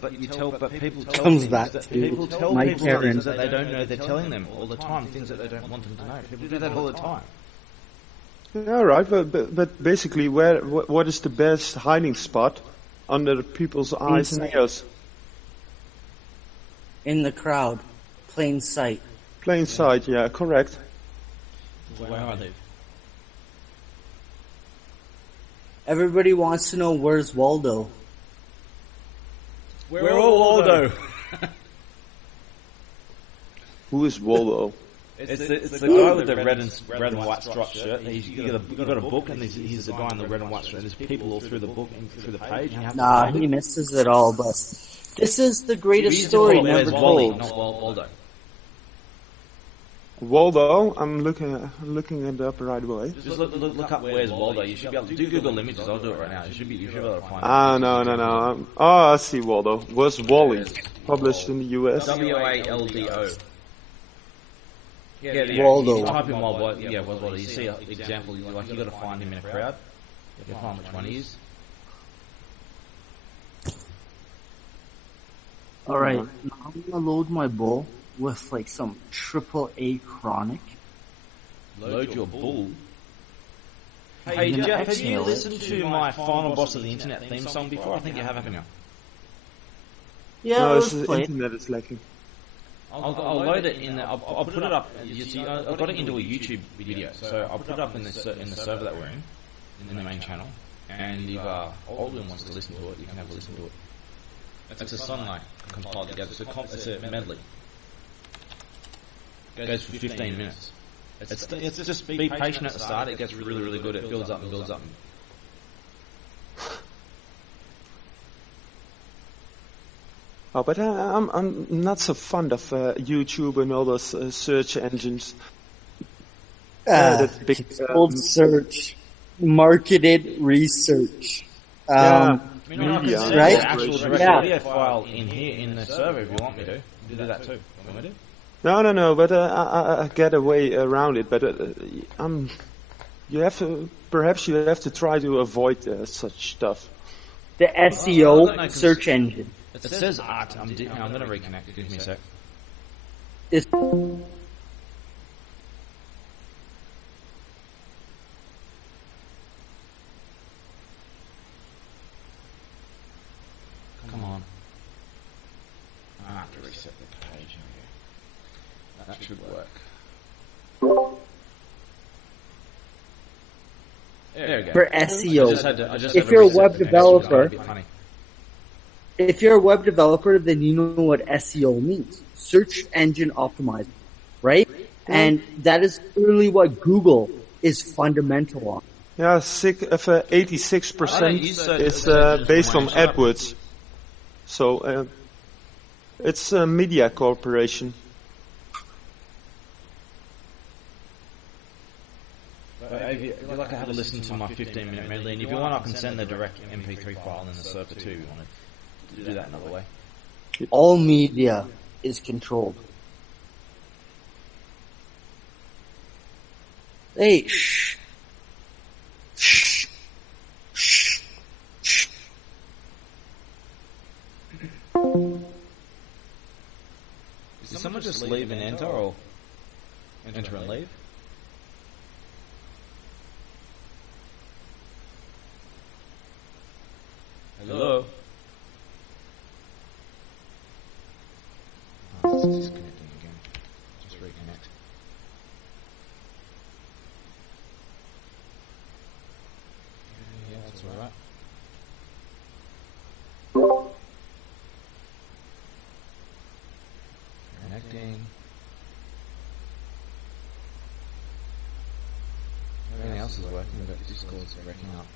But people tell Comes things back that to people tell my people parents. things that they don't know they're telling them all the time, things that they don't want them to know. People do that all the time. Yeah, right. But basically, what is the best hiding spot under people's eyes and ears? In the crowd, plain sight. Plain sight, yeah, correct. Where are they? Everybody wants to know where's Waldo. We're all Waldo. Who is Waldo? It's the guy with the red and white striped shirt. You got a book, and he's the guy in the red and white shirt. And there's people all through the book and through the page. And you have Nah, to he misses it all, but this is the greatest story never told. Not Waldo. Waldo, I'm looking it up right away. Just look up where's Waldo. You should be able to do Google Images. I'll do it right now. You should be able to find it. No. I see Waldo. Where's Wally? Published in the US. Waldo. Yeah, Waldo. You type in Waldo. Yeah, Waldo. You see an example. You got to find him in a crowd. You can find which one he is. Alright, now I'm gonna load my bull with like some AAA chronic. Load your bull. Hey, Jeff, have you listened to my Final Boss of the Internet theme song before? I think you have, haven't you? Yeah, No, let's the play it. internet is lacking. I'll load it in. I'll put it up. You see, I got it into a YouTube video, so I'll put it up in the server that we're in the main channel. And if Aldwin wants to listen to it, you can have a listen to it. It's a song like compiled together. It's a medley. It goes for 15 minutes. It's just be patient at the start. It gets really, really good. It builds up and builds up. Oh, but I'm not so fond of YouTube and all those search engines. That big old search, marketed research. Yeah. Media, right? The actual direct audio file in here in the server if you want me to. You can do that too. Want me to? No, but I get a way around it. But perhaps you have to try to avoid such stuff. The SEO search engine. It says art. I'm going to reconnect. Give me a sec. It's Come on. I have to reset the page here. That should work. There we go. for SEO. I just If had to you're a reset web the page. developer- It's a bit funny. If you're a web developer, then you know what SEO means. Search engine optimizer, right? And that is really what Google is fundamental on. Yeah, 86% is based on AdWords. So it's a media corporation. If you'd like to have a listen to my 15-minute medley, and if you want, I can send the direct MP3 file in the server too. If you want to do that another way. All media is controlled. Hey, shh. Shh. Shh. Shh. Did someone just leave and enter, or enter and leave? Hello? Oh, it's disconnecting again. Just reconnect. Yeah, that's alright. Connecting. Everything else is working, but Discord's breaking up.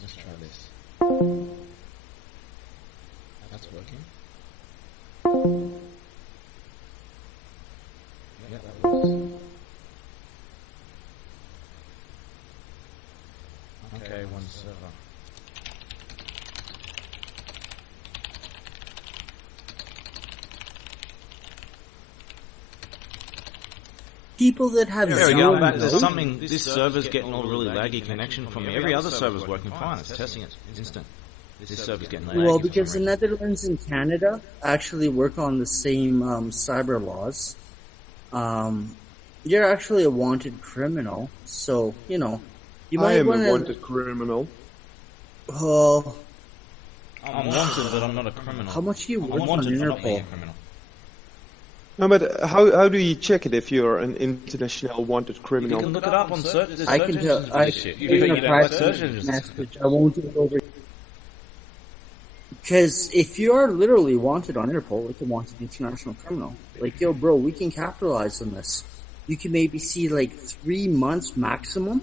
Let's try this. That's working. Yeah, that works. Okay, one server. People that have There we zero go. There's knowledge- something. This server's getting a really laggy connection from me. Every other server's working fine. It's testing it. It's instant. this server's getting lagged. Well, because the Netherlands and Canada actually work on the same cyber laws. You're actually a wanted criminal, so, you know, you might want to... I am a wanted criminal. Well... I'm wanted, but I'm not a criminal. How much do you want on Interpol? No, but how do you check it if you're an international wanted criminal? You can look it up on search. I can tell. I won't do it over. Because if you are literally wanted on Interpol, like a wanted international criminal, like, yo, bro, we can capitalize on this. You can maybe see like 3 months maximum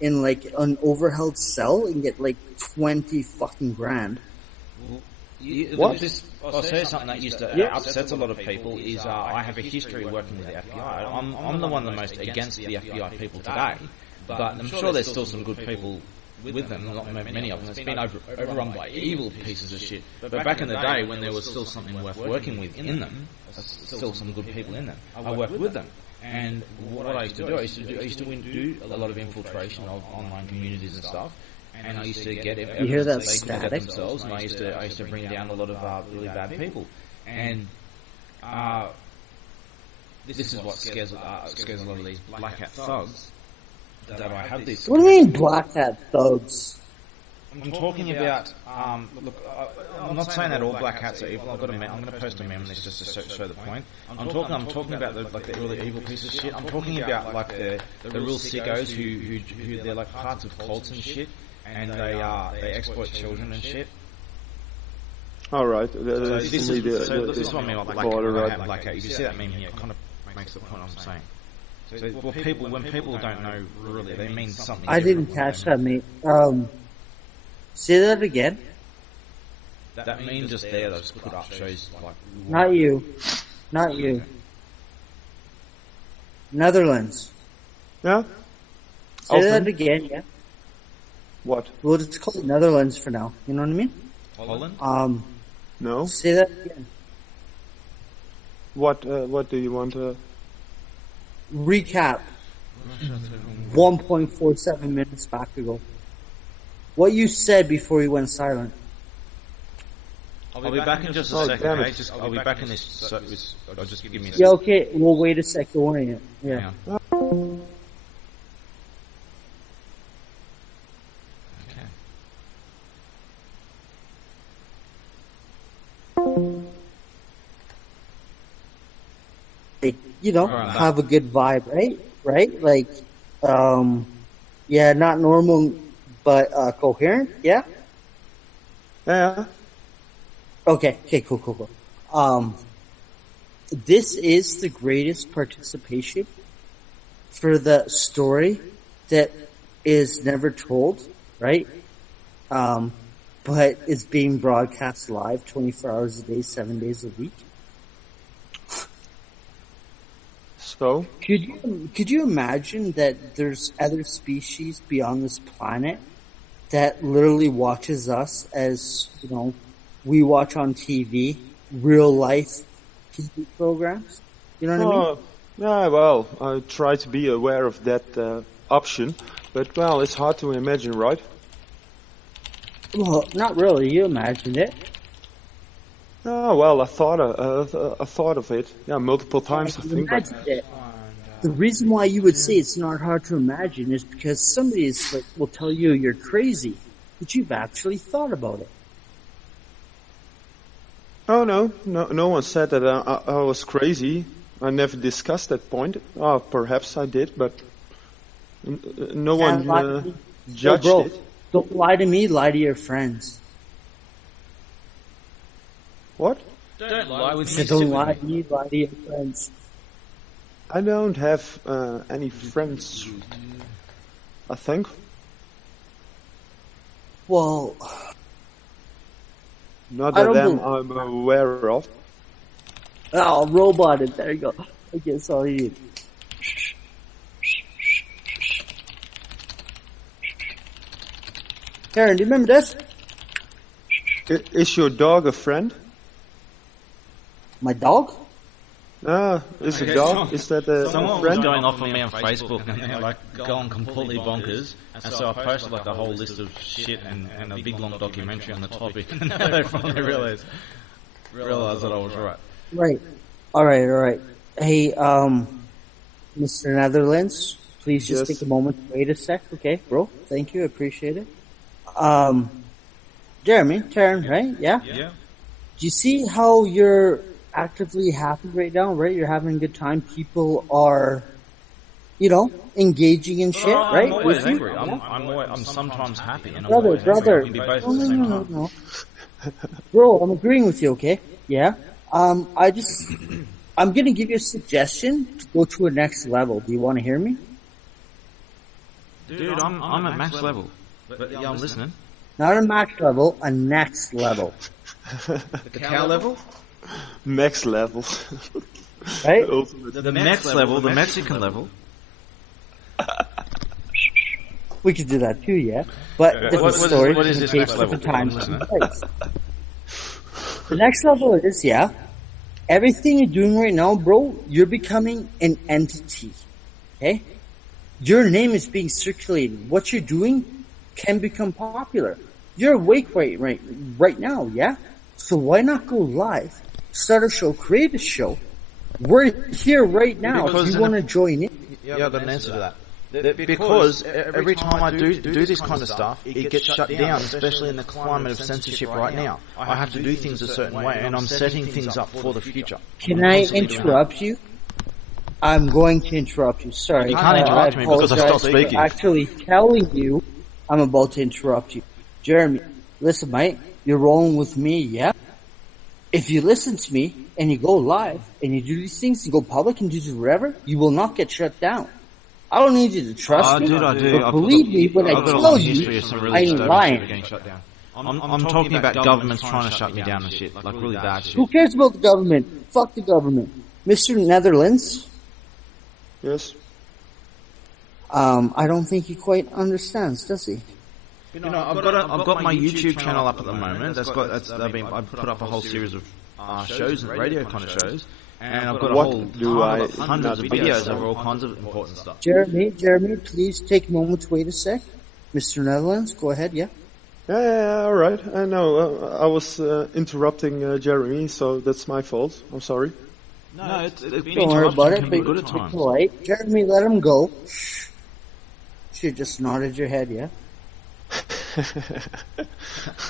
in like an overheld cell and get like 20 fucking grand. What? I'll say something that used to upset a lot of people is I have a history working with the FBI. I'm the one of the most against the FBI people today, but I'm sure there's still some good people with them, not many of them. It's been overrun by evil pieces of shit. But back in the day when there was still something worth working with in them, still some good people in them, I worked with them. And what I used to do, I used to do a lot of infiltration of online communities and stuff. And I used to get you hear that they static? Get themselves, and I used to bring down a lot of really bad people. And this is what scares a lot of these black hat thugs. That I have these. What do you mean black hat thugs? I'm talking about. Look, I'm not saying that all black hats are evil. I'm going to post a meme on this just to show the point. I'm talking about the really evil piece of shit. I'm talking about like the real sickos who they're like parts of cults and shit. And they exploit children and shit. All right. This is what I mean. Like if you see that meme here, it kind of makes the point I'm saying. So when people don't know really, they mean something. I didn't catch that, mate. Say that again. That meme just there that I just put up shows like. Not you. Netherlands. Yeah. Say that again. Yeah. What? We'll just call it Netherlands for now. You know what I mean? Holland? No. Say that again. What do you want to... Recap. 1.47 minutes back ago. What you said before you went silent. I'll be back in just a second, okay? I'll be back in this... I'll just give me a second. Yeah, okay. We'll wait a sec. Don't worry. Yeah. You know, have a good vibe, right? Like, yeah, not normal, but coherent, yeah? Yeah. Okay, cool. This is the greatest participation for the story that is never told, right? But is being broadcast live 24 hours a day, 7 days a week. So? Could you imagine that there's other species beyond this planet that literally watches us as, you know, we watch on TV, real life TV programs? You know what I mean? Yeah, well, I try to be aware of that option, but well, it's hard to imagine, right? Well, not really. You imagined it. Oh, well, I thought of it. Yeah, multiple times, I think. It. The reason why you would say it's not hard to imagine is because somebody will tell you you're crazy, but you've actually thought about it. Oh, no one said that I was crazy. I never discussed that point. Oh, perhaps I did, but no one judged it. Don't lie to me, lie to your friends. What? Don't lie with me. Don't lie to me, lie to your friends. I don't have any friends, I think. Well... Not that I'm aware of. Oh, roboted. There you go. I guess all you need. Karen, do you remember this? Is your dog a friend? My dog? Is it dog? Is that a Someone friend? was going off on me on Facebook and they're like going completely bonkers, and so I posted like a whole list of shit and a big long documentary on the topic, and now they finally realised that I was right. Right. All right. Hey, Mr. Netherlands, please just take a moment. Wait a sec, okay, bro? Thank you, appreciate it. Jeremy, Taryn, right? Yeah? Yeah. Do you see how you're actively happy right now, right? You're having a good time. People are, engaging in shit, right? I'm always angry. I'm sometimes happy. And Brother. No. Bro, I'm agreeing with you, okay? Yeah? I'm gonna give you a suggestion to go to a next level. Do you want to hear me? Dude, I'm at max level. But yeah, I'm listening. Not a max level, a next level. The cow level? Max level. Right? The next level, the Mexican level. We could do that too, yeah. But different story, what is this next level? Times and place. The next level is, everything you're doing right now, bro, you're becoming an entity. Okay? Your name is being circulated. What you're doing can become popular. You're awake right now, yeah? So why not go live, start a show, create a show? We're here right now. Because if you want to join in. Yeah, I've got an answer to that. Because every time I do this kind of stuff, it gets shut down, especially in the climate of censorship right now. I have to do things a certain way, and I'm setting things up for the future. Can I interrupt you? I'm going to interrupt you. Sorry. You can't interrupt me because I stopped speaking. I'm actually telling you I'm about to interrupt you. Jeremy, listen, mate, you're rolling with me, yeah? If you listen to me, and you go live, and you do these things, you go public and do whatever, you will not get shut down. I don't need you to trust me, dude, I do. But believe me when I tell you, I ain't lying. Getting shut down. I'm talking about governments trying to shut me down and shit, like really bad shit. Who cares about the government? Fuck the government. Mr. Netherlands? Yes? I don't think he quite understands, does he? I've got my YouTube channel up at the moment. I put up a whole series of shows and radio kind of shows. And I've got a whole ton of hundreds of videos over all kinds of important stuff. Jeremy, please take a moment to wait a sec. Mr. Netherlands, go ahead, yeah? Yeah, all right. I know. I was interrupting Jeremy, so that's my fault. I'm sorry. No, don't worry about it. Be polite. Jeremy, let him go. You just nodded your head, yeah?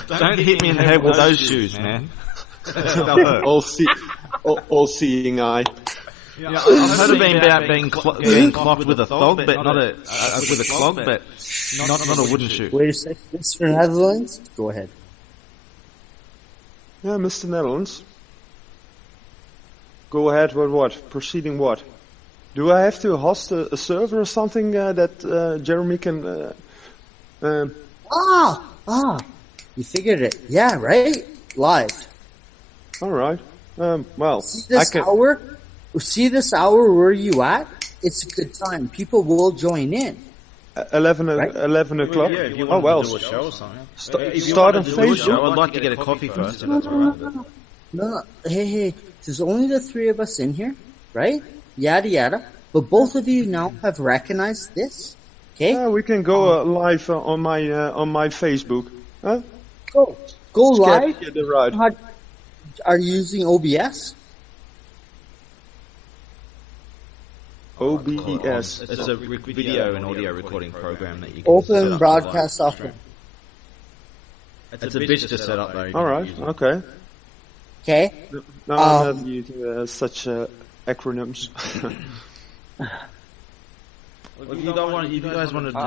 Don't hit me in the head with those shoes, man. All seeing eye. Yeah, I've heard of being clocked with a thog, but not with a clog, but not a wooden shoe. Wait a second, Mr. Netherlands, go ahead. Yeah, Mr. Netherlands. Go ahead with what? Proceeding what? Do I have to host a server or something that Jeremy can? You figured it. Yeah, right. Live. All right. Well, see this hour where you at? It's a good time. People will join in. 11 o'clock? Yeah, if you oh, well. To do a show or something. Start on Facebook. I'd like to get a coffee first. If that's all right. No. Hey. There's only the three of us in here, right? Yada yada. But both of you now have recognized this. Okay? Yeah, we can go live on my Facebook. Huh? Go live. Get it right. Are you using OBS? OBS. It's a video and audio recording program that you can open broadcast software. It's a bitch to set up though. All right. Okay. Okay. No, I'm not using such acronyms. If you guys want to do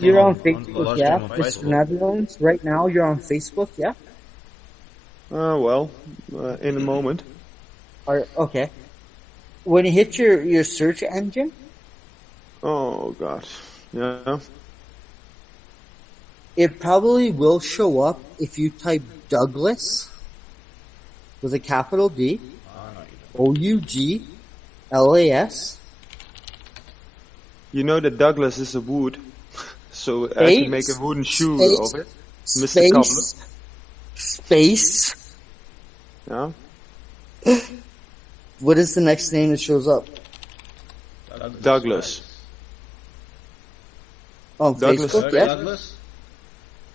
you're on Facebook, yeah? Mr. Netherlands, right now you're on Facebook, yeah? Well, in a moment. Okay. When you hit your search engine? Oh, God. Yeah. It probably will show up if you type Douglas with a capital D, OUGLAS. You know that Douglas is a wood, so I can make a wooden shoe of it. Mr. Cobbler. Space. Yeah. What is the next name that shows up? Douglas. Oh, Douglas. Facebook, yeah. Douglas?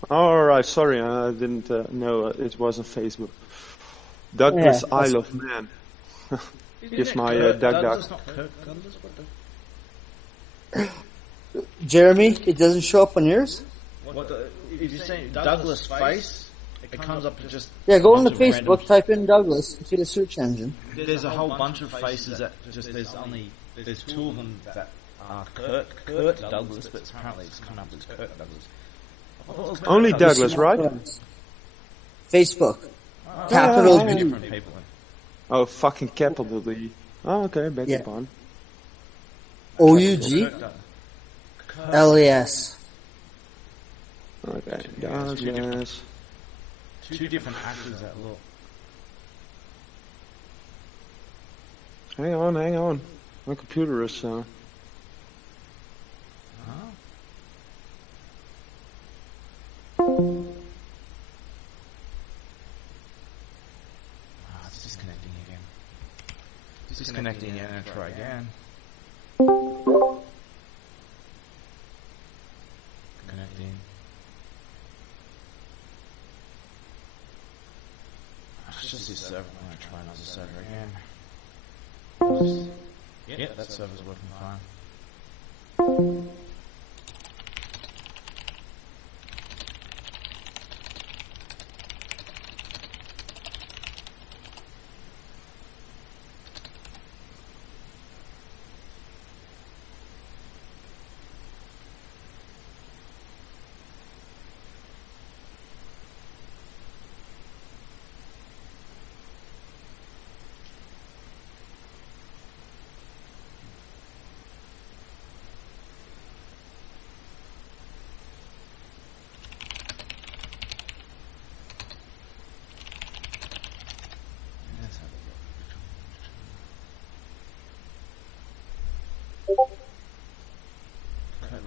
All right, sorry, I didn't know it wasn't Facebook. Douglas, Yeah, Isle of Man. Here's my Doug. Douglas, not Kirk Douglas? What the? Jeremy, it doesn't show up on yours? If you're saying Douglas face, it comes up to just... Yeah, go on bunch the of Facebook, random- type in Douglas into the search engine. There's a whole bunch of faces that just, there's two of them that are Kurt Douglas, but apparently it's coming up as Kurt Douglas. Only Douglas, right? Facebook. Capital Two D. different people. Oh, fucking capital D. Oh, okay, beg your Yeah. pardon. OUGLAS. Okay, Douglas. Two different actors that look. Hang on. My computer is... It's disconnecting again. Disconnecting again and try again. Connecting. It's just this server. I'm going to try another server again. Yep, that server's working fine.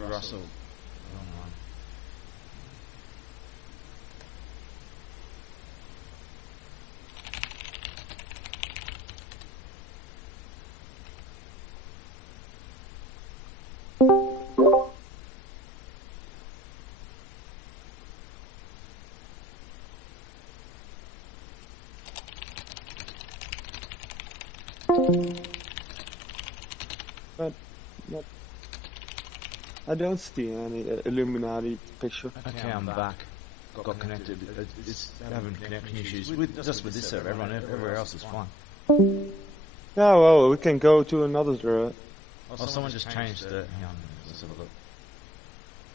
Russell. Wrong one. But I don't see any Illuminati picture. Okay, I'm back. Got connected. It's having connection issues just with this server. Everywhere else is fine. Yeah, well, we can go to another... Oh, someone just changed the... Hang on, let's have a look.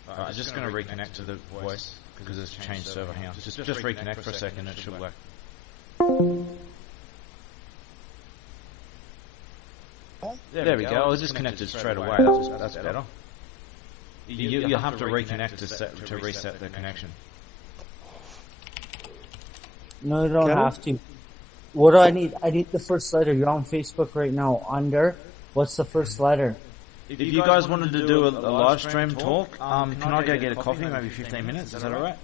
Alright, I'm just going to reconnect to the voice because it's changed server. Hang on, just reconnect for a second. It should work. There we go. I was just connected straight away. That's better. You have to reconnect to reset the connection. No, you don't Can I? have to. What do I need? I need the first letter. You're on Facebook right now. Under, what's the first letter? If you guys wanted to do a live stream talk, can I go get a coffee? Maybe 15 minutes. Is that alright?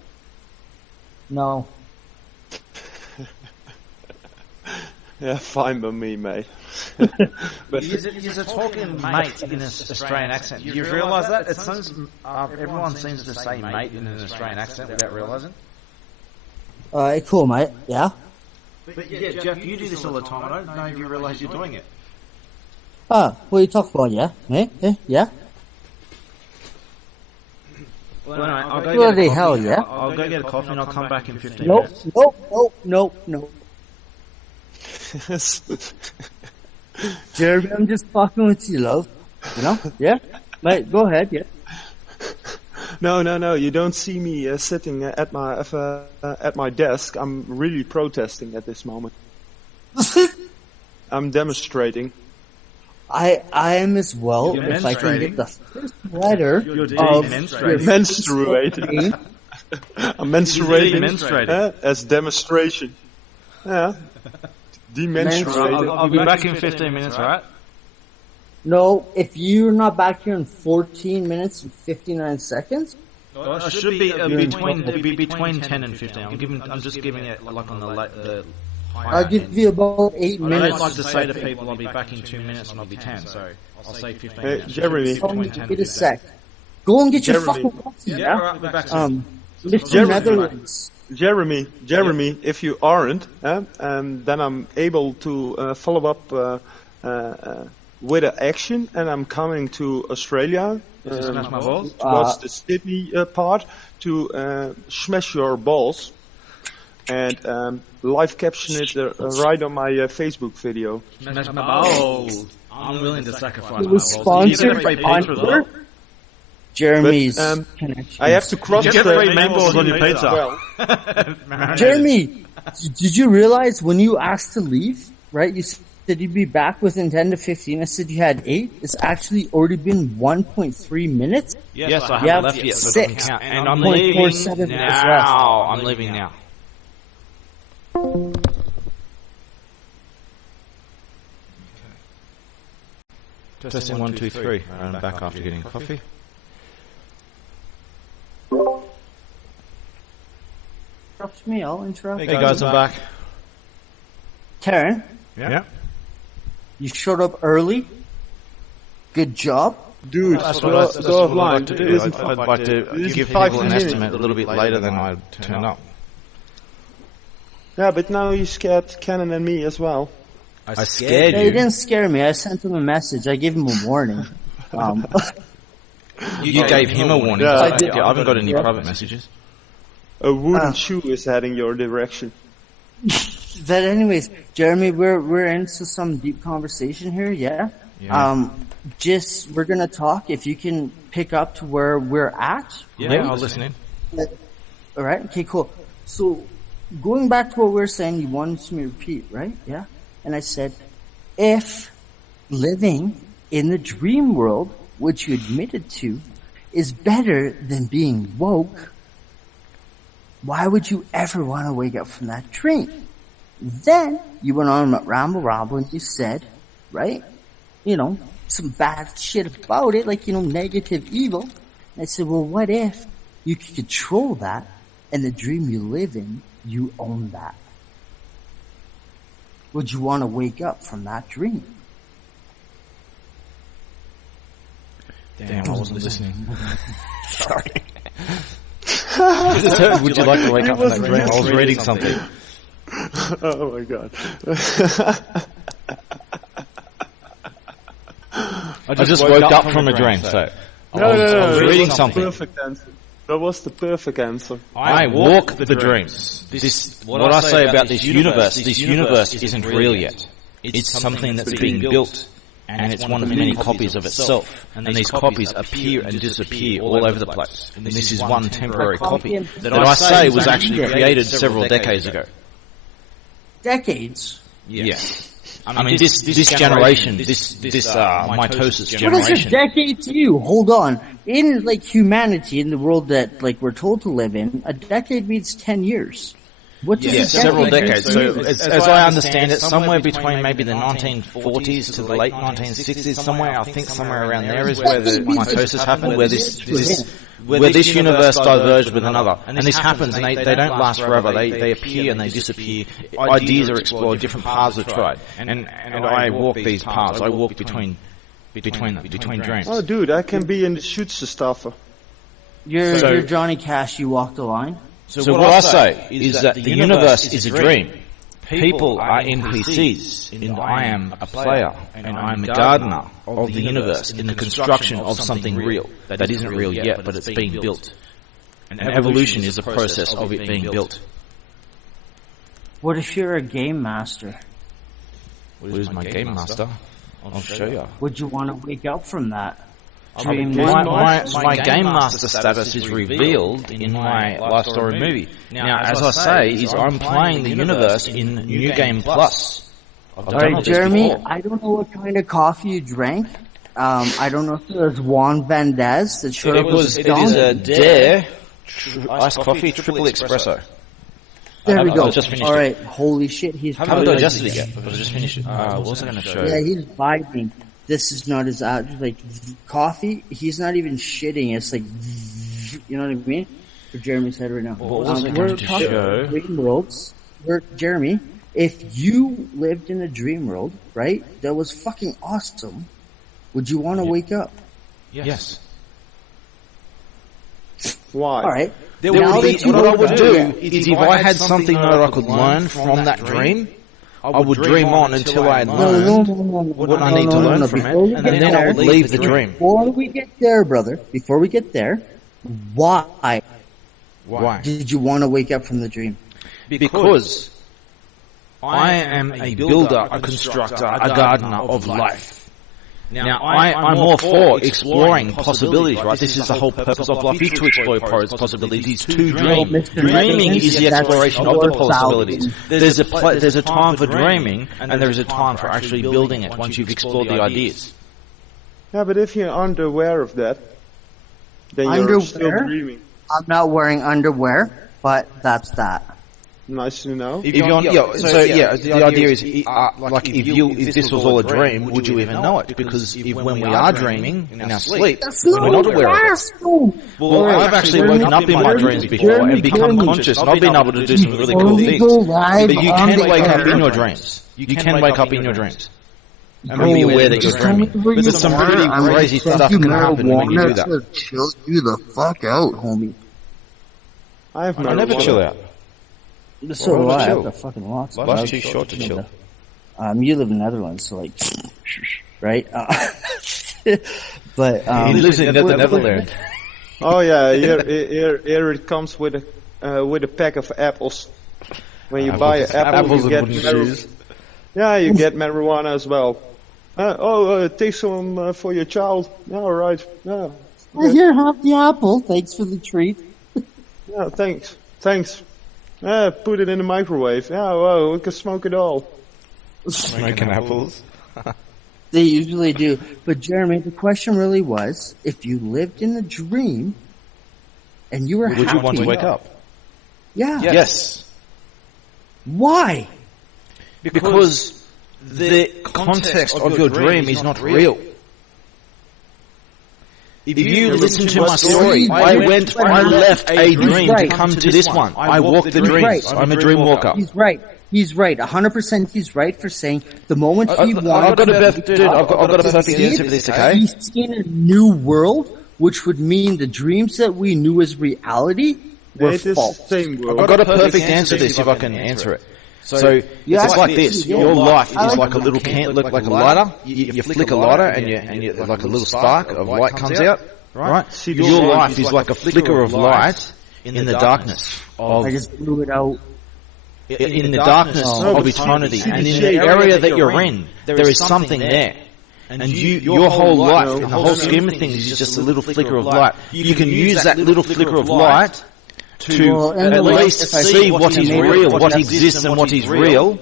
No. Yeah, fine by me, mate. But you're talking mate in an Australian accent. Do you realise that? It sounds, everyone seems to say mate in an Australian accent without realising. Cool, mate. Yeah? But yeah, Jeff, you do this all the time. I don't know if you realise you're doing it. What are you talking about, yeah? Yeah? Well, anyway, I'll go Bloody get a coffee. hell, yeah? I'll go get a coffee and I'll come back in 15 minutes. Nope. Jeremy, I'm just fucking with you, love. You know? Yeah? Mate, go ahead, yeah. No. You don't see me sitting at my desk. I'm really protesting at this moment. I'm demonstrating. I am as well. You're if I can get menstruating. the first letter You're of menstruating. I'm menstruating Menstruating. as demonstration. Yeah. Demonstrating. I'll be back in 15 minutes, alright? No, if you're not back here in 14 minutes and 59 seconds, It should be between 10 and 15. I'm just giving it like on the I'll give you about 8 I minutes. don't like to say to people I'll be back in 2 minutes and I'll be 10, so I'll say 15 minutes. Jeremy. Wait a sec. Go and get your Jeremy. fucking coffee, Yeah, yeah? alright, we're back soon. Mr. Jeremy. Netherlands. Jeremy, if you aren't, then I'm able to follow up with an action, and I'm coming to Australia Smash my balls? towards the Sydney part to smash your balls and live caption it right on my Facebook video. Smash my balls. I'm willing to sacrifice It my was balls. You get a sponsored free by pizza as well. Jeremy's But, connection. I have to cross You get the free main balls on your as pizza. well. Jeremy, did you realize when you asked to leave, right, you said you'd be back within 10 to 15. I said you had 8. It's actually already been 1.3 minutes. Yes, I Yeah, haven't left yet, so it doesn't 6. count. And I'm 0.47 leaving minutes now. I'm leaving now. Testing 1, 2, 3. I'm back after getting coffee. Interrupt me, I'll interrupt. Hey guys, I'm back. Karen, Yeah. you showed up early. Good job. Dude, That's go what I'd offline. like to It do. isn't I'd like to It is give 5 people an minutes. estimate a little bit later than I turn up. Yeah, but now you scared Cannon and me as well. I scared Yeah, you didn't scare me. I sent him a message. I gave him a warning. You gave him a warning. Yeah. I haven't got any private messages. A wooden shoe is heading your direction. But anyways, Jeremy, we're into some deep conversation here, yeah? Yeah. Just, we're gonna talk. If you can pick up to where we're at. Yeah, right? I'll listen in. Alright, okay, cool. So, going back to what we were saying, you wanted me to repeat, right? Yeah? And I said, if living in the dream world, which you admitted to, is better than being woke, why would you ever want to wake up from that dream? Then you went on about ramble and you said, right, you know, some bad shit about it, like, you know, negative evil. And I said, well, what if you could control that and the dream you live in, you own that? Would you want to wake up from that dream? Damn, I wasn't listening. Sorry. Would you like to wake up from that dream? I was reading something. Oh my god. I just woke up from a dream, so I was reading something. Perfect answer. That was the perfect answer. I walk the dreams. What I say about this universe isn't real yet. It's something that's being built, and it's one of many copies of itself. And these copies appear and disappear all over the place. And this is one temporary copy that I say was actually created several decades ago. Decades? Yeah. I mean, this generation, this mitosis What is a generation. decade to you? Hold on. In, like, humanity, in the world that, like, we're told to live in, a decade means 10 years. What does Yeah, a several decade decades. So, as I understand it, somewhere between maybe the 1940s to the late 1960s, somewhere, I think somewhere around there is where the mitosis happened, where this universe diverged with another. And this happens, and they don't last forever. They appear and they disappear. Ideas are explored, different paths are tried. And I walk these paths. I walk between dreams. Oh dude, I can be in the shoots stuff. You're Johnny Cash, you walk the line? So what I say is that the universe is a dream. People are NPCs, and I am a player, and I am a gardener of the universe in the construction of something real that isn't real yet, but it's being built. And evolution is a process of it being built. What if you're a game master? What is my game master? I'll show you. Would you want to wake up from that? My game master status is revealed in my Life Story movie. Now, as I say, is I'm playing the universe in New Game Plus. Alright, Jeremy, I don't know what kind of coffee you drank. I don't know if it was Juan Vandez that showed up with It is a Dare iced coffee triple espresso. There we go. I just finished Alright, holy shit, he's I haven't digested it yet, but I just finished it. What was I going to show Yeah, you? he's vibing. This is not his like coffee. He's not even shitting. It's like, you know what I mean? For Jeremy's head right now. What was I we're going to talking show? about dream worlds. Jeremy, if you lived in a dream world, right, that was fucking awesome, would you want to wake up? Yes. Why? All right. What I would do is if I had something that I could learn from that dream, I would dream on until I learned what I need to learn from it, and then I would leave the dream. Before we get there, brother, why did you want to wake up from the dream? Because I am a builder, a constructor, a gardener of life. Now, I'm all for exploring possibilities, right? This is the whole purpose of life, is to explore possibilities, to dream. Dreaming is the exploration of the possibilities. There's a time for dreaming, and there is a time for actually building it once you've explored the ideas. Yeah, but if you aren't aware of that, then you're still dreaming. I'm not wearing underwear, but that's that. Nice to know. The idea is, if this was all a dream, would you even know it? Because when we are dreaming in our sleep, we're not aware of it. Well, I've actually woken up in my dreams before and become conscious, and I've been able to do some really cool things. But you can wake up in your dreams. You can wake up in your dreams. And be aware that you're dreaming. But there's some really crazy stuff can happen when you do that. Chill you the fuck out, homie. I never chill out. So do I. I have the fucking lots. Life's too short to chill. You live in the Netherlands, so like, right? But he lives in Netherlands. Oh yeah, here it comes with a pack of apples. When you buy an apple, you get marijuana. Yeah, you get marijuana as well. Take some for your child. Yeah, all right. Yeah. Here, have the apple. Thanks for the treat. Yeah, thanks. Put it in the microwave. Yeah, well, we can smoke it all. Smoking apples? They usually do. But Jeremy, the question really was, if you lived in a dream and you were happy... Would you want to wake up? Yeah. Yes. Why? Because the context of your dream is not real. If you listen to my story, I left a dream to come to this one. I walk the dreams. I'm a dream walker. He's right. 100% he's right for saying the moment he wanted... I've got a perfect answer for this, okay? He's seen a new world, which would mean the dreams that we knew as reality were false. I've got a perfect answer to this if I can answer it. So it's like this. Your life is like a little like a lighter. You flick a lighter and you like a little spark of light comes out. Right? Your life is like a flicker of light in the darkness I just blew it out. In the darkness of eternity, and in the area that you're in, there is something there. And your whole life, in the whole scheme of things, is just a little flicker of light. You can use that little flicker of light to at least see what is real, what exists and what is real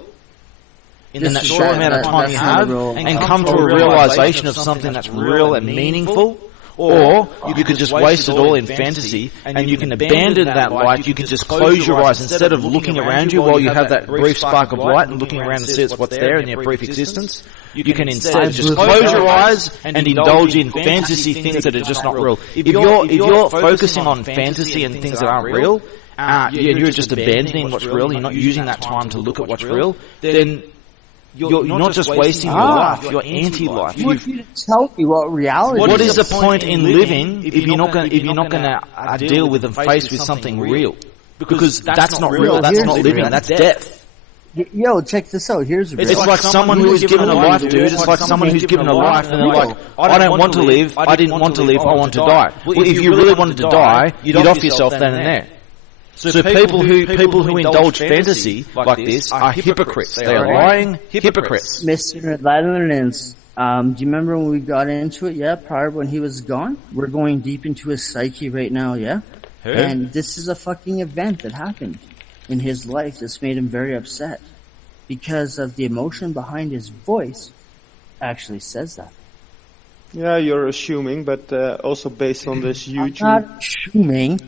in that short amount of time you have, and come to a realization of something that's real and meaningful. Or you could just waste it all in fantasy, and you can abandon that light. You can just close your eyes instead of looking around you while you have that brief spark of light and looking around to see what's there in your brief existence. You can instead just close your eyes and indulge in fantasy things that are just not real. If you're focusing on fantasy and things that aren't real, you're just abandoning what's real. You're not using that time to look at what's real. Then you're not just wasting your life, you're anti-life. You to tell me what reality is. What is the point in living if you're not going to deal with and face with something real? Because that's not real, that's not living, that's death. Yo, check this out. It's like someone who's given a life, dude. It's like someone who's given a life and they're like, I don't want to live, I didn't want to live, I want to die. Well, if you really wanted to die, you'd off yourself then and there. So people who indulge fantasy like this are hypocrites. They are lying hypocrites. Mr. Netherlands, do you remember when we got into it? Yeah, prior when he was gone. We're going deep into his psyche right now. Yeah, and this is a fucking event that happened in his life that's made him very upset because of the emotion behind his voice. Actually, says that. Yeah, you're assuming, but also based on this YouTube. I'm not assuming.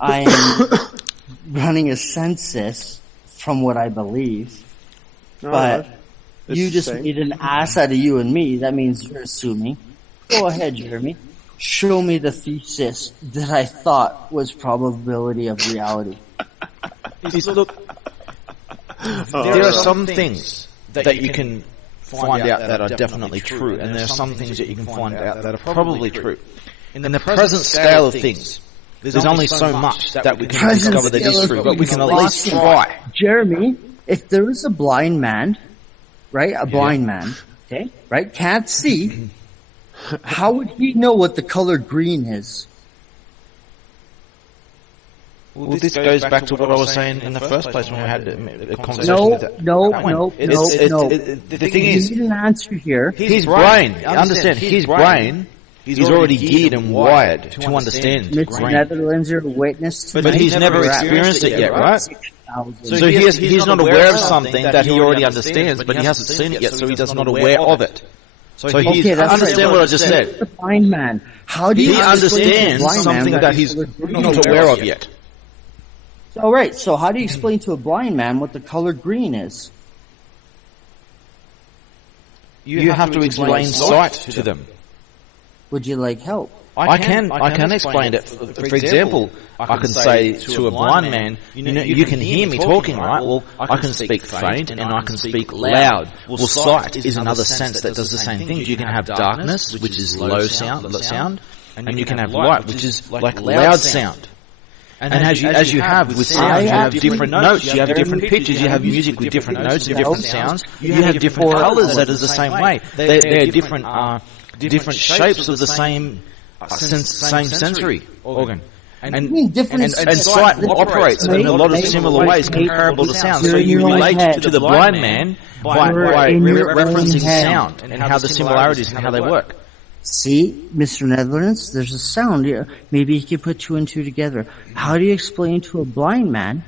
I am running a census from what I believe, but you just made an ass out of you and me. That means you're assuming. Go ahead, Jeremy. Show me the thesis that I thought was probability of reality. there are some things that you can find out that are definitely true, and there are some things that you can find out that are probably true. In the present scale of things, there's only so much that we can discover that is true, but we can at least try. Jeremy, if there was a blind man, right, blind man, okay, right, can't see, how would he know what the color green is? Well, this goes back to what I was saying in the first place when we had a conversation. No. The thing is, you need an answer here. His brain, understand, his brain is already geared and wired to understand Mr. Netherlands, you're a witness to but he's never experienced it yet, right? So he's not aware of something that he already understands, but he hasn't seen it yet, so he's not aware of it. So he understand what I just said. The blind man. How do you understand something that he's not aware of yet? All right. So how do you explain to a blind man what the color green is? You have to explain sight to them. Would you like help? I can explain it. For example, I can say to a blind man, you can hear me talking, right? Well, I can speak faint and I can speak loud. Well, sight is another sense that does the same thing. You can have darkness, which is low sound, and you can have light, which is like loud sound. And as you have with sound, you have different notes, you have different pitches, you have music with different notes and different sounds. You have different colours that are the same way. They're different shapes of the same sensory organ. And sight operates in a lot of similar ways comparable to sound. So you relate to the blind man by referencing sound and how the similarities and how they work. See, Mr. Netherlands, there's a sound here. Maybe you can put two and two together. How do you explain to a blind man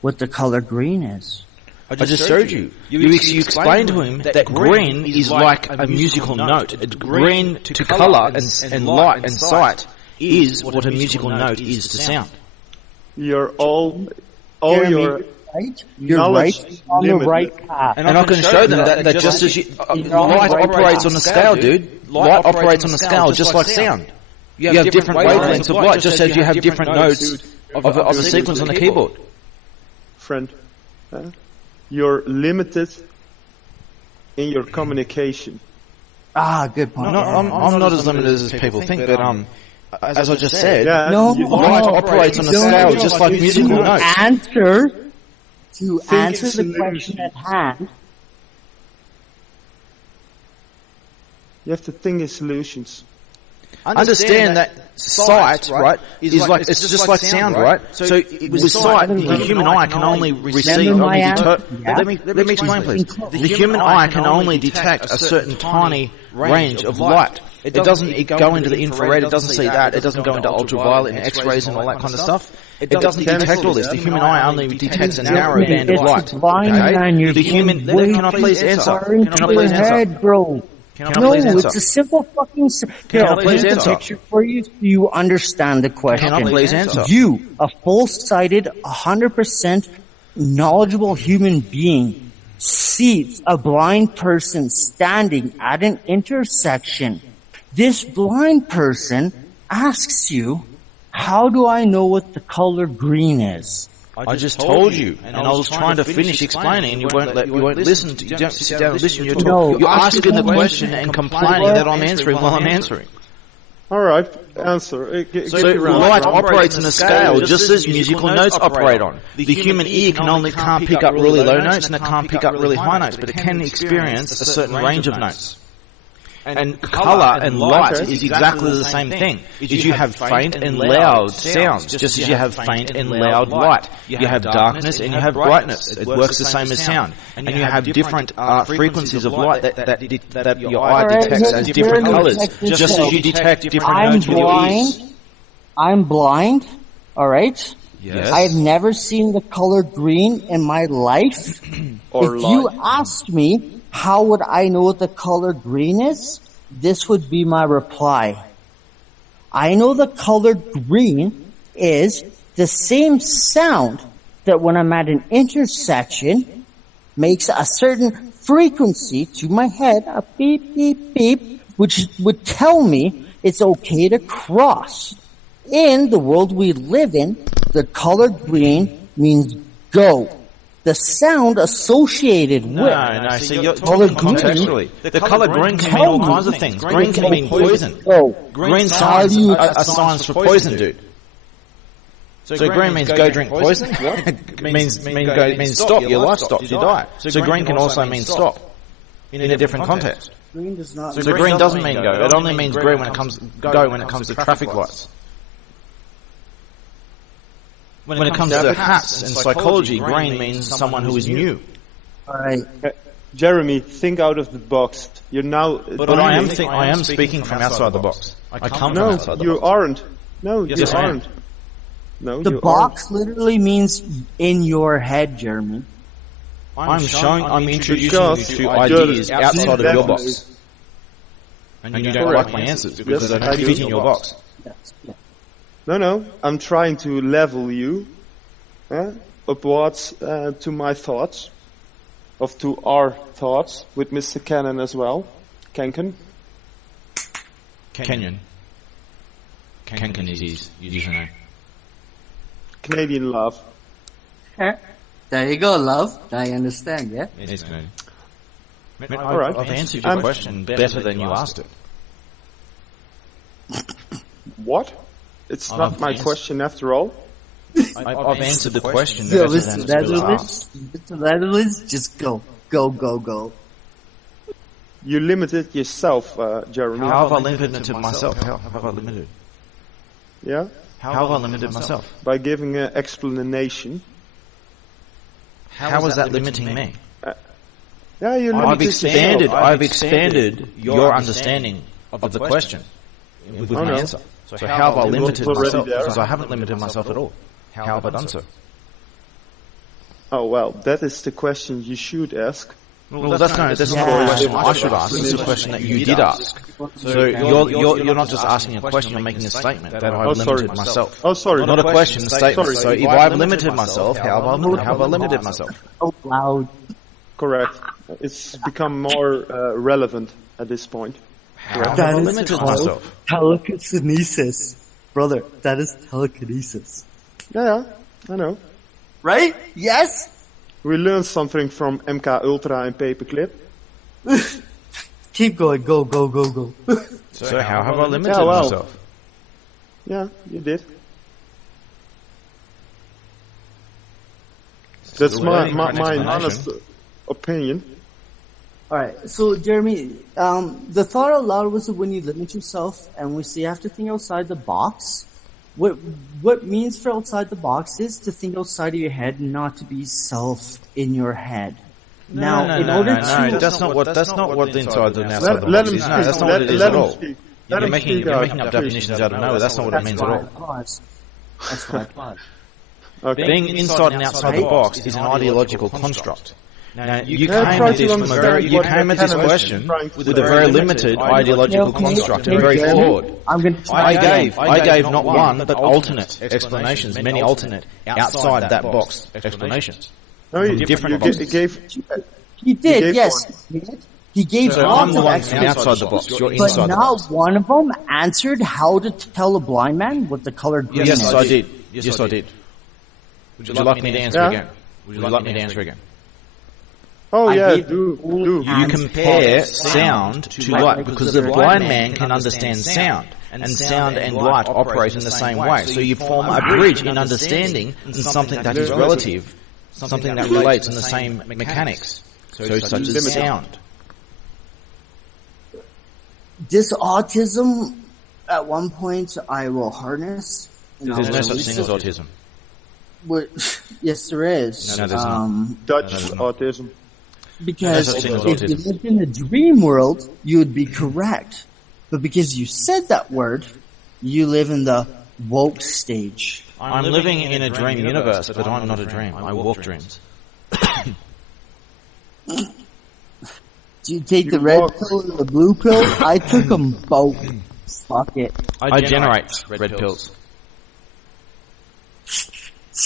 what the color green is? I just showed you. You explained to him that green is like a musical note. Green to colour and light and sight is what a musical note is to sound. You're all your right? You're right on the right path. And I can show them that just as light operates on a scale, dude. Light operates on a scale just like sound. You have different wavelengths of light, just as you have different notes of a sequence on the keyboard. Friend, you're limited in your communication. Good point. No, I'm not as limited as people think, but as I just said, light operates on a scale just like musical notes. To answer the question at hand, you have to think in solutions. Understand that sight, right, is like it's just like sound, right? So with sight, the human eye can only receive. Let me explain, please. The human eye can only detect a certain tiny range of light. It doesn't go into the infrared. It doesn't see that. It doesn't go into ultraviolet and X-rays and all that kind of stuff. It doesn't detect all this. The human eye only detects a narrow band of light. Okay? The human. Can I please answer? Can I please answer? No, it's a simple fucking... Here, I'll paint a picture for you so you understand the question. Can I please answer? You, a full-sighted, 100% knowledgeable human being, sees a blind person standing at an intersection. This blind person asks you, how do I know what the color green is? I just told you, and I was trying to finish explaining, and you won't listen. You don't sit down and listen. You're asking the question and complaining that I'm answering while I'm answering. All right, answer. So light operates on a scale just as musical notes operate on. The human ear can't pick up really low notes and it can't pick up really high notes, but it can experience a certain range of notes. And colour and light is exactly the same thing. You have faint and loud sounds, just as you have faint and loud light. You have darkness and you have brightness. It works the same as sound. And you have different frequencies of light that your eye detects as different colours, just as you detect different notes with your ears. I'm blind, alright? Yes. I have never seen the color green in my life. If you asked me, how would I know what the color green is? This would be my reply. I know the color green is the same sound that when I'm at an intersection makes a certain frequency to my head, a beep, beep, beep, which would tell me it's okay to cross. In the world we live in, the color green means go. the sound associated with. No. See, you're talking contextually. The color green can mean all kinds of things. Green can mean poison. Green signs are signs for poison, dude. So green means go drink poison. means stop. Your life stops. You die. So green can also mean stop in a different context. Green does not. So green doesn't mean go. It only means green when it comes to traffic lights. When it comes to hats and psychology, green means someone who is new. Alright. Jeremy, think out of the box. You're now. But I am speaking from outside the box. I come from outside the box. You aren't. No, yes, you aren't. No, the box literally means in your head, Jeremy. I'm introducing you to ideas outside of your box. And you don't like my answers because I don't fit in your box. Yes. No, I'm trying to level you upwards to my thoughts, to our thoughts with Mr. Cannon as well. Kenken. Kenyon is his username. Canadian love. There you go, love. I understand, yeah? It is Canadian. All right. I've answered your question better than you asked it. What? It's not my question after all. I've answered the question better than it was asked. Mr. Netherlands, just go. Go. You limited yourself, Jeremy. How have I limited myself? How have I limited? Yeah? How have I limited myself? By giving an explanation. How is that limiting me? Yeah, you limited I've expanded your understanding of the question with my answer. So how have I limited myself? Because I haven't limited myself at all. How have I done so? Oh, well, that is the question you should ask. Well, that's not the question I should ask. It's a question that you did ask. So you're not just asking a question, you're making a statement that I've limited myself. Oh, sorry. Not a question, a statement. So if I've limited myself, how have I limited myself? Oh, loud. Correct. It's become more relevant at this point. How have I limited myself? Telekinesis. Brother, that is telekinesis. Yeah, I know. Right? Yes? We learned something from MK Ultra and Paperclip. Keep going. Go. So how have I limited myself? Yeah, you did. That's my honest opinion. Alright, so Jeremy, the thought out loud was that when you limit yourself and we say you have to think outside the box, what means for outside the box is to think outside of your head, not to be self in your head. No, that's not what the inside and outside the box is. No, that's not what it is at all. You're making up definitions out of nowhere. That's not what it means at all. That's what I thought. Okay. Being inside and outside the box is an ideological construct. Now, you came at this question with a very limited ideological construct and very flawed. I gave not one, but alternate explanations, many alternate outside that box explanations. No, different boxes. He did, yes. He gave so I'm the one from outside the box, you're inside the box. But not one of them answered how to tell a blind man what the color green is. Yes, I did. Yes, I did. Would you like me to answer again? Would you like me to answer again? Oh yeah, do. You compare sound to light because the blind man can understand sound, and sound and light operate in the same way. So you form a bridge in understanding something that is relative, something that relates in the same mechanics. So such as sound. This autism, at one point, I will harness. There's no such thing as autism. Yes, there is. No, there's not. Dutch autism. Because if you lived in the dream world, you would be correct. But because you said that word, you live in the woke stage. I'm living in a dream universe, but I'm not a dream. I walk dreams. Do you take the red pill or the blue pill? I took them both. Fuck it. I generate red pills.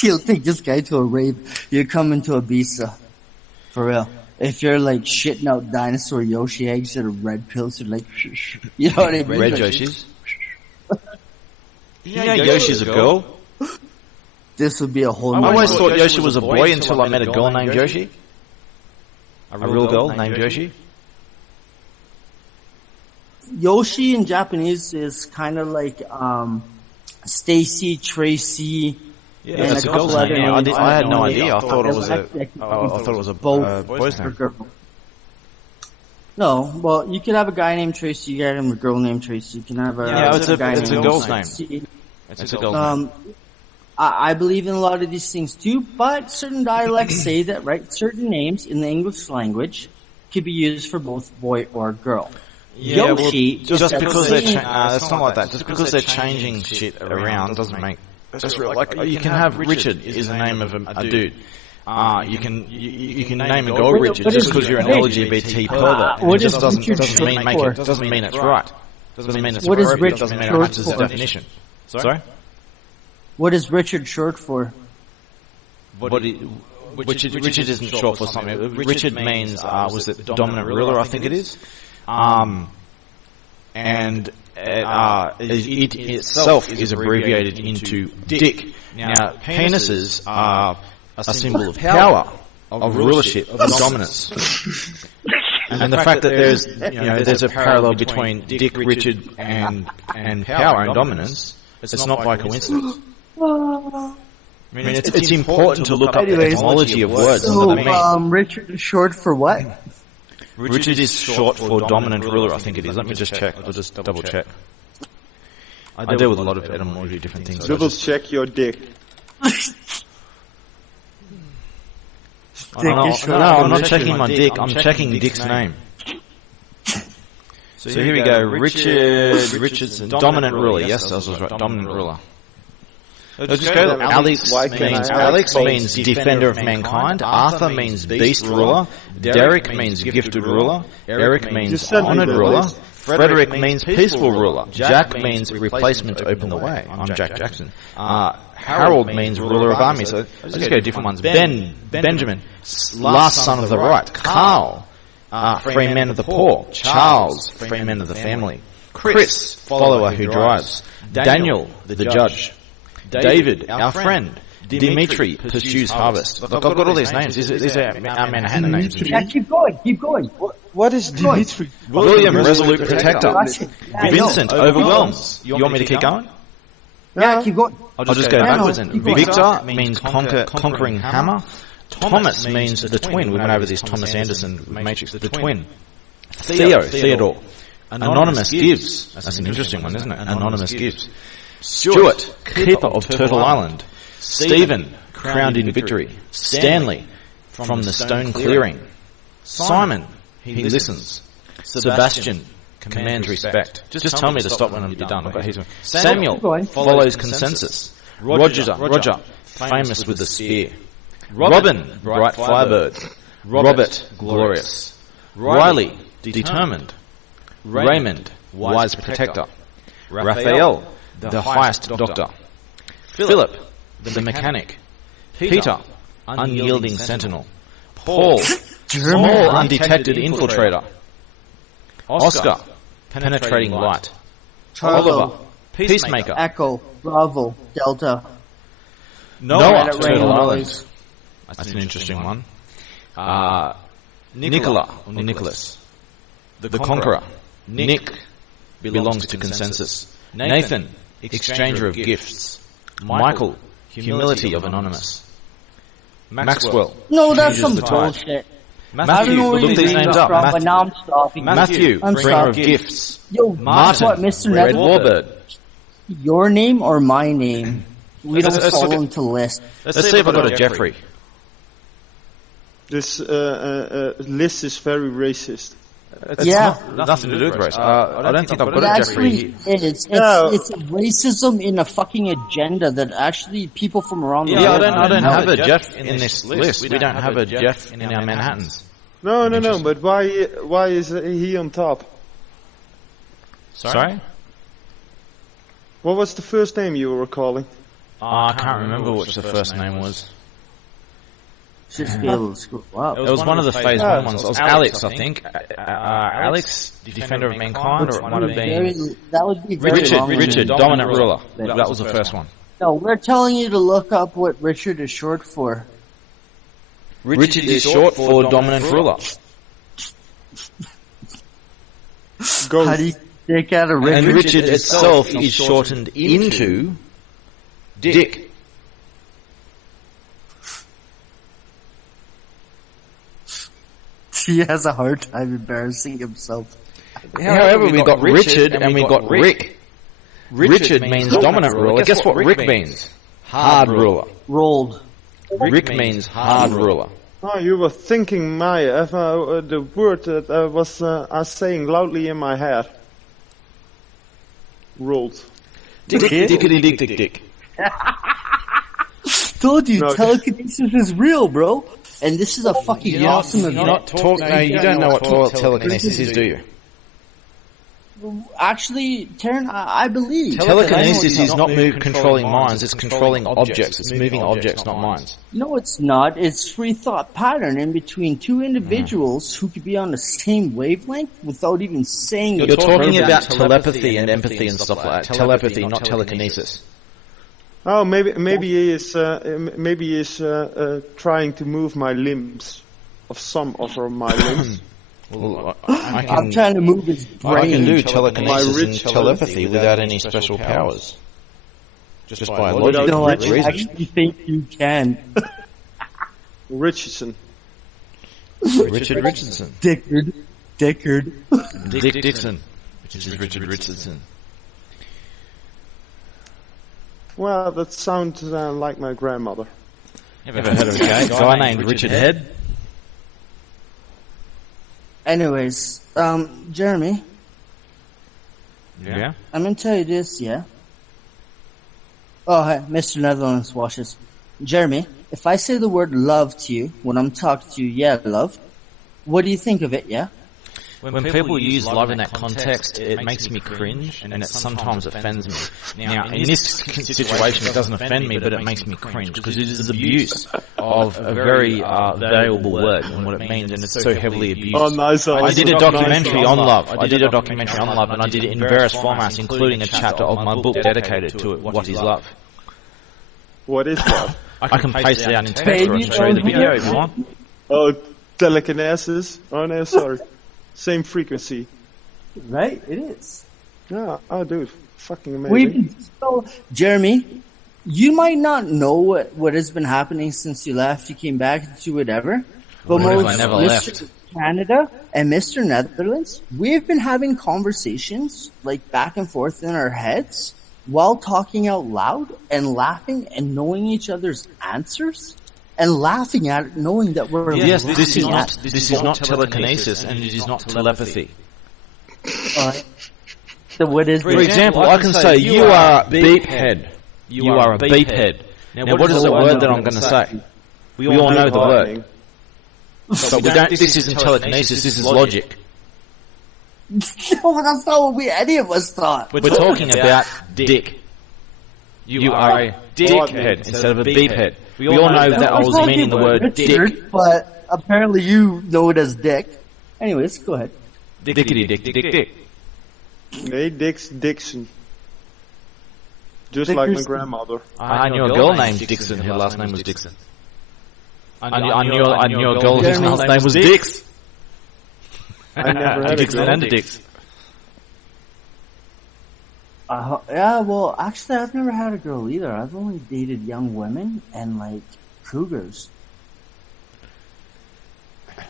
You'll take this guy to a rave. You come into Ibiza. For real. If you're like shitting out dinosaur Yoshi eggs that are red pills, you're like, you know what I mean? Red Yoshis? You know Yoshi's a girl? this would be a whole. I always thought Yoshi was a boy until I met a girl named Yoshi. A real girl named Yoshi. Yoshi in Japanese is kind of like Stacy, Tracy. Yeah, that's a girl's name. Yeah, I had no idea. I thought it was a boy's name. No, well, you could have a guy named Tracy. You can have a girl named Tracy. You can have a it's a girl's name. It's a girl's name. I believe in a lot of these things too, but certain dialects say that certain names in the English language could be used for both boy or girl. Yeah, Yoshi, just because they're it's not like that. Just because they're changing shit around doesn't make that's real. Like you can have Richard is the name of a dude. You can name a girl Richard just because you're an LGBT pervert. It just doesn't mean it's right. Doesn't mean it's appropriate. Doesn't mean it matches the definition. Sorry. What is Richard short for? Richard isn't short for something. Richard means was it dominant ruler? I think it is. And it itself is abbreviated into Dick. Now, penises are a symbol of power, of rulership, of dominance. And the fact that there's a parallel between Dick, Richard, and power and dominance, it's not by coincidence. I mean, it's important to look up the etymology of words. So, Richard is short for what? Richard is short for dominant ruler, I think it is. Let me just check. I'll just double check. I deal with a lot of etymology, different things. Double check your dick. No, I'm not checking my dick. I'm checking Dick's name. So here we go. Richard's dominant ruler. Yes, I was right. Dominant ruler. Let's just go. Alex means defender of mankind. Arthur means beast ruler. Derek means gifted ruler. Eric means honored ruler. Frederick means peaceful ruler. Jack means replacement to open the way. I'm Jack Jackson. Harold means ruler of armies. So let's just go different ones. Benjamin, last son of the right. Carl, free man of the poor. Charles, free man of the family. Chris, follower who drives. Daniel, the judge. David, our friend. Dimitri pursues harvest. Look, I've got all these names. These are our Manhattan names. Yeah, keep going. What is Dimitri? William, resolute protector. Vincent, overwhelms. You want me to keep going? Yeah, keep going. I'll just go backwards then. Victor means conquering hammer. Thomas means the twin. We went over this Thomas Anderson Matrix, the twin. Theodore. Anonymous gives. That's an interesting one, isn't it? Anonymous gives. Stuart, keeper of Turtle Island. Stephen, crowned in victory. Stanley, from the stone clearing. Simon, he listens. Sebastian, commands respect. Just tell me to stop when I'm done. Samuel, follows consensus. Roger, famous with the spear. Robin, bright firebird. Robert, glorious. Riley, determined. Raymond, wise protector. Raphael, the highest doctor. Philip, the mechanic. Peter, unyielding sentinel. Paul, small undetected infiltrator. Oscar, penetrating light. Oliver, peacemaker. Echo, Bravo, Delta. Noah, Turtle Island. That's an interesting one. Nicholas, the conqueror. Nick belongs to consensus. Nathan, exchanger of gifts. Michael, humility of anonymous. Maxwell. No, that's some bullshit. Matthew, look these names up. But now I'm stopping. Matthew, bringer of gifts. Yo, Martin, what, Mr. Red Neville? Warbird. Your name or my name? We don't fall into list. Let's see if I got a Jeffrey. This list is very racist. It's nothing to do with race. I don't think I've got a Jeffrey. It's a racism in a fucking agenda that actually people from around the world. I don't have a Jeff in this list. We don't have a Jeff in our Manhattans. No. But why is he on top? Sorry? What was the first name you were calling? I can't remember which the first name was. Just be able to screw up. It was one of the Phase 1 ones. It was Alex, I think. Alex, Defender of Mankind, or it might have been... That would be very Richard, Dominant Ruler. That was the first one. No, we're telling you to look up what Richard is short for. Richard is short for dominant ruler. How do you take out a Richard? And Richard itself is shortened into Dick. He has a hard time embarrassing himself. However, we got Richard and we got Rick. Richard means dominant ruler. Guess what Rick means? Hard ruler. Rolled. Rick means hard ruler. Oh, you were thinking the word that I was saying loudly in my head. Rolled. Dick. Told you, telekinesis is real, bro. And this is a fucking awesome event. You don't know what telekinesis is, do you? Actually, Taryn, I believe. Telekinesis is not controlling minds, it's controlling objects. It's moving objects, not minds. No, it's not. It's free thought pattern in between two individuals who could be on the same wavelength without even saying it. You're talking about telepathy and empathy and stuff like that. Telepathy, not telekinesis. Oh, maybe he is trying to move my limbs, of some of my limbs. Well, I'm trying to move his brain. I can do telekinesis and telepathy without any special powers. Just by logic. No, I actually think you can. Richardson. Richard Richardson. Dickard. Dick Dixon. Which is Richard Richardson. Well, that sounds like my grandmother. Ever heard of a guy named Richard Head? Anyways, Jeremy. Yeah? I'm gonna tell you this, yeah? Oh, hey, Mr. Netherlands watches. Jeremy, if I say the word love to you when I'm talking to you, yeah, love, what do you think of it, yeah? When people use love in that context, it makes me cringe, and it sometimes offends me. Now, in this situation, it doesn't offend me, but it makes me cringe, because it is abuse of a very valuable word and what it means, and it's so heavily abused. Oh, nice. I did a documentary on love. I did a documentary on love, and I did it in various formats, including a chapter of my book dedicated to it, What is Love? What is love? I can paste it out in text, or I can show you the video if you want. Oh, telekinesis. Oh, no, sorry. Same frequency. Right? It is. Yeah, oh dude. Fucking amazing. Jeremy, you might not know what has been happening since you left, you came back to whatever. But I never left. Canada and Mr. Netherlands, we've been having conversations like back and forth in our heads while talking out loud and laughing and knowing each other's answers. And laughing at it, knowing that we're yes. This is not telekinesis, and it is not telepathy. So what is? For example, I can say you are a beep head. You are a beep head. Now, what is the word that I'm going to say? We all know the word, but we don't. This isn't telekinesis. This is logic. No, that's not what any of us thought. We're talking about dick. You are a dick head instead of a beep head. We all know that I was meaning the word dick. But apparently you know it as dick. Anyways, go ahead. Dickity dick. Nee, Dixon. Just like my grandmother. I knew a girl named Dixon, her last name was Dixon. I knew a girl whose last name was Dix. I never had Dixon and a Dix. Yeah, well, actually, I've never had a girl either. I've only dated young women and, like, cougars.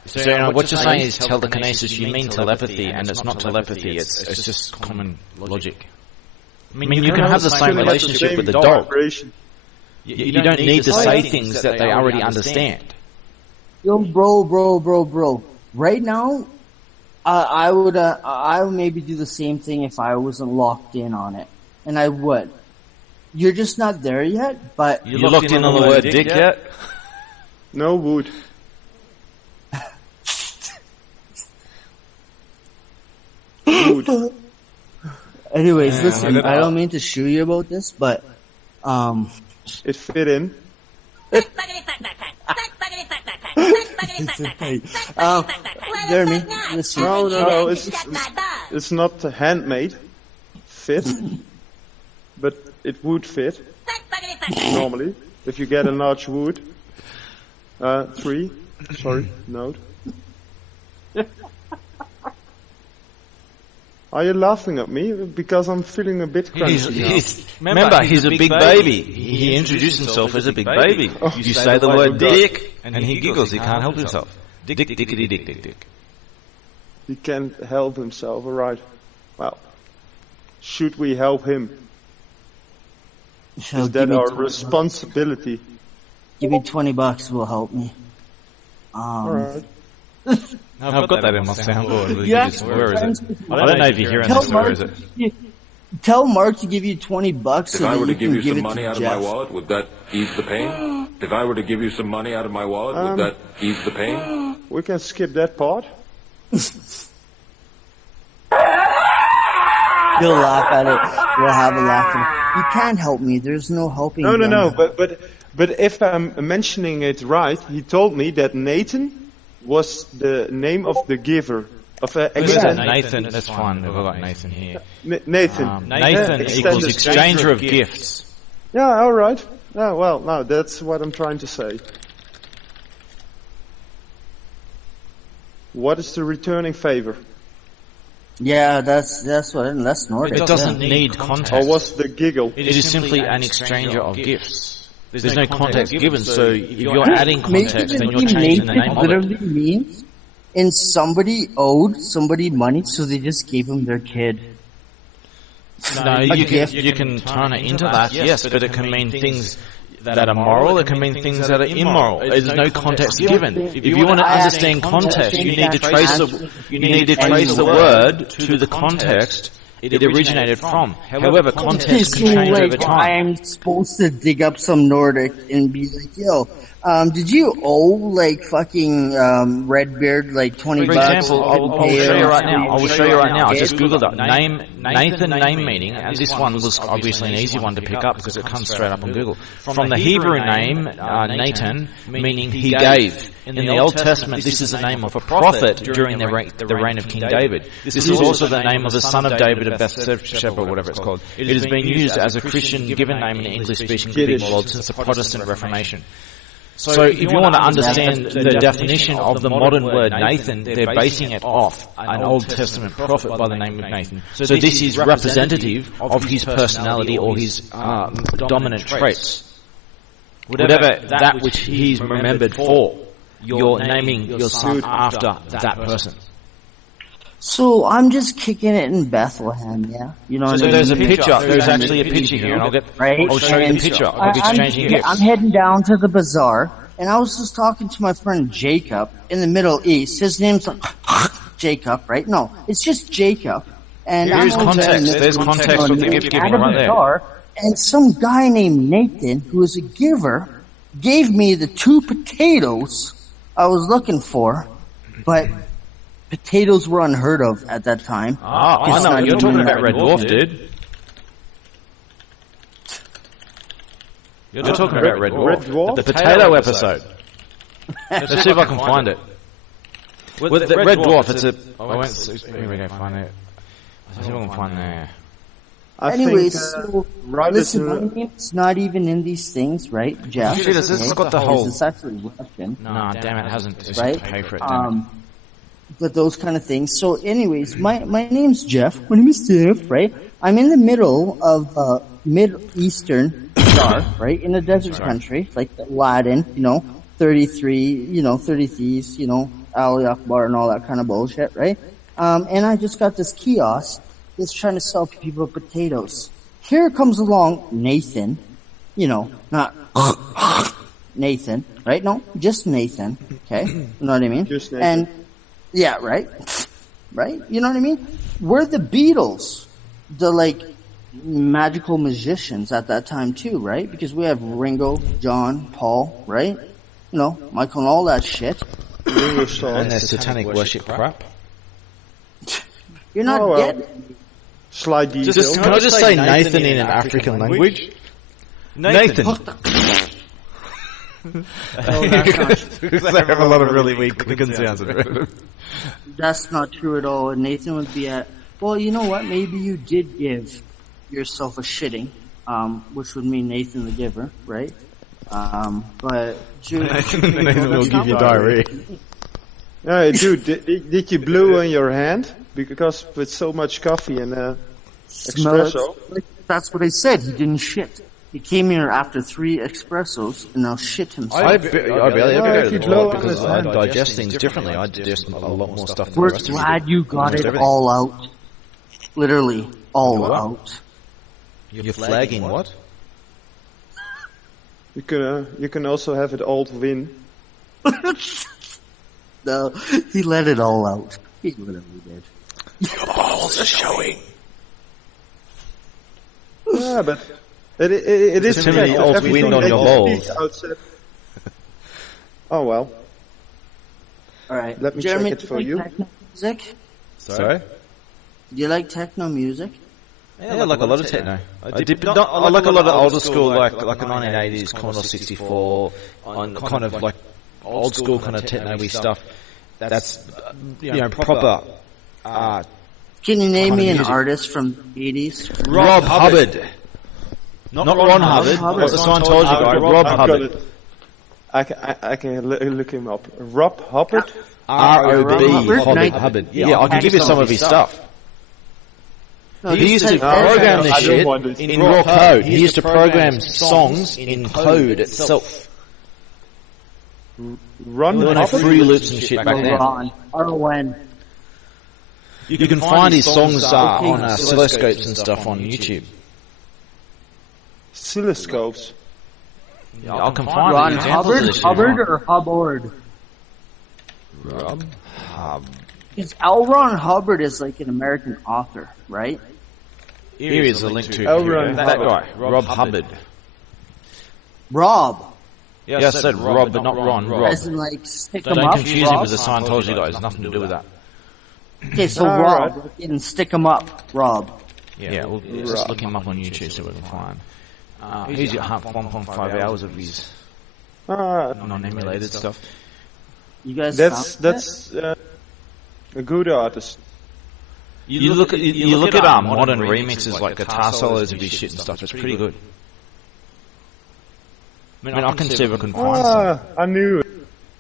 So, what you're saying is telekinesis, you mean telepathy, and it's not telepathy, it's just common logic. I mean, you can have the same relationship with a dog. You don't need to say things that they already understand. Yo, bro. Right now, I would maybe do the same thing if I wasn't locked in on it. And I would. You're just not there yet, but... You locked in on the word dick yet? No wood. Anyways, listen, I don't mean to shoo you about this, but, it fit in. Jeremy, listen. No, it's not handmade. Fit. But it would fit. normally, if you get a large wood. 3. Sorry, note. Are you laughing at me? Because I'm feeling a bit crunchy Remember, he's a big baby. He introduced himself as a big baby. You say the word dick, and he giggles. He can't help himself. Dick, dickity, dick, dick, dick. He can't help himself, alright. Well, should we help him? Is that our responsibility? Give me $20, will help me. Alright. I've got that in my soundboard. Yeah. Where is it? I don't know if you're hearing this. Where is it? Tell Mark to give you $20 if I were to give you some money out of my wallet, would that ease the pain? If I were to give you some money out of my wallet, would that ease the pain? We can skip that part. You'll laugh at it. We'll have a laugh at it. You can't help me. There's no helping. No. But if I'm mentioning it right, he told me that Nathan was the name of the giver. Nathan, that's fine. We've got Nathan here. Nathan. Nathan equals exchanger of gifts. Yeah, alright. Yeah, well, no, that's what I'm trying to say. What is the returning favor? Yeah, that's Nordic. It doesn't need context. Or what's the giggle? It is simply an exchanger of gifts. There's no context given, so if you're adding context, then you're changing the name of it. Literally means, and somebody owed somebody money, so they just gave them their kid. No, you can turn it into that, yes, but it can mean things that are moral, it can mean things that are immoral. There's no context given. If you want to understand context, you need to trace the word to the context it originated from. However, context can change over time. I'm supposed to dig up some Nordic and be like, yo, did you owe like fucking Redbeard like $20? For example, I will show you right now. I will show you right now. I just googled it. Nathan name meaning, and this one was obviously an easy one to pick up because it comes straight up on Google. From the Hebrew name Nathan, meaning he gave. In the Old Testament, this is the name of a prophet during the reign of King David. This is also the name of the son of David of Bathsheba, whatever it's called. It has been used as a Christian given name in the English-speaking world since the Protestant Reformation. So if you want to understand the definition of the modern word Nathan, they're basing it off an Old Testament prophet by the name of Nathan. So this is representative of his personality or his dominant traits. Whatever that which he's remembered for, you're naming your son after that person. So I'm just kicking it in Bethlehem, yeah? You know. So there's a picture. There's actually a picture here, and I'll show you the picture. I'll be exchanging gifts. I'm heading down to the bazaar, and I was just talking to my friend Jacob in the Middle East. His name's like Jacob, right? No, it's just Jacob. And there's context. There's context with the gift giving right there. And some guy named Nathan, who is a giver, gave me the 2 potatoes I was looking for, but potatoes were unheard of at that time. I know. You're talking about Red Dwarf, dude. You're talking about Red Dwarf? The potato episode. Let's see if I can find it. With the Red Dwarf, it's a... Here we go, find it. Let's see if I can find it. Anyways, so, listen, my name's not even in these things, right, Jeff? Shit, this has got the whole... It's actually Russian. No, damn it, it hasn't. Just right? Pay for it, damn it. But those kind of things. So anyways, my name's Jeff. My name is Jeff, right? I'm in the middle of Mid-Eastern bazaar, right? In a desert country, like Aladdin, 33, 30 Thieves, Ali Akbar and all that kind of bullshit, right? And I just got this kiosk that's trying to sell people potatoes. Here comes along Nathan, not Nathan, right? No, just Nathan, okay? You know what I mean? Just Nathan. And yeah, right? Right? You know what I mean? We're the Beatles, the magical magicians at that time too, right? Because we have Ringo, John, Paul, right? Michael and all that shit. And their satanic worship crap. You're not getting Slide details. Can I just say Nathan in an African language? Nathan. Because they have a lot of really weak clicking sounds. That's not true at all. Nathan would be at, well, you know what? Maybe you did give yourself a shitting which would mean Nathan the Giver, right? But Jude, Nathan will give you diarrhea. Hey, dude, did you blow on your hand? Because with so much coffee and espresso. That's what I said. He didn't shit. He came here after 3 espressos and now shit himself. I barely ever go to the blow toilet because on I his hand. digest things differently. I digest a lot more stuff than We're the rest of you glad do. you got Almost it everything. all out. Literally, all out. You're flagging what? You can also have it all to win. No, he let it all out. He literally did. Your balls are showing. Yeah, but it is too many old wind on your balls. Oh well. Alright. Let me Jeremy, check it for do you. like techno music? Sorry? Do you like techno music? Yeah, I like a lot of techno. I like a lot of older school, like the 1980s, Commodore 64, on kind of like old school kind of techno-y stuff. That's proper. Can you name Kind of me an music. artist from the 80s? Rob Hubbard. Not Ron Hubbard, Hubbard. not the Scientology guy. Rob I've got Hubbard. it. I can look him up. Rob Hubbard? R-O-B Hubbard? Hubbard. Yeah, I can give you some of his stuff. No, He used to said- program this I don't shit want this. in raw code. He used to program songs in code itself. Ron Doing Hubbard? free loops and shit back then. Ron. R-O-N. You can find his songs on oscilloscopes and stuff on YouTube. Oscilloscopes. I can find Ron examples Hubbard? of this shit. Hubbard or Hubbard? Rob Hubbard. Because L. Ron Hubbard is like an American author, right? Here is a link to L. Ron that Hubbard. guy, Rob Hubbard. Rob. Yeah, I said Rob, but not Ron. Rob. As in like stick him Don't up. confuse him Rob? with the Scientology guy. It's nothing to do with that. Okay, so All Rob. right. And stick him up. Rob. Yeah, we'll just look him up on YouTube so we can find. He's got 1.5 hours of his non-emulated stuff. You guys That's found a good artist. You look at modern remixes like guitar solos of his shit and stuff. It's pretty good. I mean, I can see if I can find some.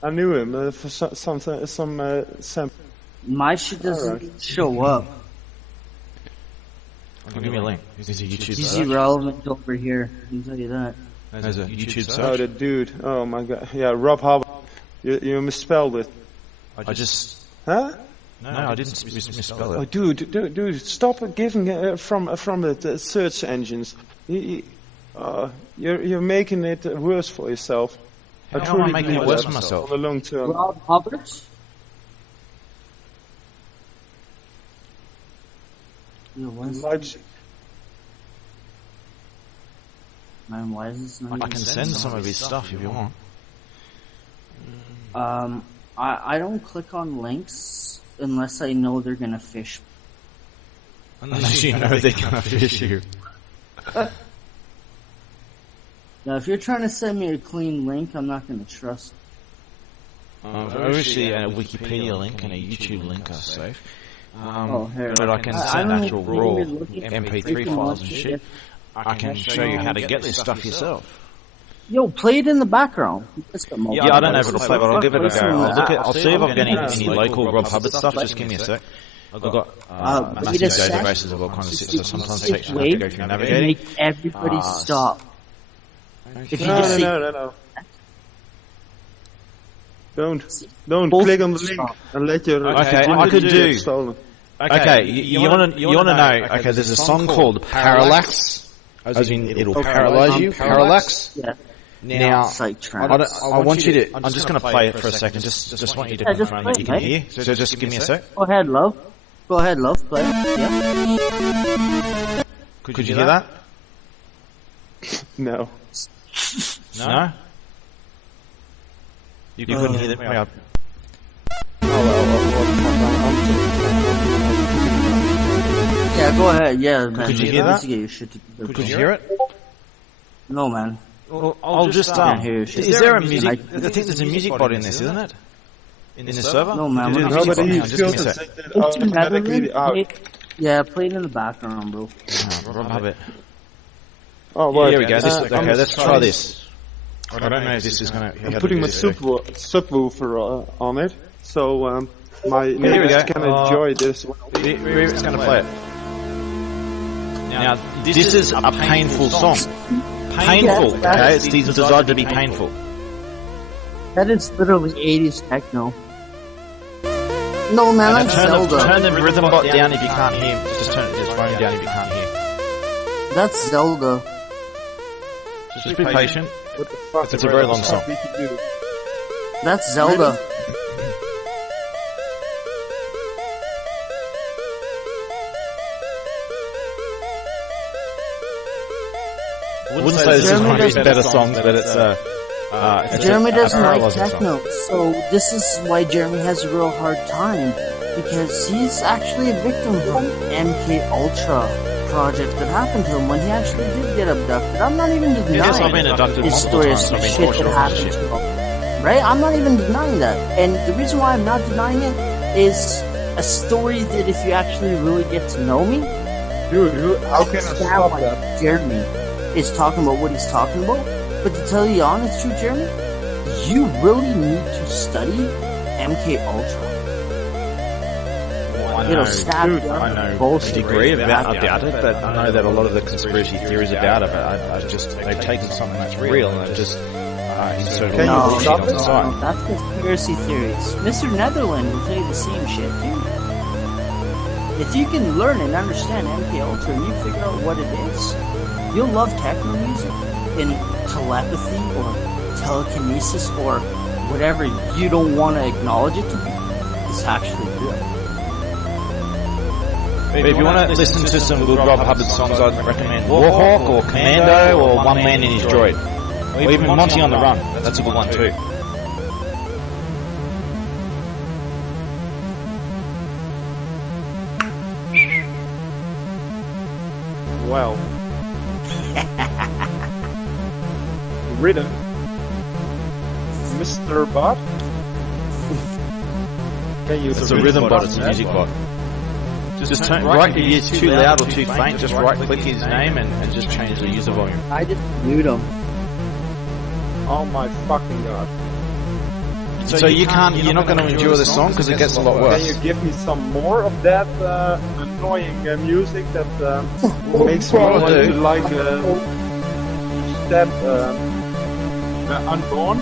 I knew him for some sample. My shit doesn't show up. Give me a link. There's a YouTube He's search. irrelevant over here. I can tell you that. There's a YouTube Oh, search. the dude. Oh my god. Yeah, Rob Hubbard. You misspelled it. I just... Huh? No, I didn't misspell Oh, it. dude, stop giving from the search engines. You're making it worse for yourself. How am I making it worse for myself? On the long term. Rob Hubbard? Yo, Might- Man, why is this not I can send some of his stuff if you want. I don't click on links unless I know they're gonna fish. Unless you know they're gonna fish you. Now, if you're trying to send me a clean link, I'm not gonna trust. Obviously, a Wikipedia link and a YouTube link are safe. Here. But I can I send don't actual know, raw maybe looking at MP3 freaking files and what's shit. it- I can show you how to get this stuff yourself. Yo, play it in the background. Yeah, I don't know if it'll play, but I'll give it a go. I'll see if I've got Yeah. any local Rob Hubbard stuff. Just give me a sec. I've got massive wait a sec. databases of all kinds of shit, so sometimes it takes me to Wait go through and navigating. make everybody stop. If you No, just say, no. Don't Both click on the link stop. and let your Okay, identity I could get do- stolen. Okay, you want to know? Okay, there's a song called Parallax, as in it'll paralyze you. Parallax. yeah, Now, site I trend. want you to. I'm just going to play it for a second. Just want you to Yeah, just confirm play that you it, can mate. hear. So just give me a sec. Go ahead, love. Play. Yeah. Could you hear that? No. No. You couldn't hear that. Hang on. Yeah, go ahead. Yeah, man. Could you hear that? To get your shit together. Could you hear it? No, man. I'll just. Can't hear your shit. Is there a music? I think there's a music bot in this, isn't it? In this server? No, man, Could you do we're the not- music bot? Nobody Hang on, just give me a filters sec. it It's automatically out. Yeah, play it in the background, bro. Rob Hubbard. Oh, well, here we go. Okay, let's try this. I don't know if this is going to... I'm putting my subwoofer on it, so my neighbors can enjoy this. It's going to play it. Now, this is a painful song. Painful, okay? It's designed to be painful. That is literally 80s techno. No, man, that's Zelda. Turn the rhythm bot down if you can't hear. Just phone down if you can't hear. That's Zelda. Just be patient. What the fuck? It's a very long song. That's Zelda. I wouldn't say this is one of his better songs, but it's Jeremy doesn't like techno, so this is why Jeremy has a real hard time, because he's actually a victim from MK Ultra project that happened to him when he actually did get abducted. I'm not even denying his story of some shit that happened to him. Right? I'm not even denying that. And the reason why I'm not denying it is a story that if you actually really get to know me, dude, how can I stop that? Jeremy is talking about what he's talking about. But to tell you the honest truth, Jeremy, you really need to study MK Ultra. I know a degree about it, but I know that a lot of the conspiracy theories about it, they've taken something that's real and they've just inserted a lot of bullshit on the side. No, that's conspiracy theories. Mr. Netherland will tell you the same shit too. If you can learn and understand MK Ultra and you figure out what it is, you'll love techno music in telepathy or telekinesis or whatever you don't want to acknowledge it to be. It's actually real. If you want to listen to some good Rob Hubbard songs, I'd recommend Warhawk or Commando or One Man in His Droid. Or even Monty on the Run. That's a good one too. Well. Rhythm. Mr. Bot? It's a rhythm bot, it's a music bot. Just turn, if it's too loud or too faint, just right click his name and just change the user volume. I just mute him. Oh my fucking god. So you're not going to endure this song because it gets a lot worse. Can you give me some more of that annoying music that makes me want to like step Unborn?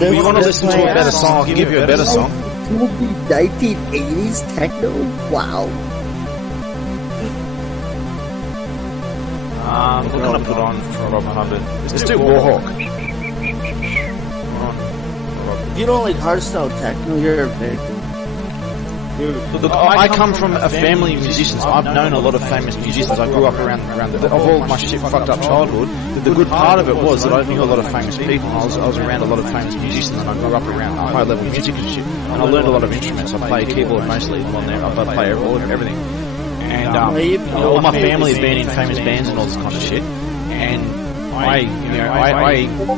If you want to listen to a better song, I'll give you a better song. 1980s techno? Wow. We're going to put on for Rob Hubbard. Let's do Warhawk. If you don't like hardstyle techno, you're a victim. Look, I come from a family of musicians. I've known a lot of famous musicians. I grew up around of all my shit fucked up childhood. The good part of it was that I knew a lot of famous people. I was around a lot of famous musicians, and I grew up around high level music and shit. And I learned a lot of instruments. I play keyboard mostly on there. I play everything. And all my family has been in famous bands and all this kind of shit. And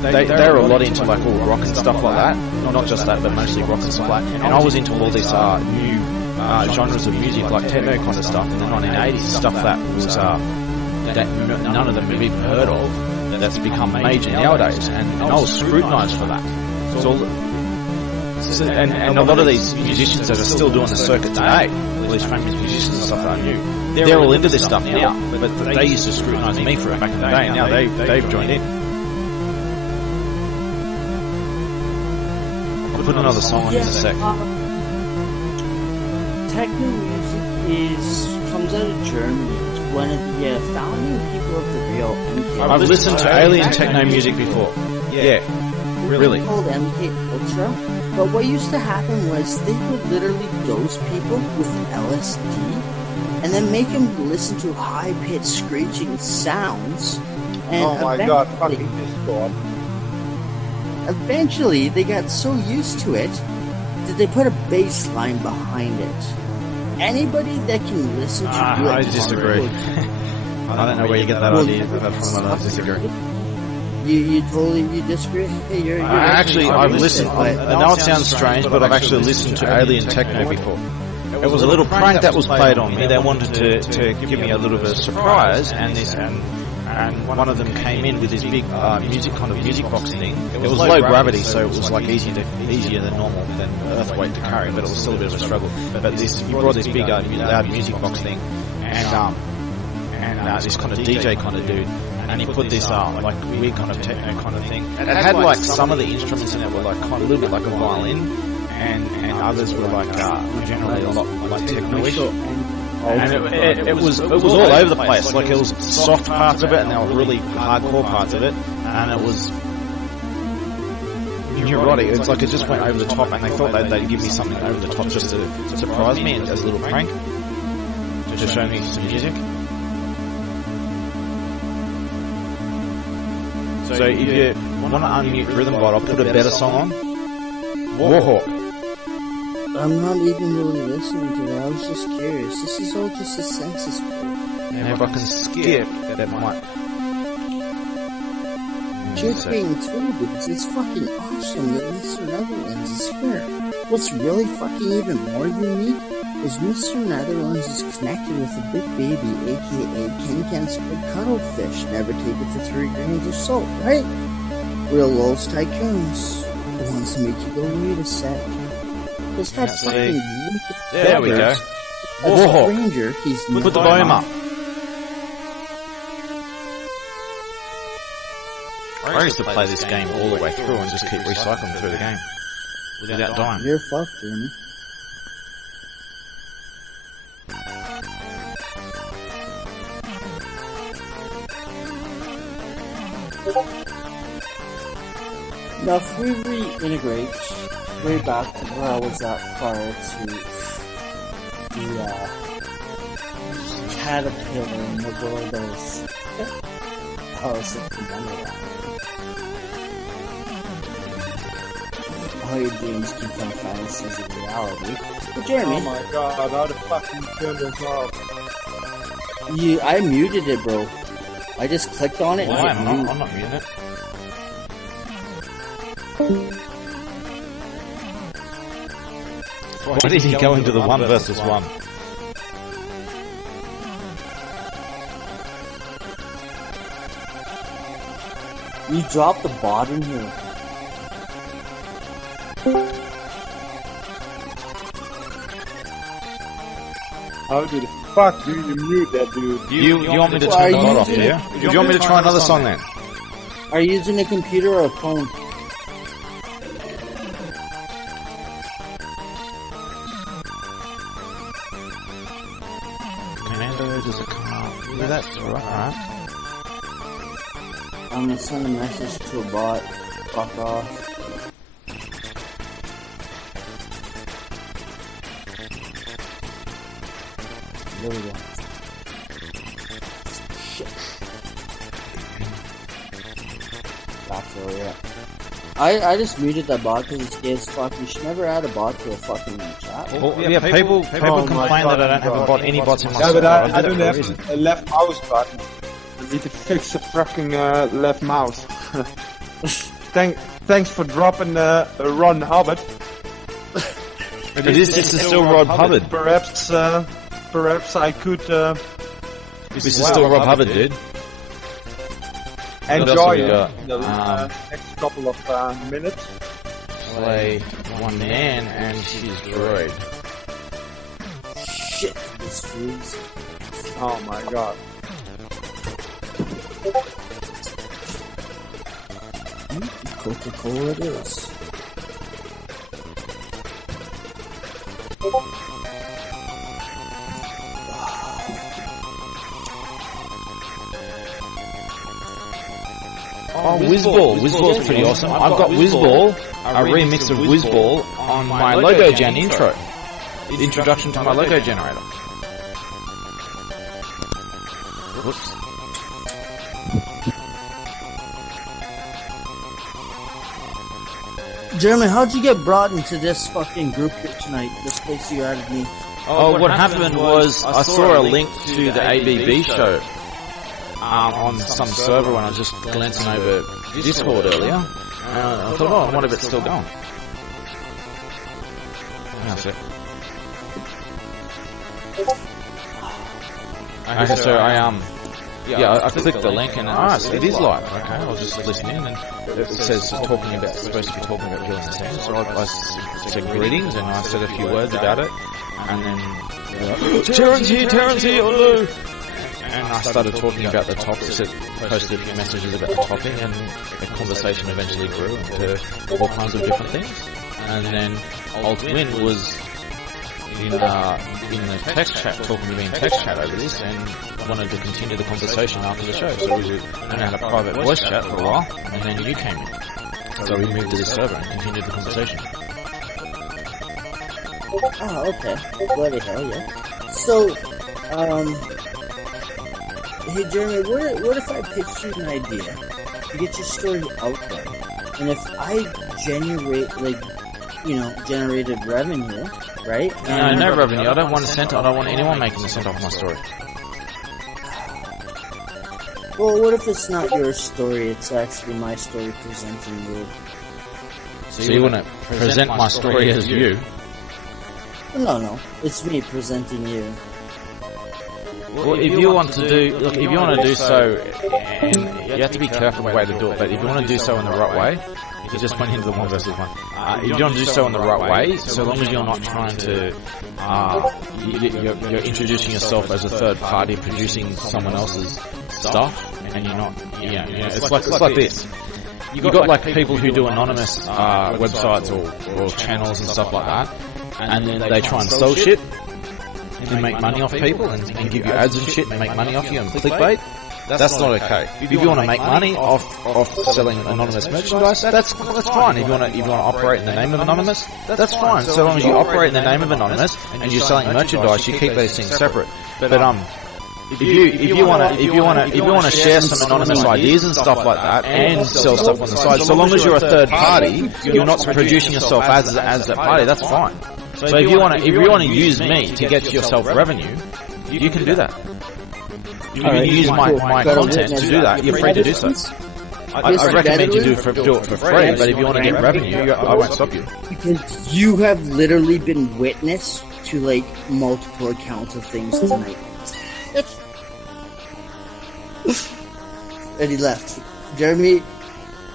they were a lot into like all rock and stuff like that. Not just that, but mostly rock and stuff like that. And I was into all these new genres of music, like techno kind of stuff in the 1980s, stuff that was that none of them have even heard of. That's become major nowadays, and I was scrutinised for that. And a lot of these musicians that are still doing the circuit today, all these famous musicians and stuff that I knew, they're all into this stuff now, but they used to scrutinise me for it back in the day, and now they've joined in. I'll put another song on in a sec. Techno music comes out of Germany. It's one of the founding people of the real MK. I've listened to alien techno music before. Yeah. Really? Called MK Ultra. But what used to happen was they would literally dose people with LSD and then make them listen to high-pitched screeching sounds. And oh my god, fucking Discord. Eventually, they got so used to it that they put a bass line behind it. Anybody that can listen to I disagree. I don't know where you get that idea from. I disagree. You disagree? Hey, I've listened. I know it sounds strange, but I've actually listened to alien techno before. It was a little prank that was played on me. They wanted to give me a little bit of a surprise, and and one of them came in with this big music box thing. It was low gravity, so it was like easier than normal than earth weight to carry, but it was still a bit of a struggle. But he brought this big loud music box thing, and this kind of DJ kind of dude. And he put this like weird kind of techno kind of thing. It had like some of the instruments in it were like kind of a little bit like a violin, and others were like generally a lot like techno-ish. And it was all over the place. Like it was soft parts of it, and there were really hardcore parts of it, and it was neurotic. It's like it just went over the top, and they thought they'd give me something over the top just to surprise me as a little prank, to show me some music. So if you want to unmute Rhythm Bot, I'll put a better song on. Warhawk. I'm not even really listening to that. I was just curious. This is all just a census board. And if I can skip, that might... Just being told, it's fucking awesome that Mr. Netherlands is here. What's really fucking even more unique is Mr. Netherlands is connected with a big baby, aka Ken Squid Cuttlefish, never take it for 3 grains of salt, right? Real Lols Tycoons. The ones that make you go, wait a sec. Just that fucking there we go. Warhawk. Ranger, he's put the volume up. I used to play this game all the way through and just keep recycling through the game without dying. You're fucked, Jeremy. Now, if we reintegrate way back to where I was at prior to the caterpillar in the world of Alice in Wonderland. All your dreams become fantasies of reality. But Jeremy, oh my god, how the fuck you turn this off? I muted it, bro. I just clicked on it. Why? I'm not muting it. Why did he go into the 1 versus 1? You dropped the bot in here. How the fuck do you mute that dude? You want me to turn the bot off, do you? Do you want me to try another song then? Are you using a computer or a phone? Does it come up? Yeah, that's right. I'm gonna send a message to a bot. Fuck off. There we go. Shit. That's where we're at. I just muted that bot because it's gay as fuck. You should never add a bot to a fucking chat. Well, yeah, people complain that I don't have any bots in my server. Yeah, but I don't have a left mouse button. I need to fix the fucking left mouse. Thanks for dropping Ron Hubbard. This is still Rod Hubbard. Perhaps I could... this is still Rob Hubbard, dude. Enjoy the next couple of minutes. Play one man and she's droid. Shit, this freeze. Oh my god. Coca-Cola it is. Oh, Whizball. Whizball's pretty awesome. I've got Whizball, a remix of Whizball on my Logo Gen intro. The introduction to my Logo generator. Whoops. Jeremy, how'd you get brought into this fucking group here tonight? This place you added me. Oh, what happened was I saw a link to the ABB show on some server when I was just glancing over Discord earlier. I thought, I wonder if it's still going. That's it. Okay, so I clicked the link and it is live. Okay, I was just listening and it says supposed to be talking about Gillian Sand. So I said greetings and I said a few words about it, and then Terrence here, hello. And I started talking about the topic, posted a few messages about the topic, and the conversation eventually grew into all kinds of different things. And then Old Twin was in the text chat, talking to me in text chat over this, and wanted to continue the conversation after the show. So we had a private voice chat for a while, and then you came in. So we moved to this server and continued the conversation. Oh, okay. Bloody hell, yeah. So, hey Jeremy, what if I pitched you an idea to get your story out there? And if I generated revenue, right? No revenue. I don't want a cent. I don't want anyone making a cent off my story. Well, what if it's not your story, it's actually my story presenting you? So you want to present my story as you? No, it's me presenting you. Well, if you want to do so, and you have to be careful the way to do it, but if you want to do so in the right way, you just went into the 1 versus 1. If you want to do so in the right way, so long as you're not trying to, you're introducing yourself as a third party producing someone else's stuff, and you're not, it's like this. You got like people who do anonymous websites or channels and stuff like that, and then they try and sell shit and make money off people and give you ads and shit and make money off you and clickbait. That's not okay. If you want to make money off selling anonymous merchandise, that's fine. If you want to operate in the name of anonymous, that's fine. So long as you operate in the name of anonymous and you're selling merchandise, you keep those things separate. But if you want to share some anonymous ideas and stuff like that and sell stuff on the side, so long as you're a third party, you're not producing yourself as that party. That's fine. So if you want to use me to get yourself revenue, you can do that. You can use my content to do that. You're free to do so. I recommend you do it for free, but if you want to get revenue, I won't stop you. Because you have literally been witness to like multiple accounts of things tonight. And he left. Jeremy,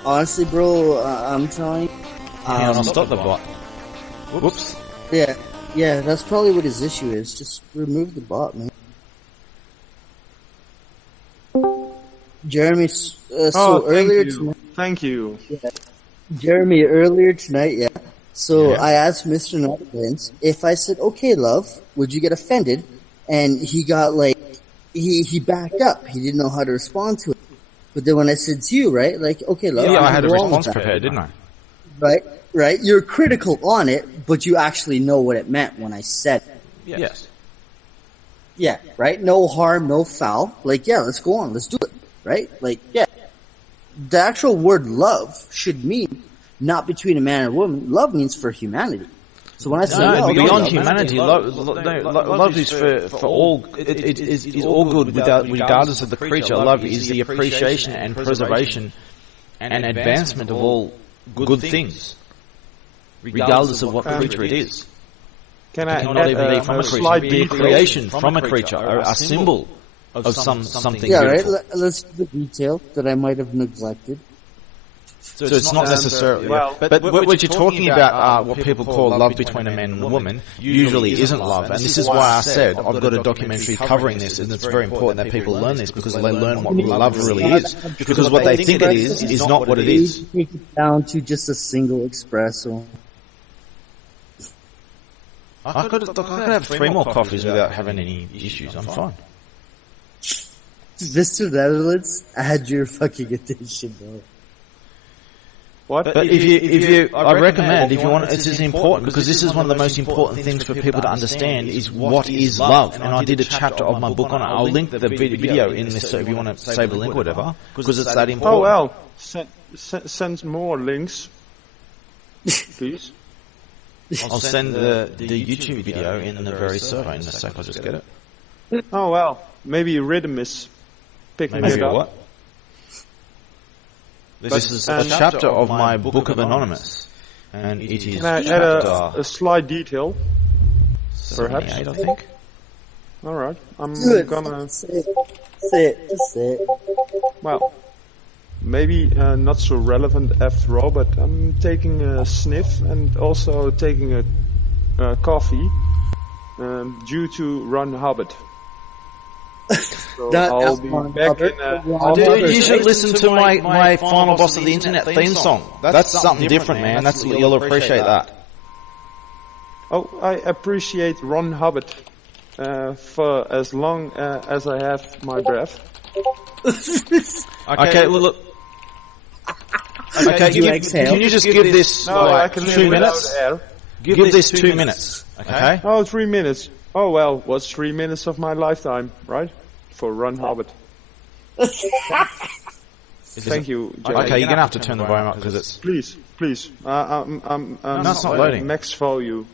honestly, bro, I'm telling you. I'll stop the bot. Whoops. Yeah, that's probably what his issue is. Just remove the bot, man. Jeremy, Thank you. Yeah. Jeremy, earlier tonight, yeah. So I asked Mr. Netherlands if I said, okay, love, would you get offended? And he got like, he backed up. He didn't know how to respond to it. But then when I said to you, right, like, okay, love. Yeah, I had a response prepared, didn't I? Right. You're critical on it, but you actually know what it meant when I said it. Yes. Yeah, right? No harm, no foul. Like, yeah, let's go on. Let's do it. Right? Like, yeah. The actual word love should mean not between a man and a woman. Love means for humanity. So when I say love, beyond humanity, love is for all. It is all good regardless of the creature. Love is the appreciation and preservation and advancement of all good things, regardless of what creature it is. Can I not even be from a creature? Be a creation from a creature, a symbol of something. Yeah, beautiful. right. Let's do the detail that I might have neglected. So it's not necessarily. But what you're talking about, what people call love between a man and a woman, usually isn't love. And this is why I said I've got a documentary covering this, and it's very important that people learn this because they learn what love really is. Because what they think it is not what it is. Take it down to just a single espresso. I could have 3 more coffees without having any issues. I'm fine. Mr. Netherlands, add your fucking attention, bro. What? But I recommend if you want, this is important because this is one of the most important things for people to understand is what is love. And I did a chapter of my book on it. I'll link the video in this if you want to save a link or whatever because it's that important. Oh well, send more links, please. I'll send the YouTube video in the very server in a sec. I'll just get it. Oh well, maybe Rhythm is picking it up. What? This is a chapter of my Book of Anonymous, and it is Can I add a slight detail, perhaps? I think. All right. I'm gonna say it. Just say it. Well, maybe not so relevant after all, but I'm taking a sniff and also taking a coffee due to Ron Hubbard. So I'll be back in you should listen to my Final Boss of the Internet theme song. That's something different, man. You'll appreciate that. Oh, I appreciate Ron Hubbard for as long as I have my breath. Okay, look. Okay, can you just give this 2 minutes? Give this 2 minutes. Okay. Oh, 3 minutes. Oh well, what's 3 minutes of my lifetime, right? For Ron Hubbard. Thank you, Jay. Okay, you're gonna have to turn the volume up because it's. Please. I'm no, it's not loading. Max volume.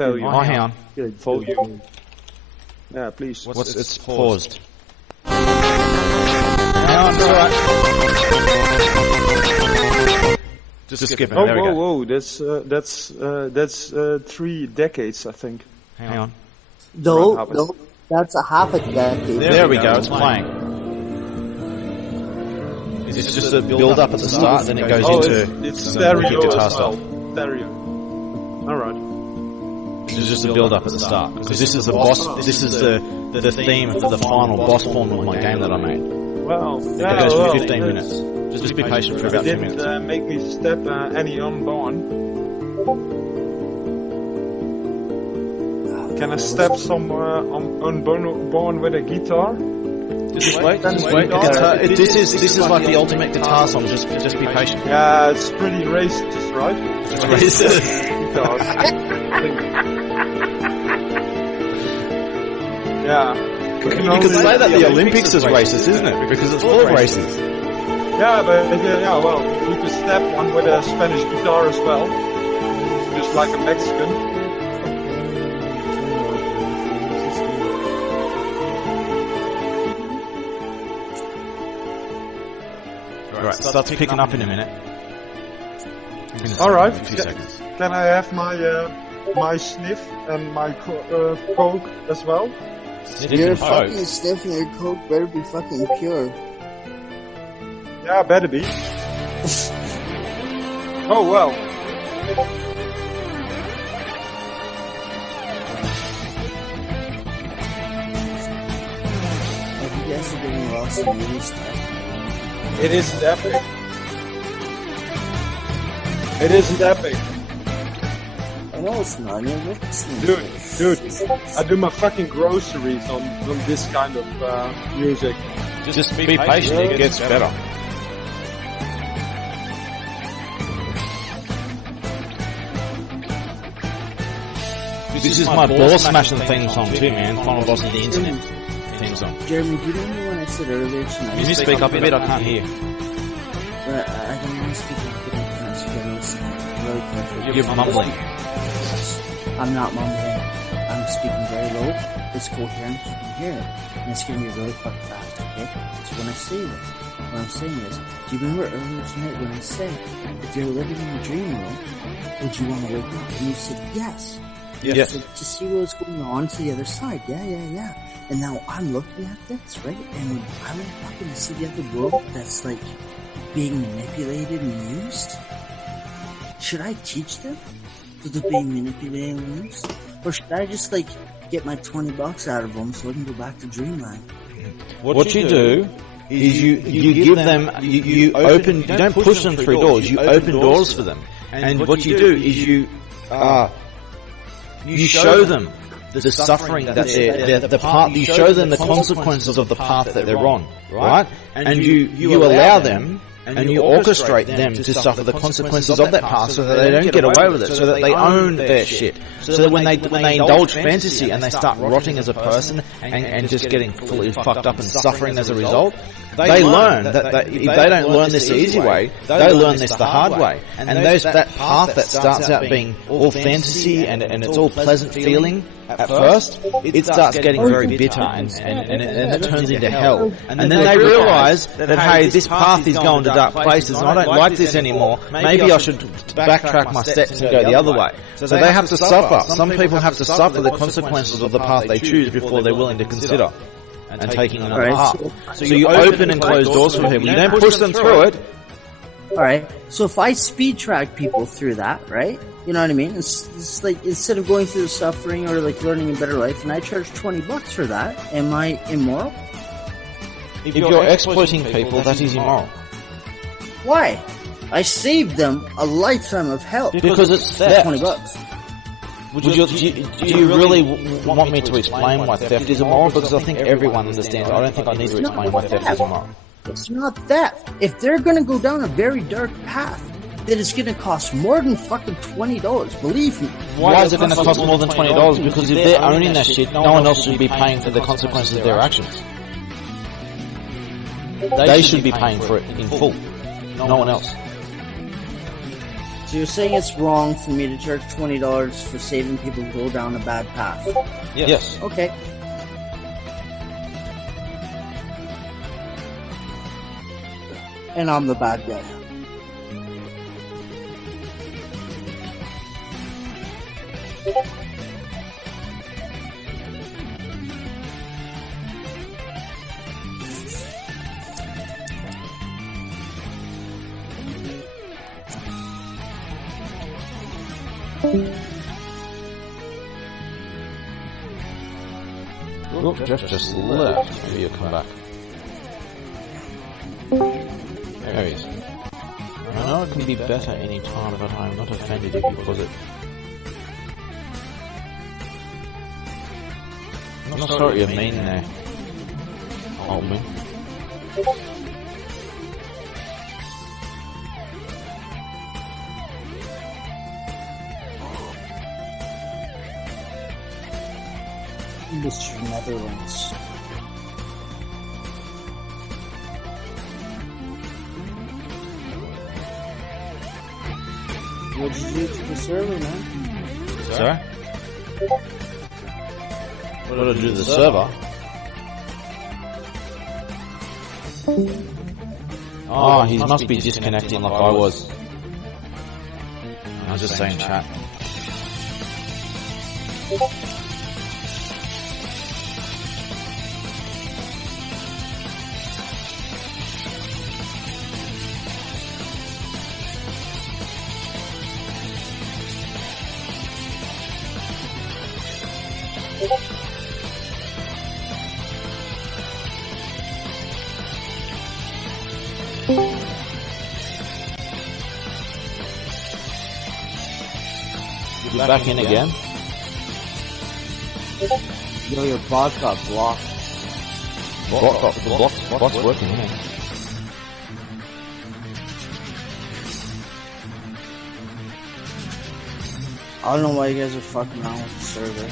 Oh, hang on. Volume. Yeah, please. It's paused. No, it's alright. Just skip it. Whoa! That's 3 decades, I think. Hang on. No, that's a half a decade. There we go. It's playing. It's just a build up at the start, then it goes into it's stereo guitar as well. stuff. Stereo. All right. This is just a build up at the start because this is the boss. This is the theme for the final boss form of my game that I made. Well, it goes for 15 minutes. Just be patient for about 2 minutes. Didn't make me step any unborn. Can I step some unborn with a guitar? Just wait. This is like the ultimate guitar song. Just be patient. Yeah, it's pretty racist, right? It's racist. Yeah. You could say that the Olympics is racist, isn't it? Because it's full of races. Yeah, but well, you can step one with a Spanish guitar as well, just like a Mexican. Right, starts picking up in a minute. All right. A few seconds. Can I have my sniff and my coke as well? Your fucking sniff and your coke better be fucking pure. Yeah, better be. Oh well. You guys are getting lost in new stuff. It isn't epic. It isn't epic. I know it's not. Dude, I do my fucking groceries on this kind of music. Just be patient, it gets better. This is my ball smashing theme song too, man. Final Boss of the Internet theme song. Jeremy, do you remember when I said earlier tonight? Can you speak up a bit? I can't hear. I don't want to speak up, but I can't speak really carefully. You're mumbling. I'm not mumbling. I'm speaking very low. It's coherent. You can hear it. And it's going to be really fucking fast, okay? So when I say this, what I'm saying is, do you remember earlier tonight when I said, if you're living in a dream world, would you want to wake up? And you said yes. Yes. So to see what's going on to the other side. Yeah. And now I'm looking at this, right? And I would fucking see the other world that's like being manipulated and used. Should I teach them that they're being manipulated and used? Or should I just like get my $20 out of them so I can go back to Dreamland? What you do is you give them, you open, you don't push them through doors, you open doors for them. And what you do is you show them the suffering that the path, you show them the consequences of the path that they're on, right? And you allow them and you orchestrate them to suffer the consequences of that path so that they don't get away with it, so that they own their shit. So that when they indulge fantasy and they start rotting as a person and just getting fully fucked up and suffering as a result, they learn that if they don't learn this the easy way, they learn this the hard way. And that path that starts out being all fantasy and it's all pleasant feeling at first, it starts getting very bitter and it turns into hell. And then they realize that, hey, this path is going to dark places and I don't like this anymore. Maybe I should backtrack my steps and go the other way. So they have to suffer. Some people have to suffer the consequences of the path they choose before they're willing to consider and taking another path. So you open and close doors for people. You don't push them through it. Alright, so if I speed track people through that, right? You know what I mean? It's like, instead of going through the suffering or like learning a better life, and I charge $20 for that, am I immoral? If you're exploiting people, that is immoral. Why? I saved them a lifetime of hell. Because it's theft. $20. Do you really want me to explain why theft is immoral? Because I think everyone understands. I don't think I need to explain why theft is immoral. It's not theft. If they're gonna go down a very dark path, then it's gonna cost more than fucking $20. Believe me. Why is it gonna cost more than $20? Because if they're owning that shit, no one else should be paying for the consequences of their actions. They should be paying for it in full. No one else. So you're saying it's wrong for me to charge $20 for saving people who go down a bad path? Yes. Okay. And I'm the bad guy. Look, Jeff just left. Maybe you'll come back. There he is. I know it can be better any time, but I'm not offended if you cause it. I'm not sorry you're mean there, old man. Mr. Netherlands. What did you do to the server, man? Sorry? What did I do to the server? Oh, he must be disconnecting like I was. I was just saying chat. You're back in again? Yo, your bot got blocked. Bot's working, yeah. I don't know why you guys are fucking around with the server.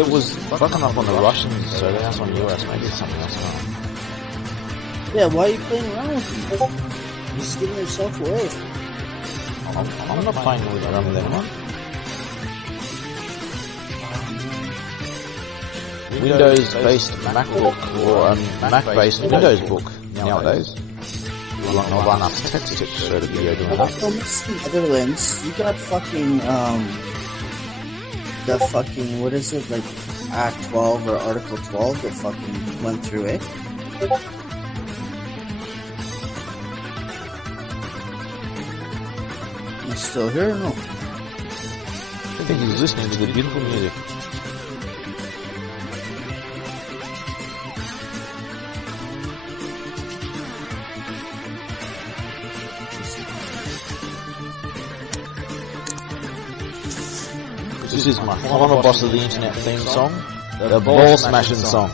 It was fucking up on the Russian server, that's on US, maybe it's something else. Yeah, why are you playing around with them? You're just giving yourself away. I'm not playing around with anyone. Windows-based MacBook or Mac-based Windows book nowadays. You want to run up text to show the video doing that. From Netherlands, you got fucking, the fucking, what is it, like, Act 12 or Article 12 that fucking went through it. You still here or no? I think he's listening to the beautiful music. This is my former boss of the internet theme song, the ball smashing song.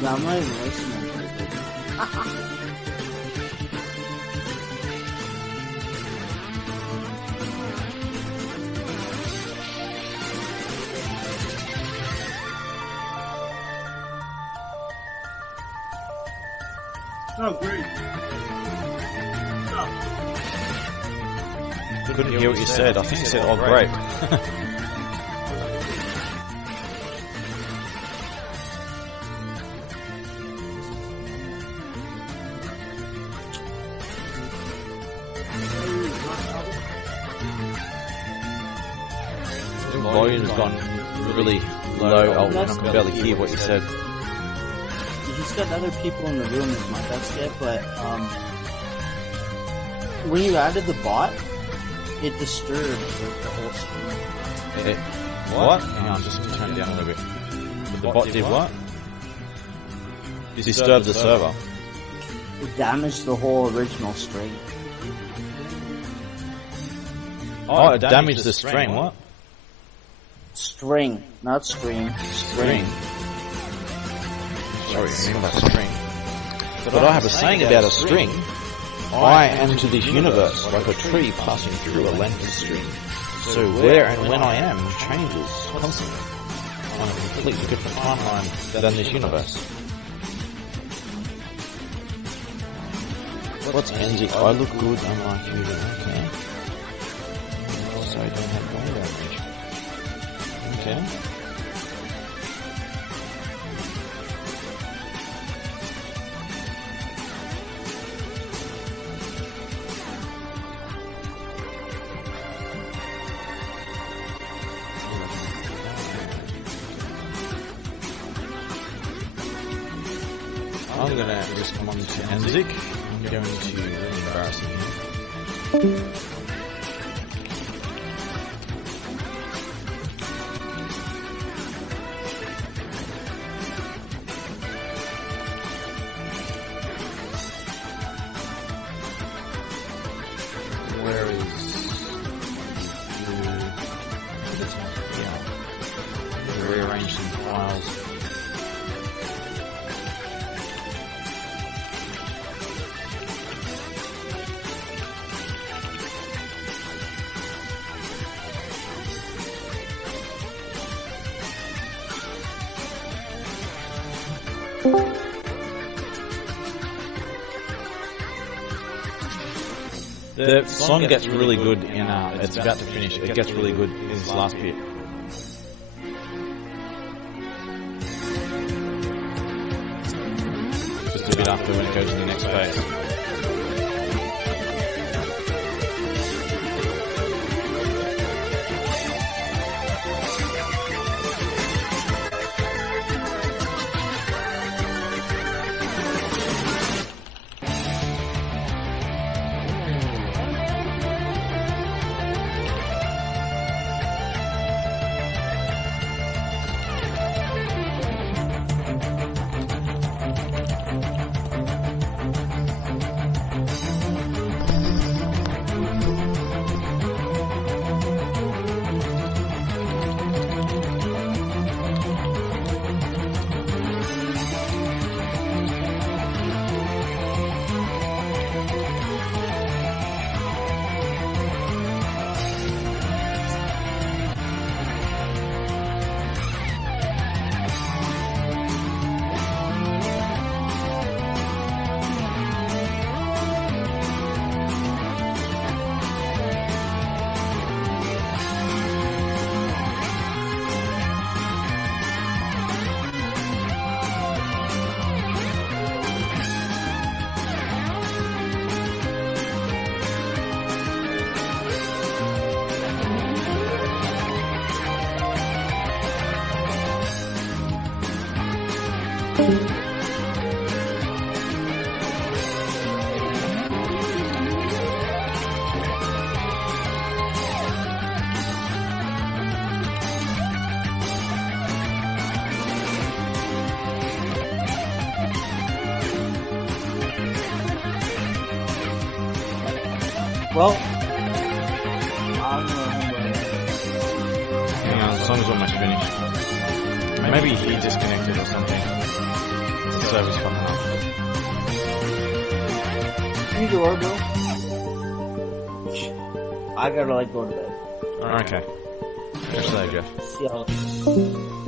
Yeah, I'm not even listening to it. Oh, great. Couldn't hear what you said. I think you said, oh great. The volume's gone really low, Alton. I can barely hear what you said. He's got other people in the room is my best get, but when you added the bot, it disturbed the whole screen. What? Hang on, just turn it down a little bit. The bot did what? Disturbed the server. It damaged the whole original stream. Oh, it damaged the stream, what? String, not stream. String. Sorry, I mean about string. But I have a saying about a string. I am to this universe like a tree passing through a length of string. So where and when I am changes constantly on a completely different timeline than this universe. What's Enzik? I look good unlike you, okay. Also, I don't have brain damage. Okay. I'm gonna just come on to Enzik. I'm going to really embarrassing here. Where is yeah. Rearrange some files. The song gets really good in, it's about to finish, it gets really good in this last bit. Just a bit after when it goes to the next phase. Well, hang on, the song's almost finished. Maybe he disconnected or something. The server's coming up. you go, bro. I gotta go to bed. Okay. Catch you later, Jeff. See y'all.